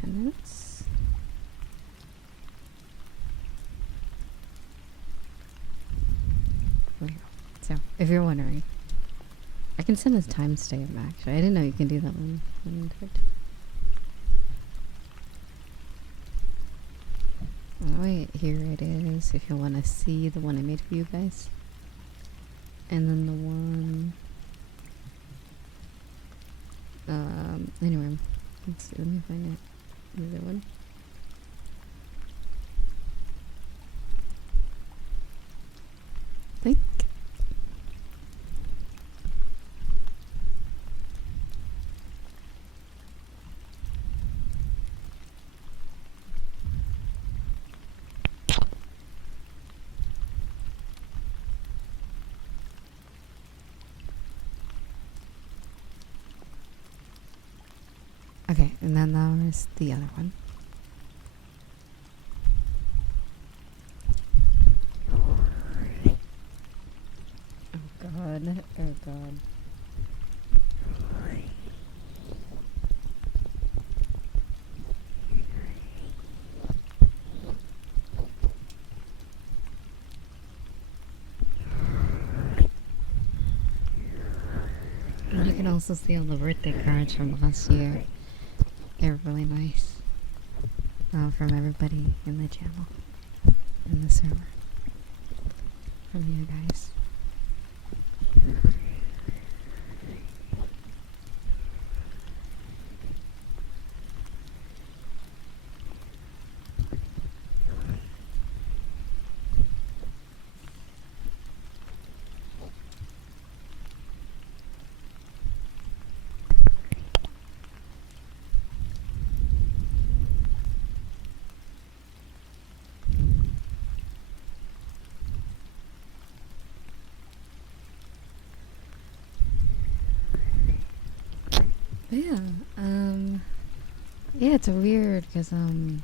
10 minutes? There we go. So, if you're wondering, I can send a timestamp actually. I didn't know you can do that one. Oh wait, here it is if you want to see the one I made for you guys. And then the one... anyway, let's see, let me find it. The other one. Think. Okay, and then there's the other one. Oh god, oh god. And you can also see all the birthday cards from last year. They're really nice. From everybody in the channel, in the server. From you guys. But yeah, yeah, it's weird because I don't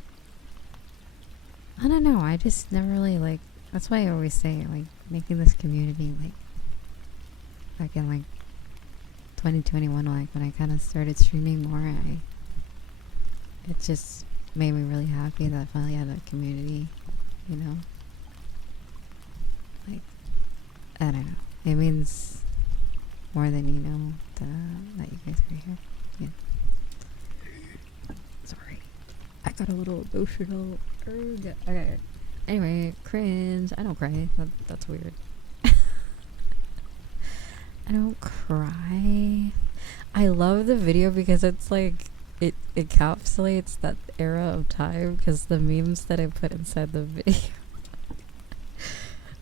know, I just never really like, that's why I always say like making this community like back in like 2021, like when I kind of started streaming more, it just made me really happy that I finally had a community, you know, like, I don't know, it means more than you know that you guys are here. Yeah. Sorry. I got a little emotional. Okay. Anyway, cringe. I don't cry. That's weird. I don't cry. I love the video because it's like it encapsulates that era of time because the memes that I put inside the video.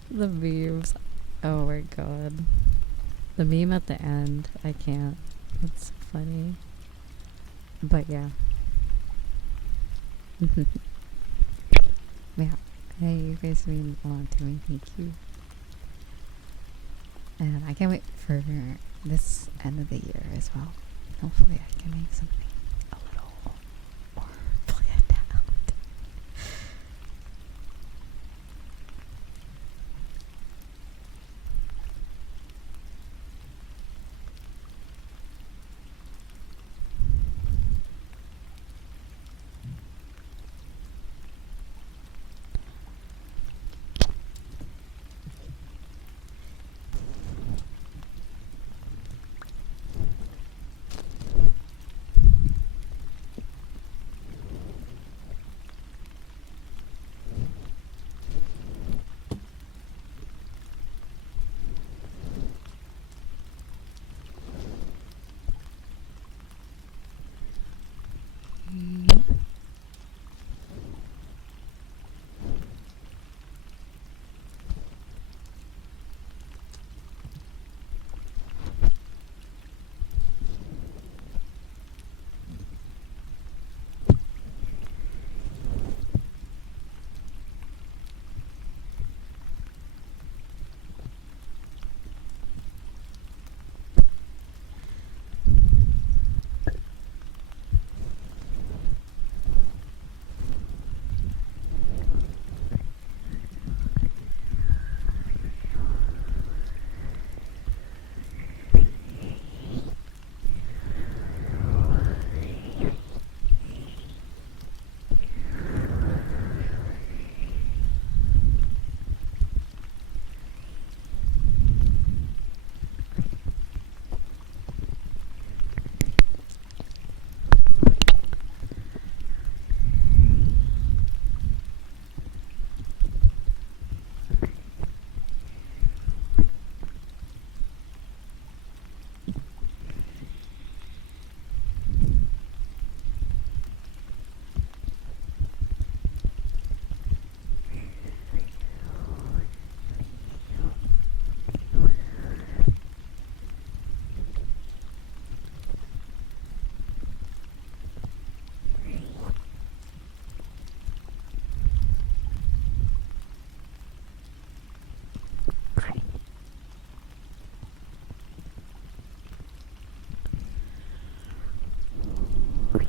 The memes. Oh my god. The meme at the end, I can't. It's funny. But yeah. Yeah. Hey, you guys mean a lot to me. Thank you. And I can't wait for this end of the year as well. Hopefully I can make something a little more planned out.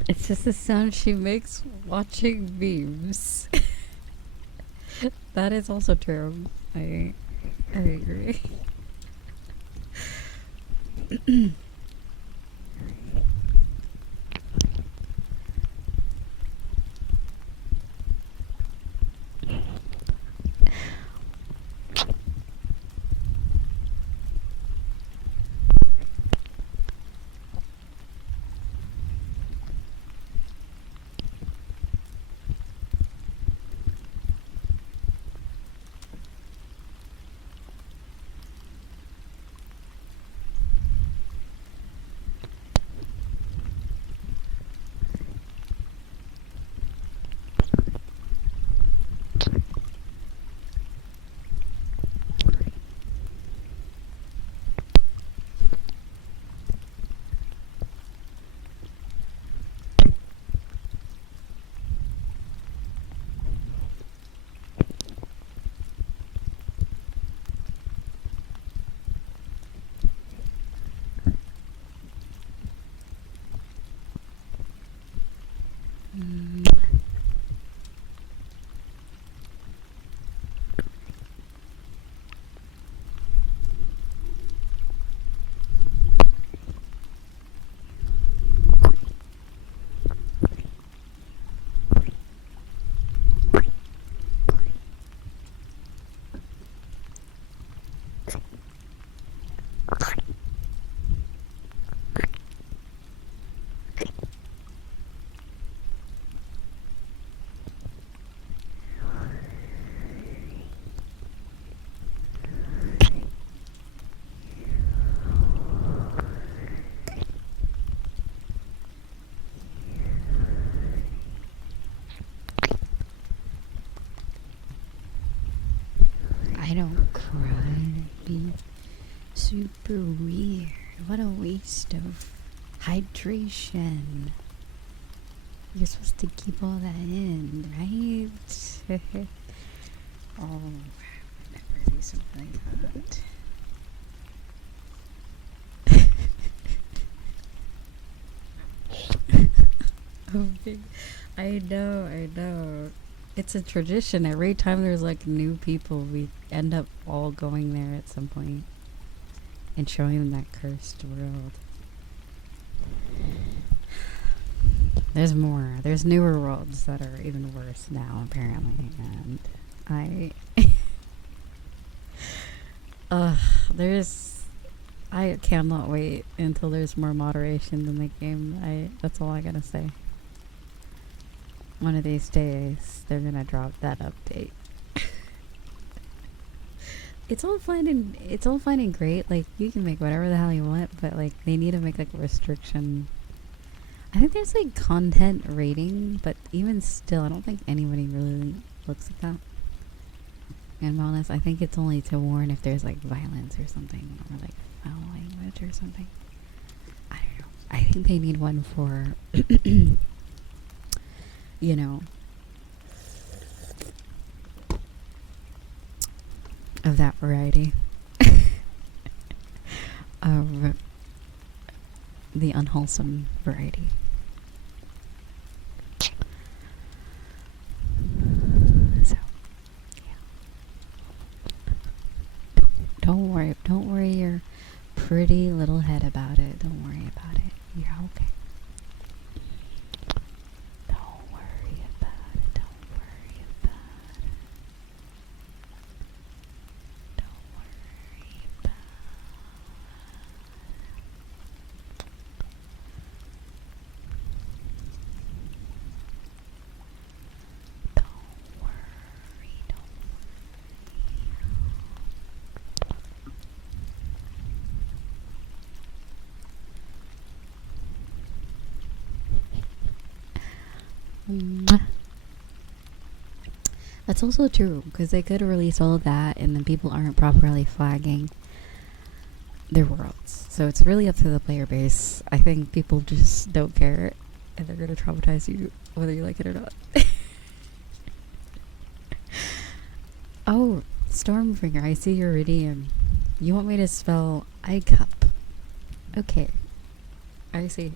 It's just the sound she makes watching memes. That is also true. I agree. super weird. What a waste of hydration. You're supposed to keep all that in, right? Oh, never do something like that. Okay. I know. It's a tradition. Every time there's like new people, we end up all going there at some point and showing them that cursed world. There's more. There's newer worlds that are even worse now, apparently. And I cannot wait until there's more moderation in the game. That's all I gotta say. One of these days, they're gonna drop that update. It's all fine and great. Like, you can make whatever the hell you want, but like, they need to make like a restriction. I think there's like content rating, but even still, I don't think anybody really looks at that. And be honest, I think it's only to warn if there's like violence or something, or like foul language or something. I don't know. I think they need one for, you know, of that variety. Of the unwholesome variety. So, yeah. Don't worry your pretty little head about it. Don't worry about it. You're okay. Don't worry about it. Don't worry about it. Don't worry about it. Don't worry. Mwah. That's also true, because they could release all of that and then people aren't properly flagging their worlds. So it's really up to the player base. I think people just don't care and they're going to traumatize you whether you like it or not. Oh, Stormbringer, I see your idiom. You want me to spell iCup? Okay. I see.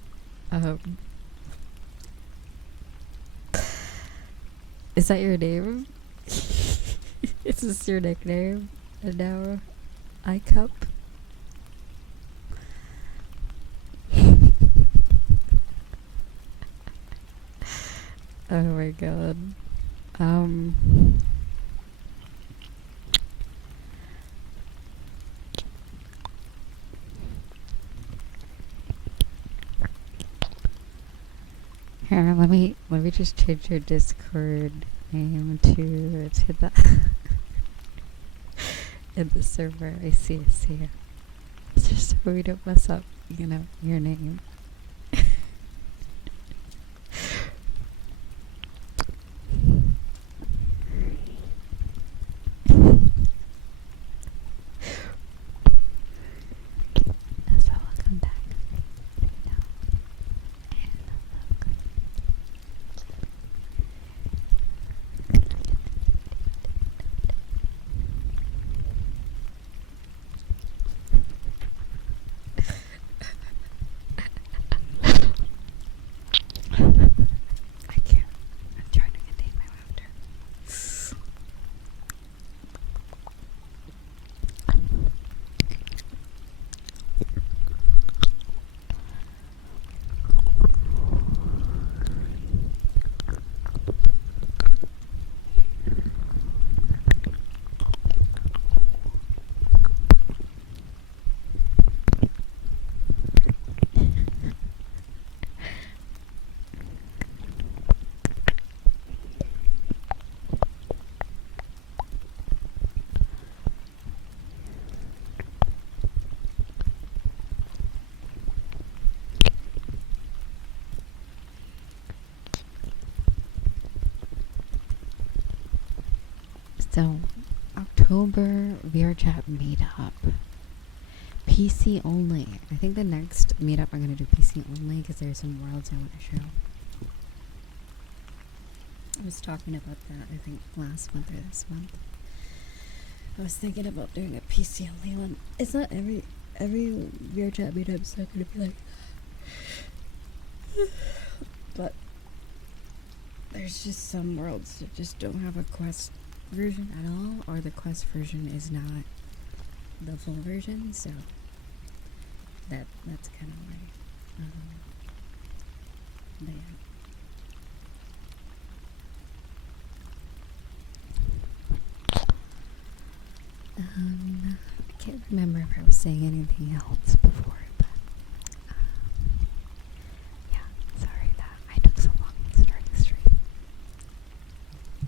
Is that your name? Is this your nickname? And now, iCup? Oh my god. Here, let me just change your Discord name to the in the server. I see. It's just so we don't mess up, you know, your name. So welcome back. I can't. I'm trying to contain my laughter. So, October VRChat meetup. PC only. I think the next meetup I'm gonna do PC only because there's some worlds I want to show. I was talking about that I think last month or this month. I was thinking about doing a PC only one. It's not every Beer Chat meetup's not gonna be like that. But there's just some worlds that just don't have a Quest version at all, or the Quest version is not the full version, so that's kind of why. But yeah. I can't remember if I was saying anything else before, but Yeah, sorry that I took so long to start the stream.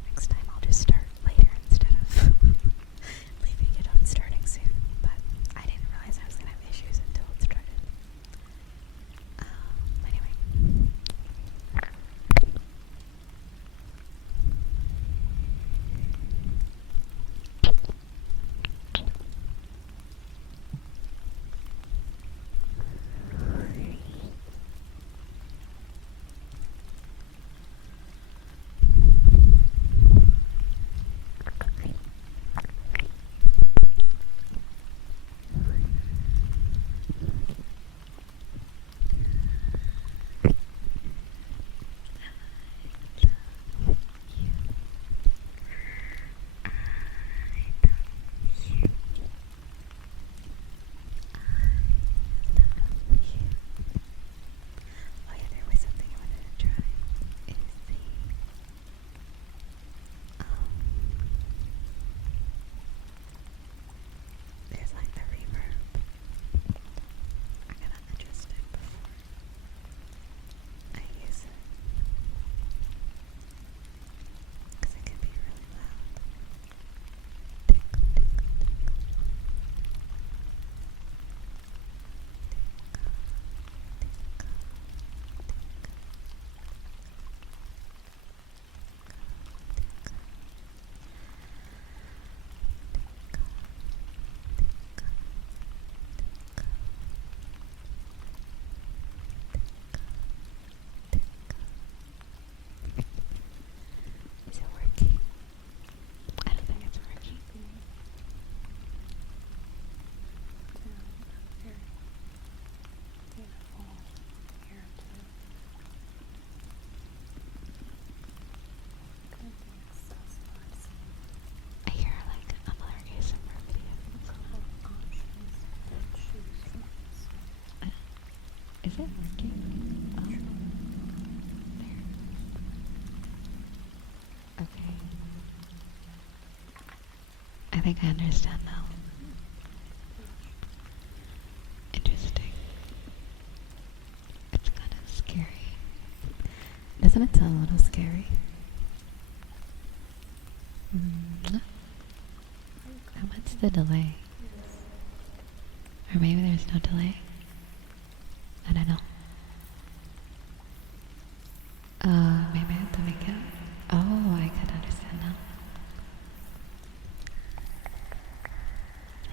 Next time I'll just start later instead of leaving it on starting soon. But I didn't realize I was gonna have issues until it started. Anyway. Oh yeah, there was something I wanted to try. Is there's like the reverb. I gotta adjust it before I use it. 'Cause it can be really loud. Is it working? I don't think it's working. I hear like another ASMR video. Is it working? Oh. There. Okay. I think I understand now. Interesting. It's kind of scary. Doesn't it sound a little scary? What's the delay? Or maybe there's no delay? I don't know. Maybe I have to make it. Oh, I could understand now.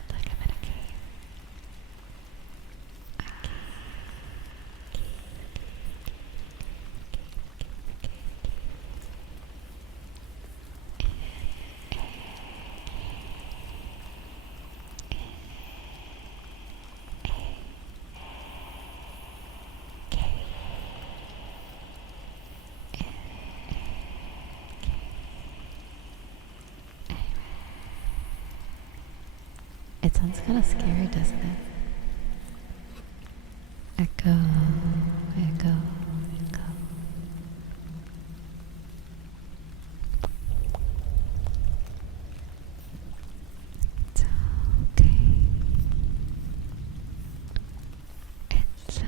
It's like I'm in a cave. It sounds kind of scary, doesn't it? Echo, echo, echo. It's okay. It's okay.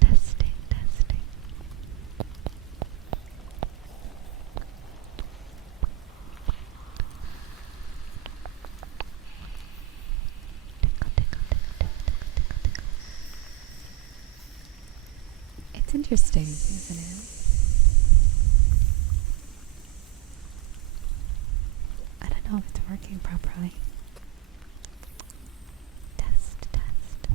Testing, testing. It's interesting, isn't it? I don't know if it's working properly. Test, test.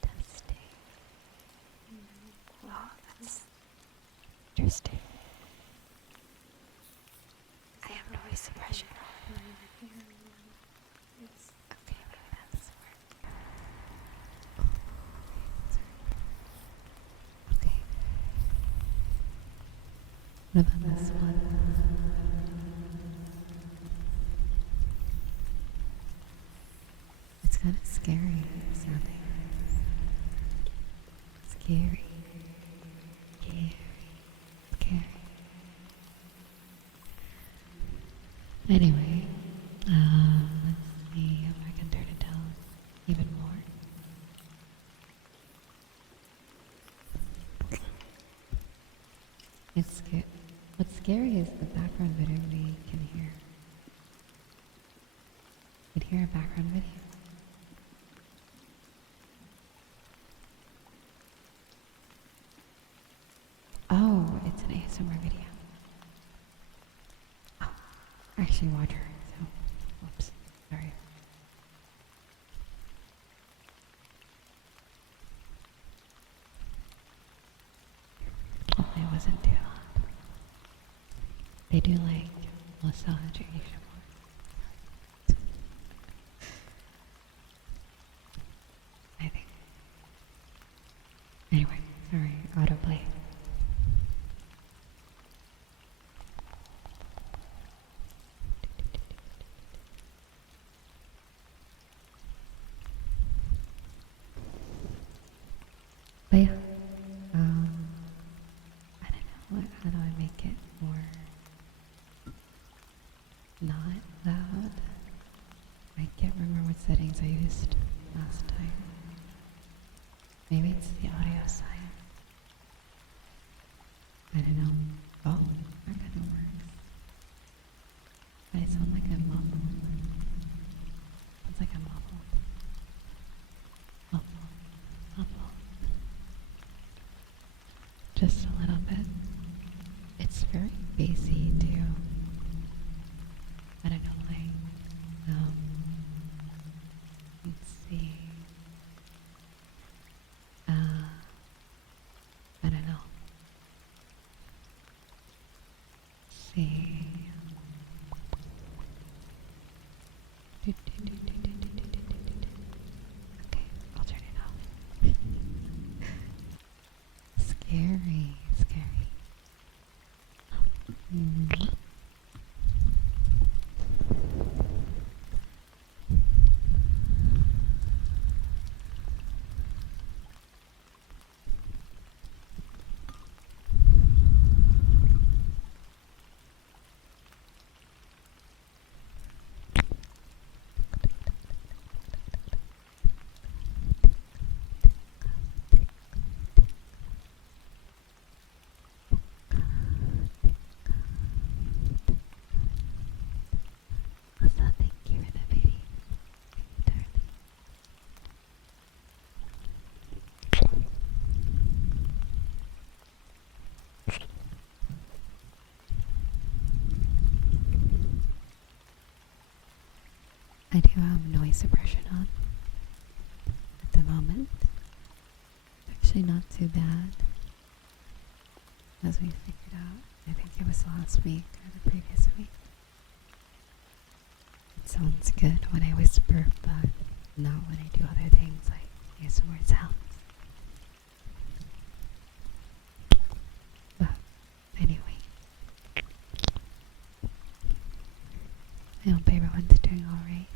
Testing. Oh, that's interesting. I have noise suppression. Okay, maybe that's work. Okay. What about this one? It's kind of scary sounding. Scary. Scary. Scary. Anyway, let's see if I can turn it down even more. It's good. What's scary is the background video we can hear. You can hear a background video. Oh, it's an ASMR video. Oh, actually water. So, whoops, sorry. Oh, it wasn't too hot. They do like massage ASMR. I think. Anyway, sorry, autoplay. But yeah, I don't know, how do I make it more not loud? I can't remember what settings I used last time. Maybe it's the audio side. I don't know. Oh, that kind of works. But I sound like I'm muffled. Sounds like I'm muffled. Muffled. Muffled. Just a little bit. It's very bassy too. I don't know, like, let's see. I don't know. See. Okay, I'll turn it off. Scary, scary. Lisa, thank you for the baby. Thank you, darling. I do have noise suppression on at the moment. Actually not too bad, as we figured out. I think it was last week or the previous week. It sounds good when I whisper, but not when I do other things like ASMR sounds. But anyway, I hope everyone's doing alright.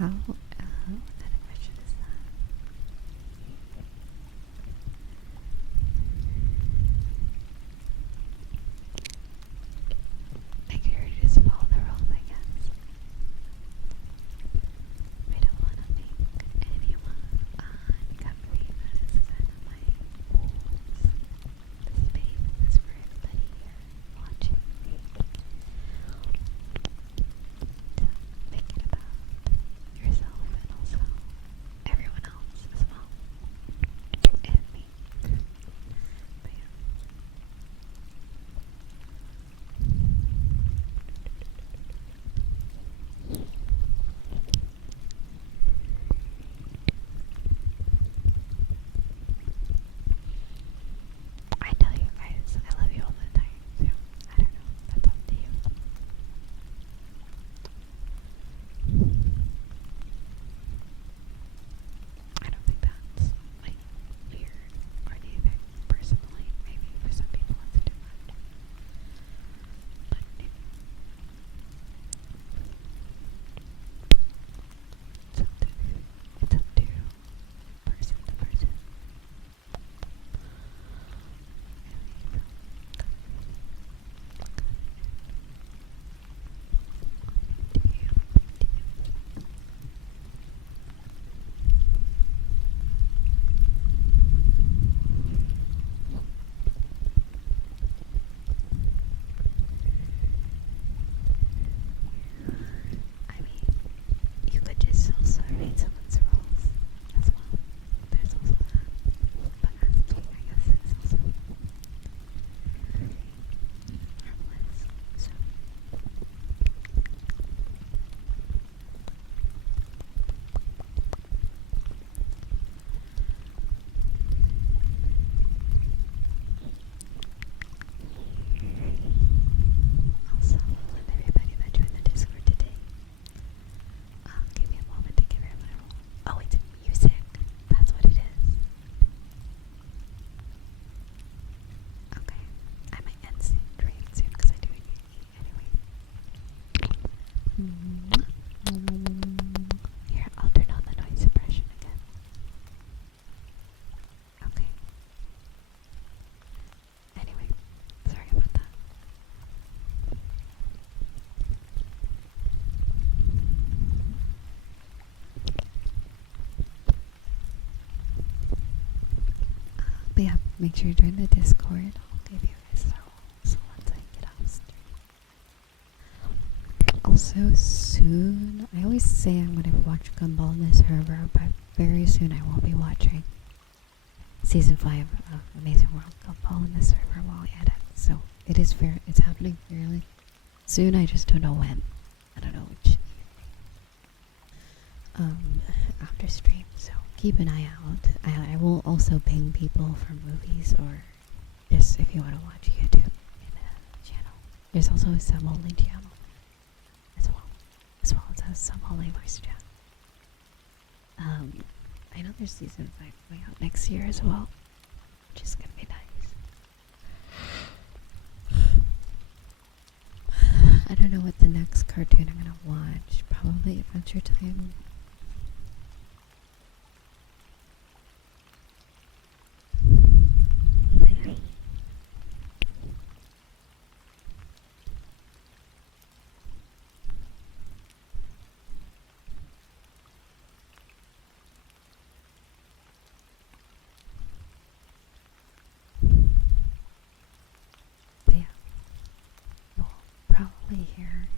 How? What kind of question is that? Make sure to just follow the rules, I guess. I don't want to make anyone uncomfy. That is kind of my rules. The space is for everybody here watching. To make it about yourself and also everyone else as well. And me. But yeah. I tell you guys, I love you all the time. So I don't know. That's up to you. I don't think that's like weird or anything. Personally, maybe for some people it's different. But it's up to person to person. I mean, you could just also read someone's rules as well. There's also that. But asking, I guess, is also harmless. So. Also, with everybody that joined the Discord today, give me a moment to give everyone a roll. Oh, it's music. That's what it is. Okay. I might end stream soon because I do it anyway. Here, I'll turn on the noise suppression again. Okay. Anyway, sorry about that. But yeah, make sure you join the Discord. I'll give you guys a roll so once I get off stream. Also, soon, I always say I'm going to watch Gumball in the server, but very soon I will be watching Season 5 of Amazing World Gumball in the server while I edit. So it is it's happening fairly soon, I just don't know when. I don't know which after stream, so keep an eye out. I will also ping people for movies or just if you want to watch YouTube in a channel. There's also a sub-only channel as well as a sub-only voice chat. I know there's season 5 coming out next year as well, which is gonna be nice. I don't know what the next cartoon I'm gonna watch. Probably Adventure Time. But yeah, you'll probably hear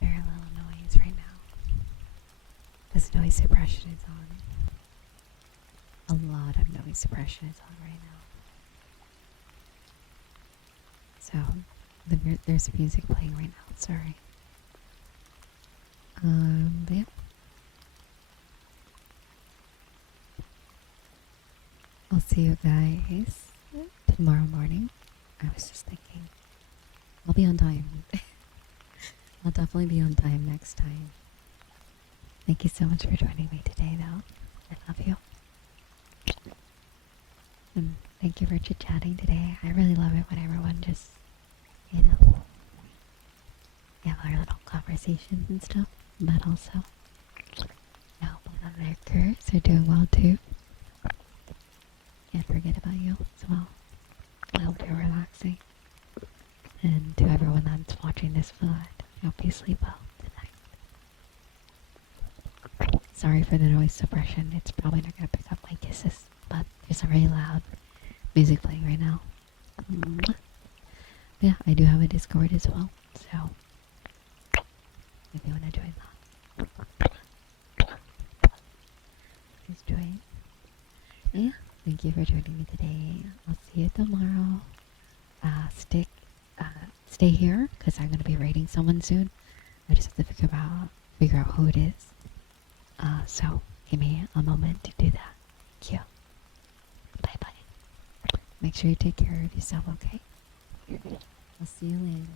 very little noise right now. This noise suppression is on. A lot of noise suppression is on right now. So, there's music playing right now, sorry. But yeah. I'll see you guys tomorrow morning. I was just thinking, I'll be on time. I'll definitely be on time next time. Thank you so much for joining me today, though. I love you. And thank you for chit-chatting today. I really love it when everyone just, you know, have our little conversations and stuff. But also, lurkers are doing well too. Can't forget about you as well. I hope you're relaxing. And to everyone that's watching this VOD, I hope you sleep well tonight. Sorry for the noise suppression. It's probably not going to pick up my kisses, but there's a very loud music playing right now. Yeah, I do have a Discord as well, so if you want to join that, please join. Yeah, thank you for joining me today. I'll see you tomorrow. Stay here because I'm gonna be raiding someone soon. I just have to figure out who it is. So give me a moment to do that. Thank you. Bye bye. Make sure you take care of yourself, okay? I'll see you later.